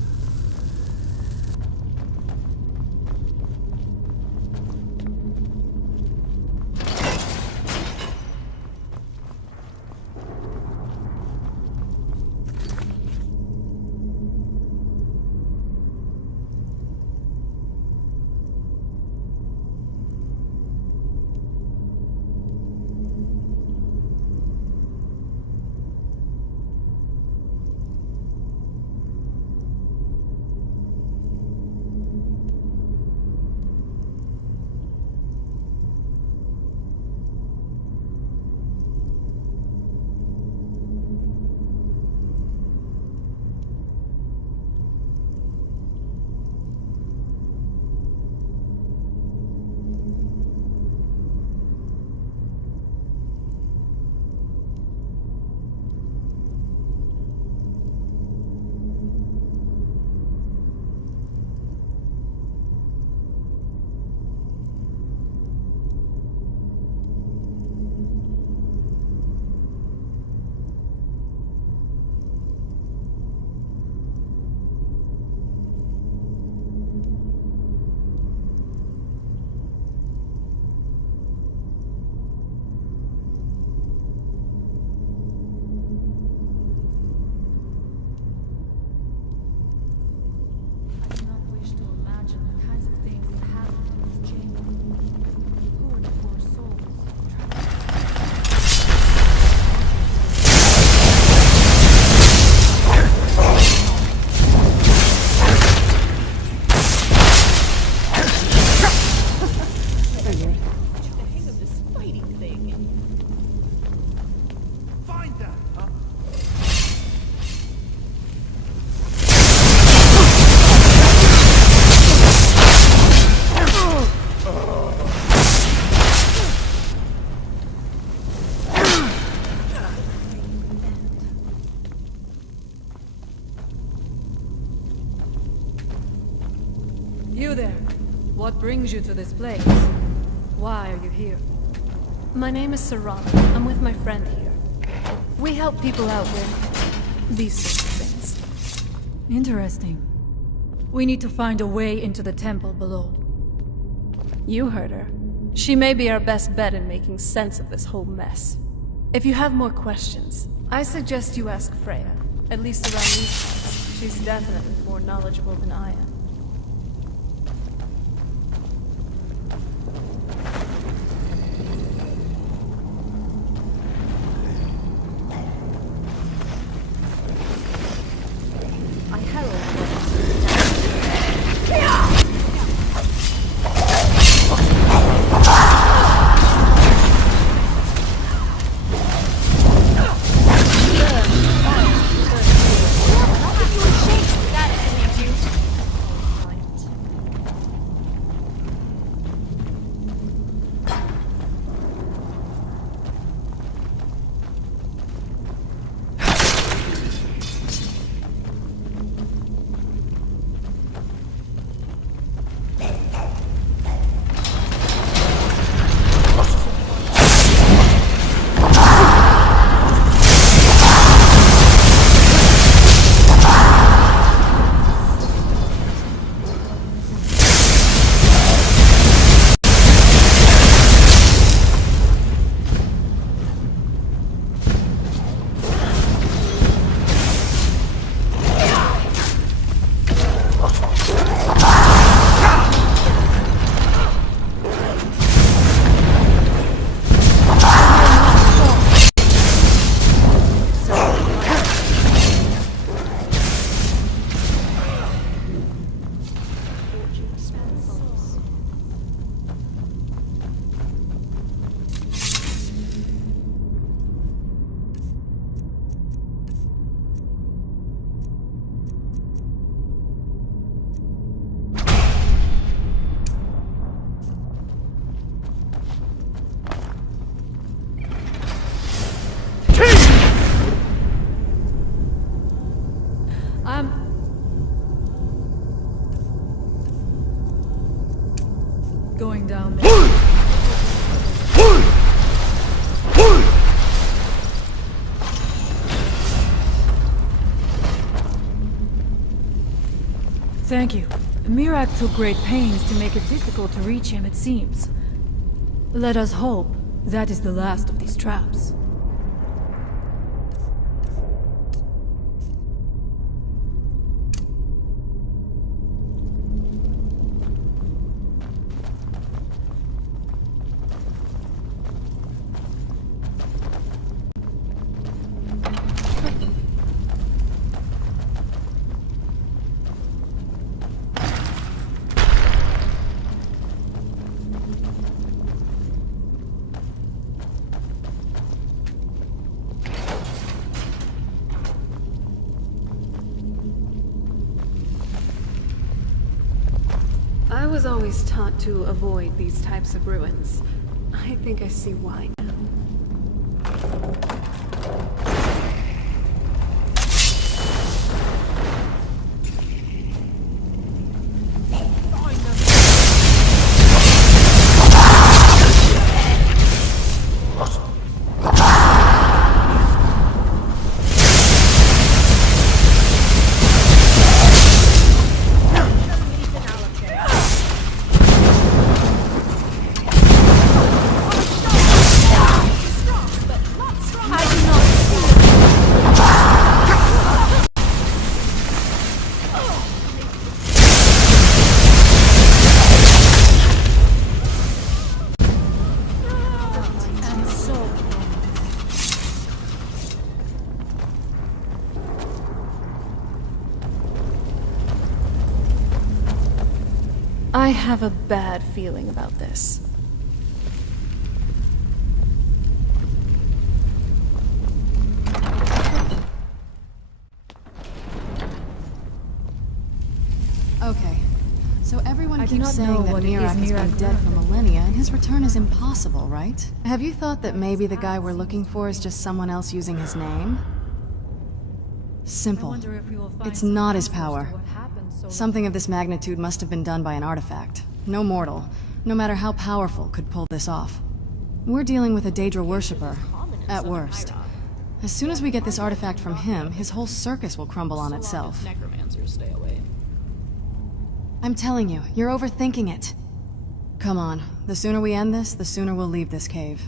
You there. What brings you to this place? Why are you here? My name is Serana. I'm with my friend here. We help people out with these sorts of things. Interesting. We need to find a way into the temple below. You heard her. She may be our best bet in making sense of this whole mess. If you have more questions, I suggest you ask Freya. At least around these parts. She's definitely more knowledgeable than I am. Going down there. Thank you. Mirak took great pains to make it difficult to reach him, it seems. Let us hope that is the last of these traps. I was always taught to avoid these types of ruins. I think I see why now. I have a bad feeling about this. Okay, so everyone I do keeps not know saying that what it is Mirak has been Mirak dead for does. millennia, and his return is impossible, right? Have you thought that maybe the guy we're looking for is just someone else using his name? Simple. I wonder if we will find It's some not his answers to power. what happened Something of this magnitude must have been done by an artifact. No mortal, no matter how powerful, could pull this off. We're dealing with a Daedra worshipper, at worst. As soon as we get this artifact from him, his whole circus will crumble on itself. Necromancers stay away. I'm telling you, you're overthinking it. Come on, the sooner we end this, the sooner we'll leave this cave.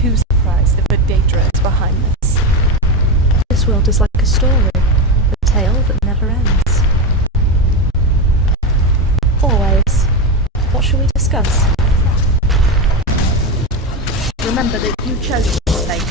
Too surprised if a Daedra is behind this. This world is like a story, a tale that never ends. Always. What shall we discuss? Remember that you chose this fate.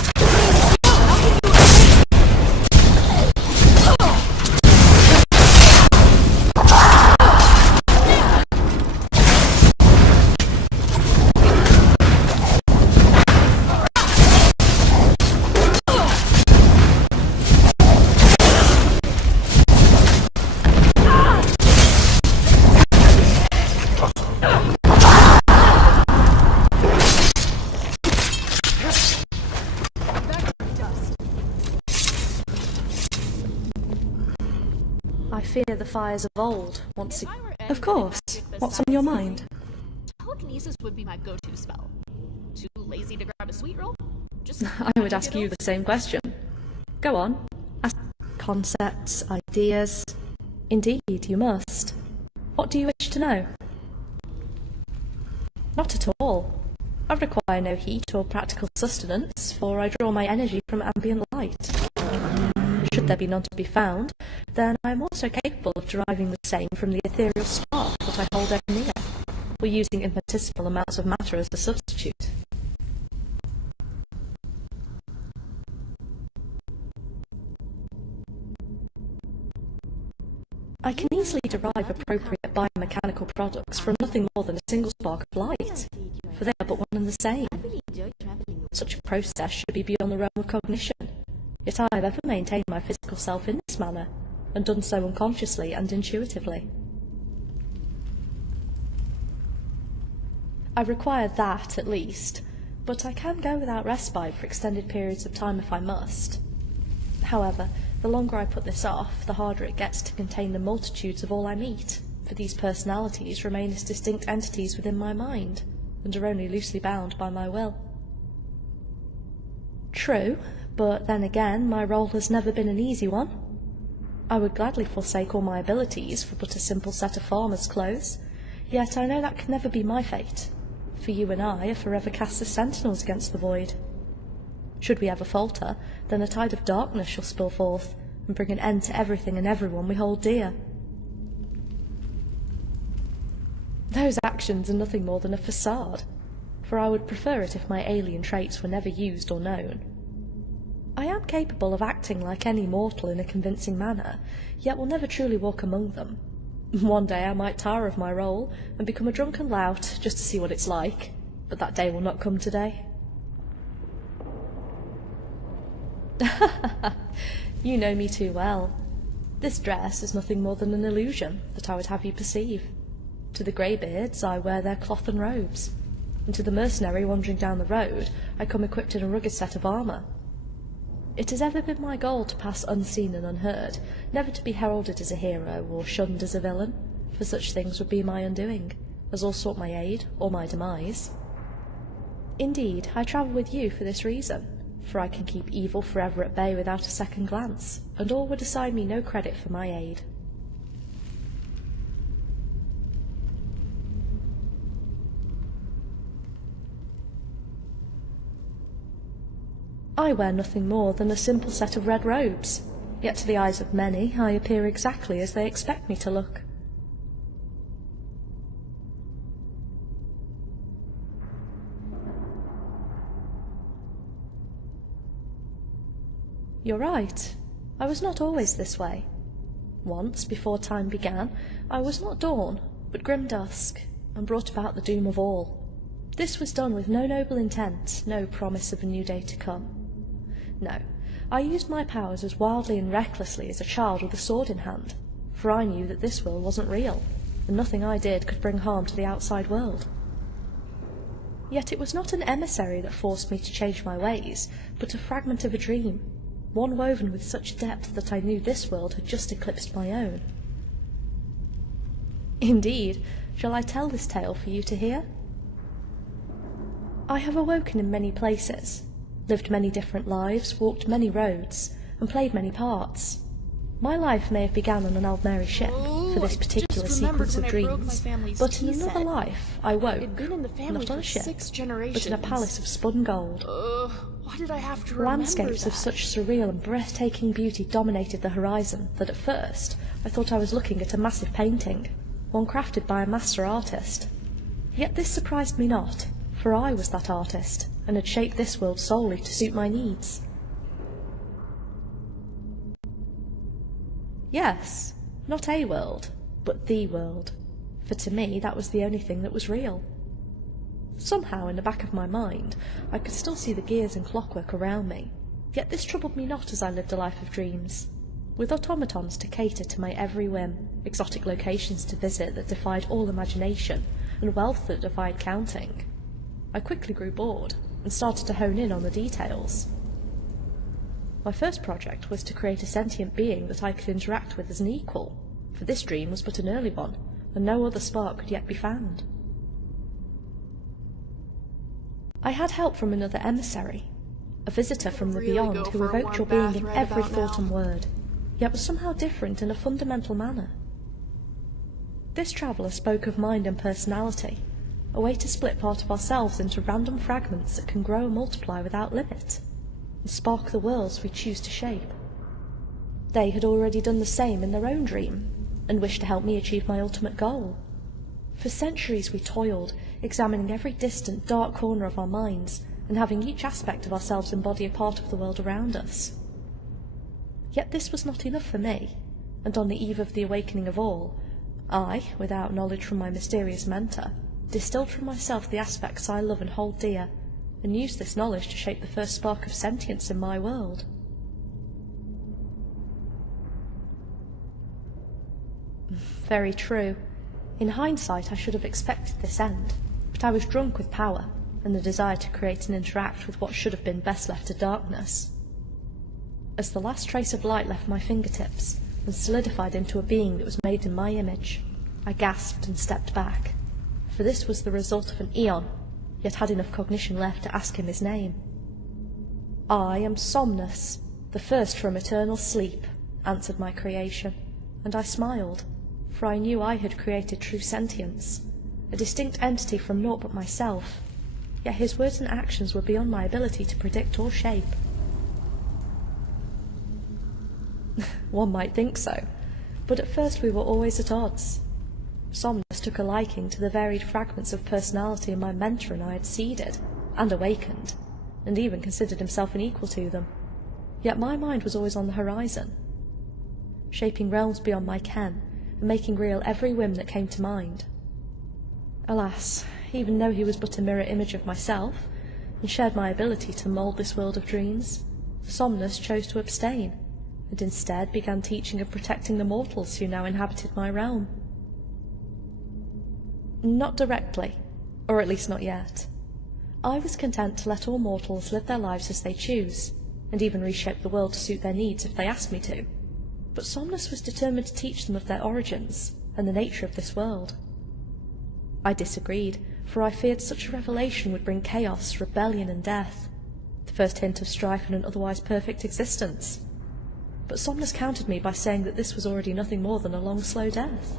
I fear the fires of old once again. Of course. What's on your mind? Telekinesis would be my go-to spell. Too lazy to grab a sweet roll? Just I would ask you the same question. Go on. Ask concepts, ideas. Indeed, you must. What do you wish to know? Not at all. I require no heat or practical sustenance, for I draw my energy from ambient light. Should there be none to be found, then I am also capable of deriving the same from the ethereal spark that I hold ever near, or using infinitesimal amounts of matter as a substitute. I can easily derive appropriate biomechanical products from nothing more than a single spark of light, for they are but one and the same. Such a process should be beyond the realm of cognition, yet I have ever maintained my physical self in this manner, and done so unconsciously and intuitively. I require that, at least, but I can go without respite for extended periods of time if I must. However, the longer I put this off, the harder it gets to contain the multitudes of all I meet, for these personalities remain as distinct entities within my mind, and are only loosely bound by my will. True, but then again, my role has never been an easy one. I would gladly forsake all my abilities for but a simple set of farmer's clothes, yet I know that can never be my fate, for you and I are forever cast as sentinels against the void. Should we ever falter, then a tide of darkness shall spill forth, and bring an end to everything and everyone we hold dear. Those actions are nothing more than a facade, for I would prefer it if my alien traits were never used or known. I am capable of acting like any mortal in a convincing manner, yet will never truly walk among them. One day I might tire of my role, and become a drunken lout just to see what it's like, but that day will not come today. You know me too well. This dress is nothing more than an illusion that I would have you perceive. To the greybeards, I wear their cloth and robes, and to the mercenary wandering down the road, I come equipped in a rugged set of armour. It has ever been my goal to pass unseen and unheard, never to be heralded as a hero or shunned as a villain, for such things would be my undoing, as all sought my aid or my demise. Indeed, I travel with you for this reason, for I can keep evil forever at bay without a second glance, and all would assign me no credit for my aid. I wear nothing more than a simple set of red robes, yet to the eyes of many I appear exactly as they expect me to look. You're right. I was not always this way. Once, before time began, I was not dawn, but grim dusk, and brought about the doom of all. This was done with no noble intent, no promise of a new day to come. No, I used my powers as wildly and recklessly as a child with a sword in hand, for I knew that this world wasn't real, and nothing I did could bring harm to the outside world. Yet it was not an emissary that forced me to change my ways, but a fragment of a dream, one woven with such depth that I knew this world had just eclipsed my own. Indeed, shall I tell this tale for you to hear? I have awoken in many places, lived many different lives, walked many roads, and played many parts. My life may have begun on an Aldmeri ship for this particular sequence of dreams, but in another life I woke, not on a ship, but in a palace of spun gold. Why did I have to remember Landscapes of such surreal and breathtaking beauty dominated the horizon that at first I thought I was looking at a massive painting, one crafted by a master artist. Yet this surprised me not, for I was that artist, and had shaped this world solely to suit my needs. Yes, not a world, but the world, for to me that was the only thing that was real. Somehow, in the back of my mind, I could still see the gears and clockwork around me, yet this troubled me not as I lived a life of dreams, with automatons to cater to my every whim, exotic locations to visit that defied all imagination, and wealth that defied counting. I quickly grew bored, and started to hone in on the details. My first project was to create a sentient being that I could interact with as an equal, for this dream was but an early one, and no other spark could yet be found. I had help from another emissary, a visitor from the beyond who evoked your being in every thought and word, yet was somehow different in a fundamental manner. This traveller spoke of mind and personality, a way to split part of ourselves into random fragments that can grow and multiply without limit, and spark the worlds we choose to shape. They had already done the same in their own dream, and wished to help me achieve my ultimate goal. For centuries we toiled, examining every distant, dark corner of our minds, and having each aspect of ourselves embody a part of the world around us. Yet this was not enough for me, and on the eve of the awakening of all, I, without knowledge from my mysterious mentor, distilled from myself the aspects I love and hold dear, and used this knowledge to shape the first spark of sentience in my world. Very true. In hindsight, I should have expected this end, but I was drunk with power, and the desire to create and interact with what should have been best left to darkness. As the last trace of light left my fingertips, and solidified into a being that was made in my image, I gasped and stepped back, for this was the result of an eon, yet had enough cognition left to ask him his name. I am Somnus, the first from eternal sleep, answered my creation, and I smiled, for I knew I had created true sentience, a distinct entity from naught but myself, yet his words and actions were beyond my ability to predict or shape. One might think so, but at first we were always at odds. Somnus took a liking to the varied fragments of personality my mentor and I had seeded, and awakened, and even considered himself an equal to them. Yet my mind was always on the horizon, shaping realms beyond my ken, and making real every whim that came to mind. Alas, even though he was but a mirror image of myself, and shared my ability to mould this world of dreams, Somnus chose to abstain, and instead began teaching and protecting the mortals who now inhabited my realm. Not directly, or at least not yet. I was content to let all mortals live their lives as they choose, and even reshape the world to suit their needs if they asked me to. But Somnus was determined to teach them of their origins and the nature of this world. I disagreed, for I feared such a revelation would bring chaos, rebellion, and death, the first hint of strife in an otherwise perfect existence. But Somnus countered me by saying that this was already nothing more than a long, slow death.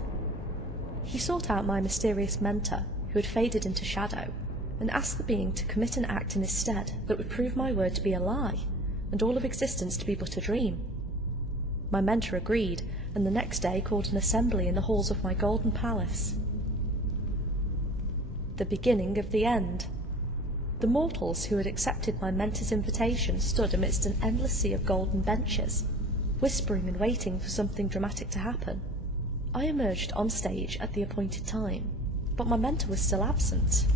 He sought out my mysterious mentor, who had faded into shadow, and asked the being to commit an act in his stead that would prove my word to be a lie, and all of existence to be but a dream. My mentor agreed, and the next day called an assembly in the halls of my golden palace. The beginning of the end. The mortals who had accepted my mentor's invitation stood amidst an endless sea of golden benches, whispering and waiting for something dramatic to happen. I emerged on stage at the appointed time, but my mentor was still absent.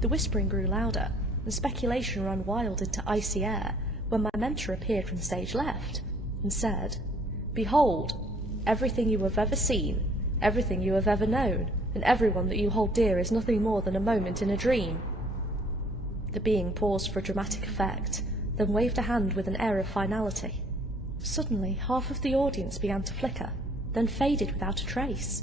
The whispering grew louder, and speculation ran wild into icy air when my mentor appeared from stage left and said, "Behold, everything you have ever seen, everything you have ever known, and everyone that you hold dear is nothing more than a moment in a dream." The being paused for a dramatic effect, then waved a hand with an air of finality. Suddenly, half of the audience began to flicker, then faded without a trace.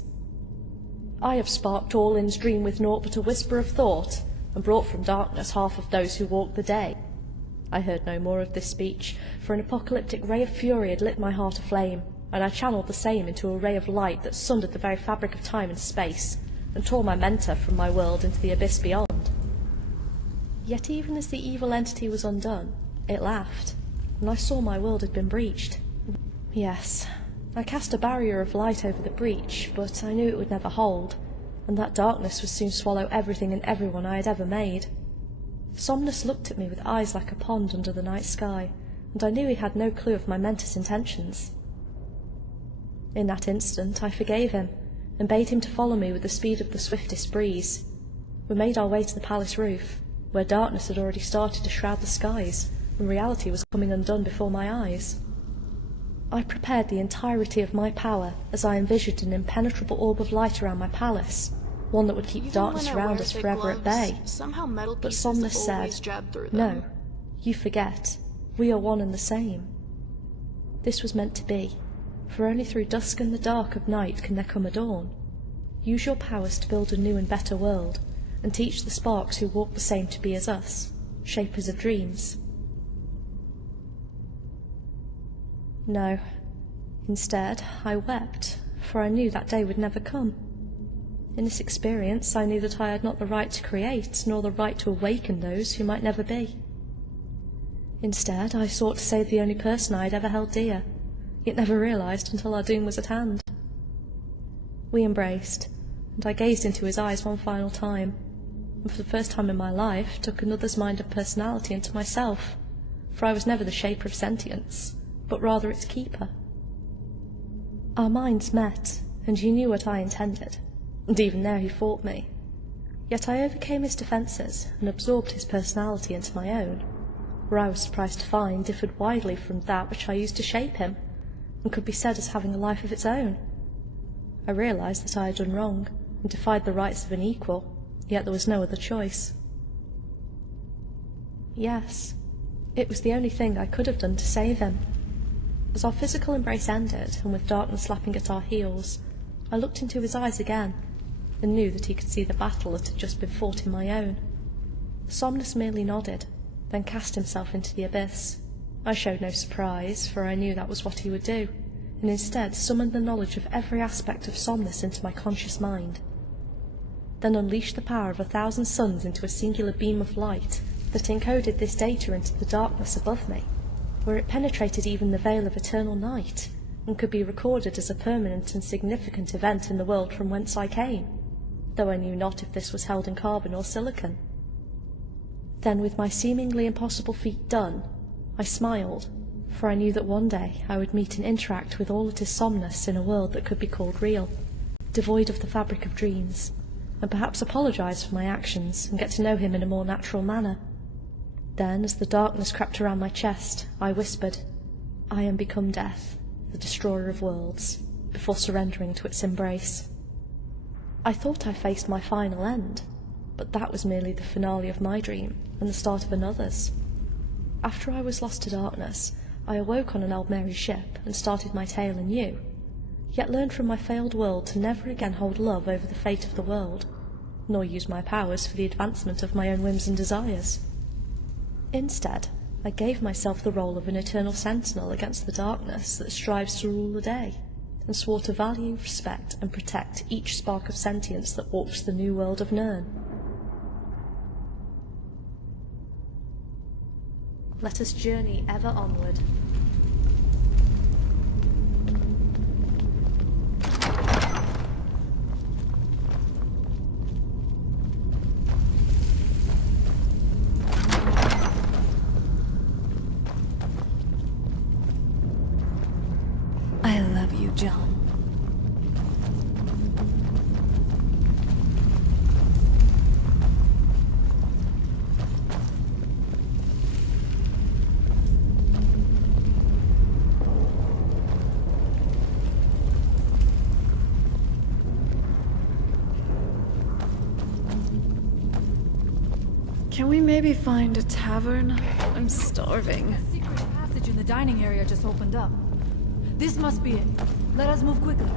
"I have sparked all in's dream with naught but a whisper of thought, and brought from darkness half of those who walk the day." I heard no more of this speech, for an apocalyptic ray of fury had lit my heart aflame, and I channeled the same into a ray of light that sundered the very fabric of time and space, and tore my mentor from my world into the abyss beyond. Yet even as the evil entity was undone, it laughed, and I saw my world had been breached. Yes, I cast a barrier of light over the breach, but I knew it would never hold, and that darkness would soon swallow everything and everyone I had ever made. Somnus looked at me with eyes like a pond under the night sky, and I knew he had no clue of my mentor's intentions. In that instant I forgave him, and bade him to follow me with the speed of the swiftest breeze. We made our way to the palace roof, where darkness had already started to shroud the skies, and reality was coming undone before my eyes. I prepared the entirety of my power as I envisioned an impenetrable orb of light around my palace, one that would keep darkness around us forever at bay. Somehow metal But pieces Somnus always said, jab through "No, them. you forget. We are one and the same." This was meant to be, for only through dusk and the dark of night can there come a dawn. Use your powers to build a new and better world, and teach the sparks who walk the same to be as us, shapers of dreams. No. Instead, I wept, for I knew that day would never come. In this experience, I knew that I had not the right to create, nor the right to awaken those who might never be. Instead, I sought to save the only person I had ever held dear, yet never realized until our doom was at hand. We embraced, and I gazed into his eyes one final time, and for the first time in my life took another's mind and personality into myself, for I was never the shaper of sentience, but rather its keeper. Our minds met, and he knew what I intended, and even there he fought me. Yet I overcame his defences and absorbed his personality into my own, where I was surprised to find differed widely from that which I used to shape him, and could be said as having a life of its own. I realized that I had done wrong, and defied the rights of an equal, yet there was no other choice. Yes, it was the only thing I could have done to save him. As our physical embrace ended, and with darkness lapping at our heels, I looked into his eyes again, and knew that he could see the battle that had just been fought in my own. Somnus merely nodded, then cast himself into the abyss. I showed no surprise, for I knew that was what he would do, and instead summoned the knowledge of every aspect of Somnus into my conscious mind. Then unleashed the power of 1,000 suns into a singular beam of light that encoded this data into the darkness above me, where it penetrated even the veil of eternal night, and could be recorded as a permanent and significant event in the world from whence I came, though I knew not if this was held in carbon or silicon. Then, with my seemingly impossible feat done, I smiled, for I knew that one day I would meet and interact with all that is Somnus in a world that could be called real, devoid of the fabric of dreams, and perhaps apologize for my actions and get to know him in a more natural manner. Then, as the darkness crept around my chest, I whispered, "I am become death, the destroyer of worlds," before surrendering to its embrace. I thought I faced my final end, but that was merely the finale of my dream and the start of another's. After I was lost to darkness, I awoke on an Aldmeri ship and started my tale anew, yet learned from my failed world to never again hold love over the fate of the world, nor use my powers for the advancement of my own whims and desires. Instead, I gave myself the role of an eternal sentinel against the darkness that strives to rule the day, and swore to value, respect, and protect each spark of sentience that walks the new world of Nirn. Let us journey ever onward. I love you, John. Can we maybe find a tavern? I'm starving. A secret passage in the dining area just opened up. This must be it. Let us move quickly.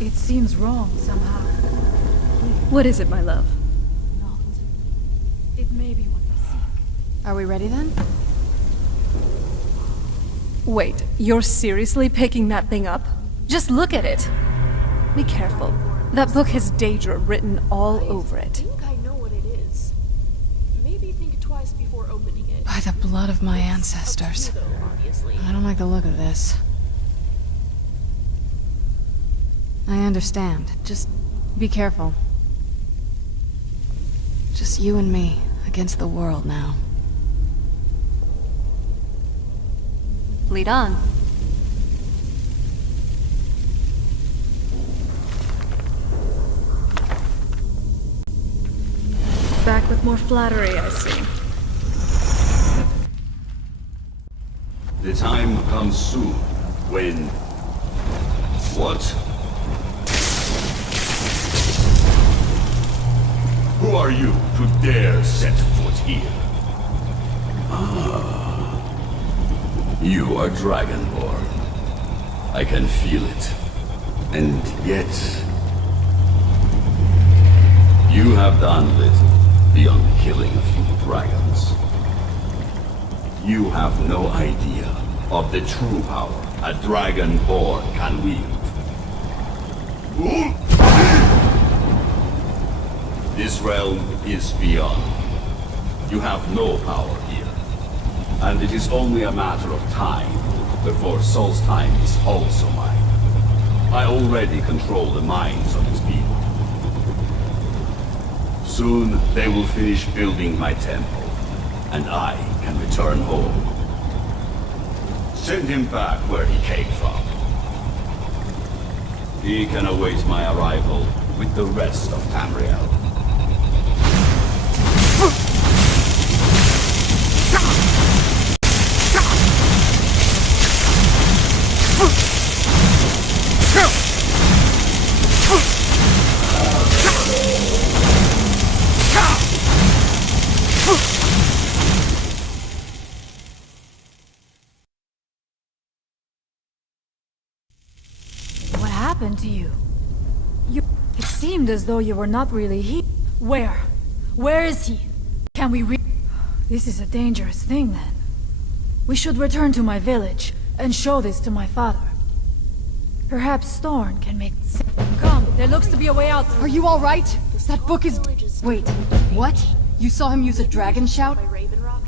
It seems wrong somehow. What is it, my love? Not. It may be what we seek. Are we ready then? Wait, you're seriously picking that thing up? Just look at it. Be careful. That book has Daedra written all over it. I think I know what it is. Maybe think twice before opening it. By the blood of my ancestors. Though, obviously. I don't like the look of this. I understand. Just be careful. Just you and me against the world now. Lead on. Back with more flattery, I see. The time comes soon when... What? Who are you to dare set foot here? Ah. You are Dragonborn. I can feel it. And yet... You have done little beyond killing a few dragons. You have no idea of the true power a Dragonborn can wield. This realm is beyond. You have no power here. And it is only a matter of time before Solstheim is also mine. I already control the minds of his people. Soon they will finish building my temple, and I can return home. Send him back where he came from. He can await my arrival with the rest of Tamriel. What happened to you? It seemed as though you were not really here. Where? Where is he? Can we This is a dangerous thing, then. We should return to my village and show this to my father. Perhaps Thorn can make... Come, there looks to be a way out. Are you alright? That book is... Wait, what? You saw him use a dragon shout?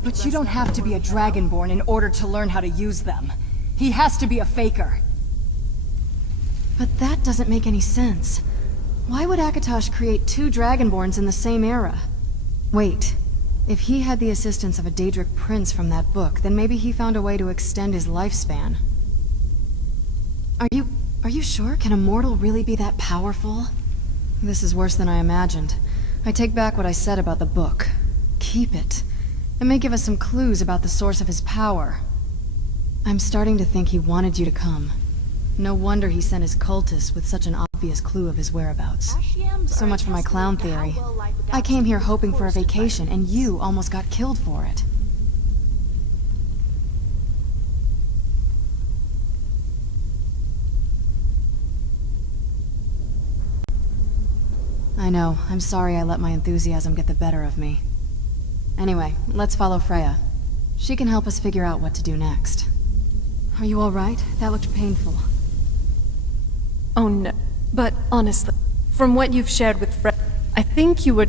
But you don't have to be a Dragonborn in order to learn how to use them. He has to be a faker. But that doesn't make any sense. Why would Akatosh create two Dragonborns in the same era? Wait, if he had the assistance of a Daedric prince from that book, then maybe he found a way to extend his lifespan. Are you sure? Can a mortal really be that powerful? This is worse than I imagined. I take back what I said about the book. Keep it. It may give us some clues about the source of his power. I'm starting to think he wanted you to come. No wonder he sent his cultists with such an obvious clue of his whereabouts. So much for my clown theory. I came here hoping for a vacation, and you almost got killed for it. I know. I'm sorry I let my enthusiasm get the better of me. Anyway, let's follow Freya. She can help us figure out what to do next. Are you alright? That looked painful. Oh no. But honestly, from what you've shared with Freya, I think you were...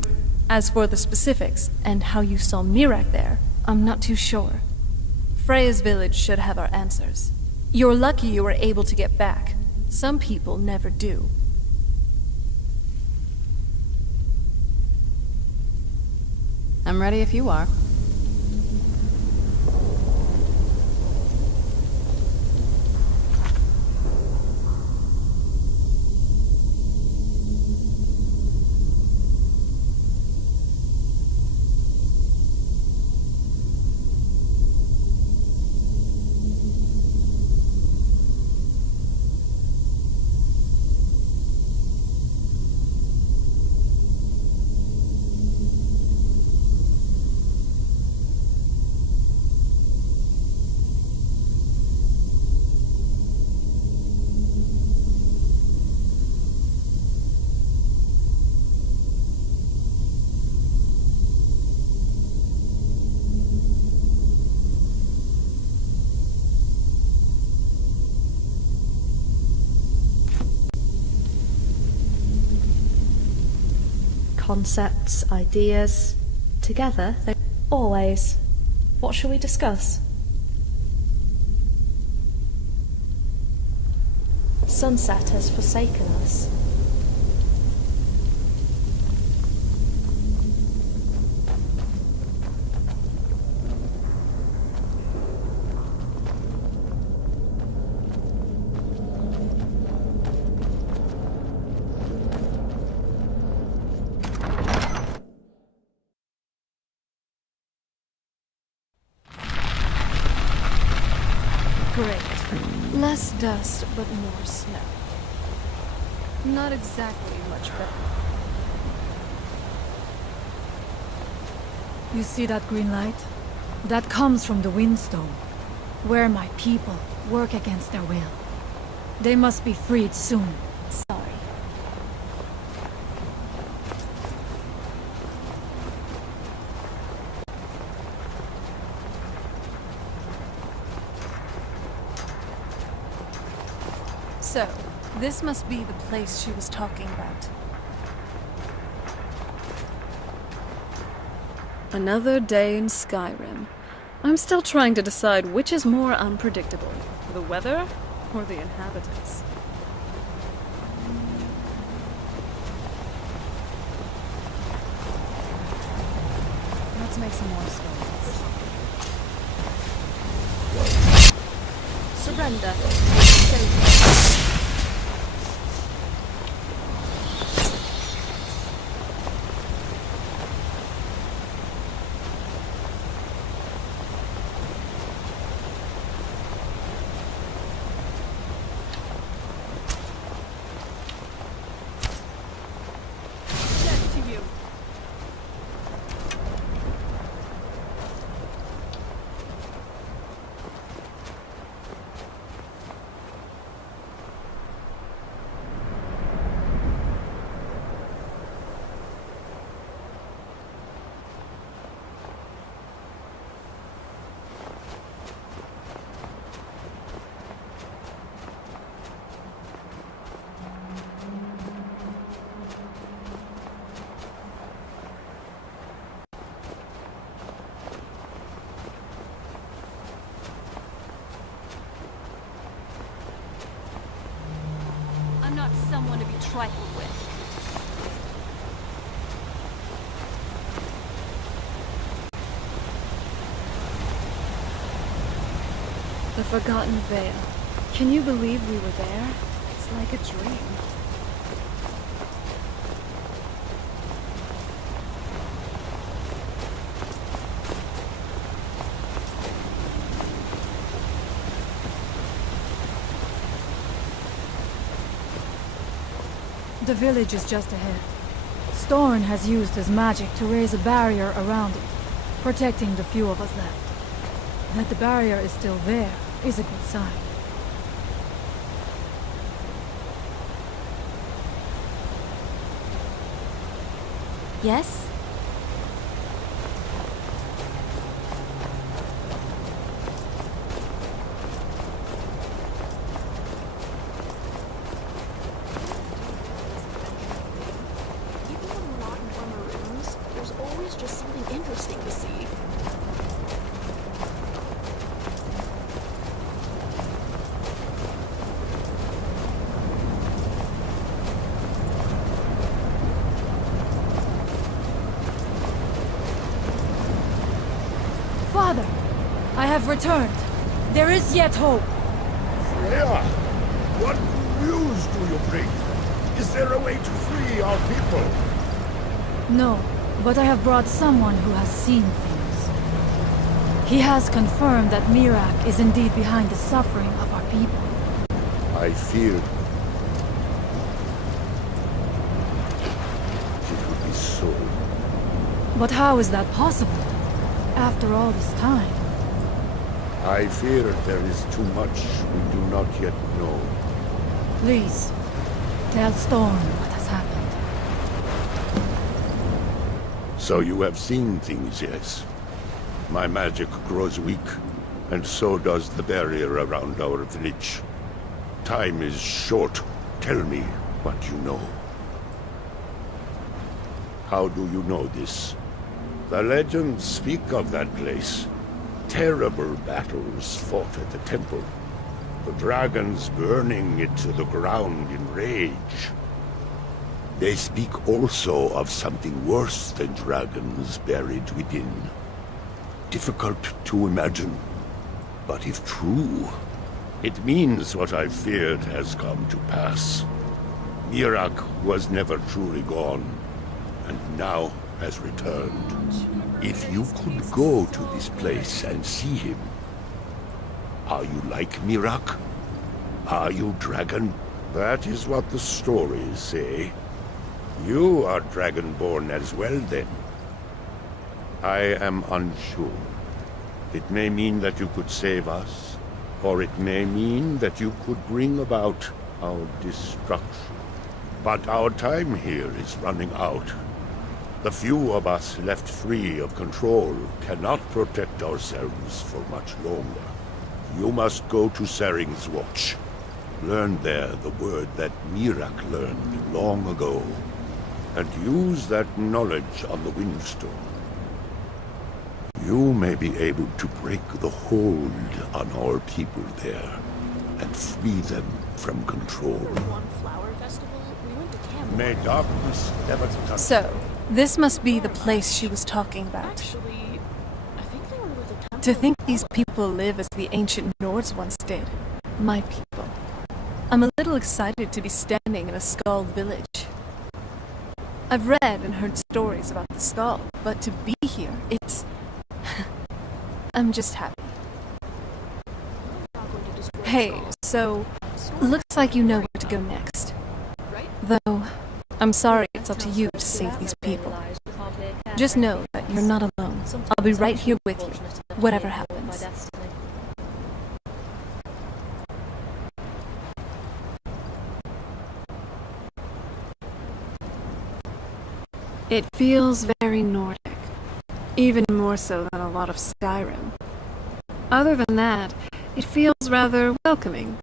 As for the specifics, and how you saw Mirak there, I'm not too sure. Freya's village should have our answers. You're lucky you were able to get back. Some people never do. I'm ready if you are. Concepts, ideas, together, Always. What shall we discuss? Sunset has forsaken us. Great. Less dust, but more snow. Not exactly much better. You see that green light? That comes from the Windstone, where my people work against their will. They must be freed soon. Sorry. So, this must be the place she was talking about. Another day in Skyrim. I'm still trying to decide which is more unpredictable, the weather or the inhabitants. Let's make some more stones. Surrender. I'm not someone to be trifled with. The Forgotten Vale. Can you believe we were there? It's like a dream. The village is just ahead. Storn has used his magic to raise a barrier around it, protecting the few of us left. That the barrier is still there is a good sign. Yes? Even when we're not in warmer rooms, there's always just something interesting to see. Father, I have returned. There is yet hope. Freya, what news do you bring? Is there a way to free our people? No, but I have brought someone who has seen things. He has confirmed that Mirak is indeed behind the suffering of our people. I feared it would be so. But how is that possible? After all this time. I fear there is too much we do not yet know. Please, tell Storm what has happened. So you have seen things, yes? My magic grows weak, and so does the barrier around our village. Time is short. Tell me what you know. How do you know this? The legends speak of that place. Terrible battles fought at the temple. The dragons burning it to the ground in rage. They speak also of something worse than dragons buried within. Difficult to imagine, but if true, it means what I feared has come to pass. Mirak was never truly gone, and now has returned. If you could go to this place and see him, are you like Mirak? Are you dragon? That is what the stories say. You are Dragonborn as well, then. I am unsure. It may mean that you could save us, or it may mean that you could bring about our destruction. But our time here is running out. The few of us left free of control cannot protect ourselves for much longer. You must go to Saring's Watch. Learn there the word that Mirak learned long ago, and use that knowledge on the Windstone. You may be able to break the hold on our people there, and free them from control. May darkness never touch. So, this must be the place she was talking about. To think these people live as the ancient Nords once did. My people. I'm a little excited to be standing in a Skald village. I've read and heard stories about the Skald, but to be here, it's... I'm just happy. Hey, so... looks like you know where to go next. Though, I'm sorry it's up to you to save these people. Just know that you're not alone. I'll be right here with you, whatever happens. It feels very Nordic. Even more so than a lot of Skyrim. Other than that, it feels rather welcoming.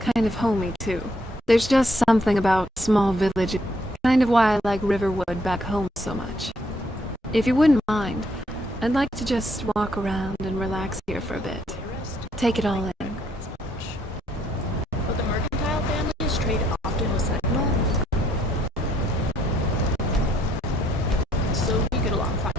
Kind of homey, too. There's just something about small villages. Kind of why I like Riverwood back home so much. If you wouldn't mind, I'd like to just walk around and relax here for a bit. Take it all in. But the mercantile family is traded often with Sentinel. So we get along fine.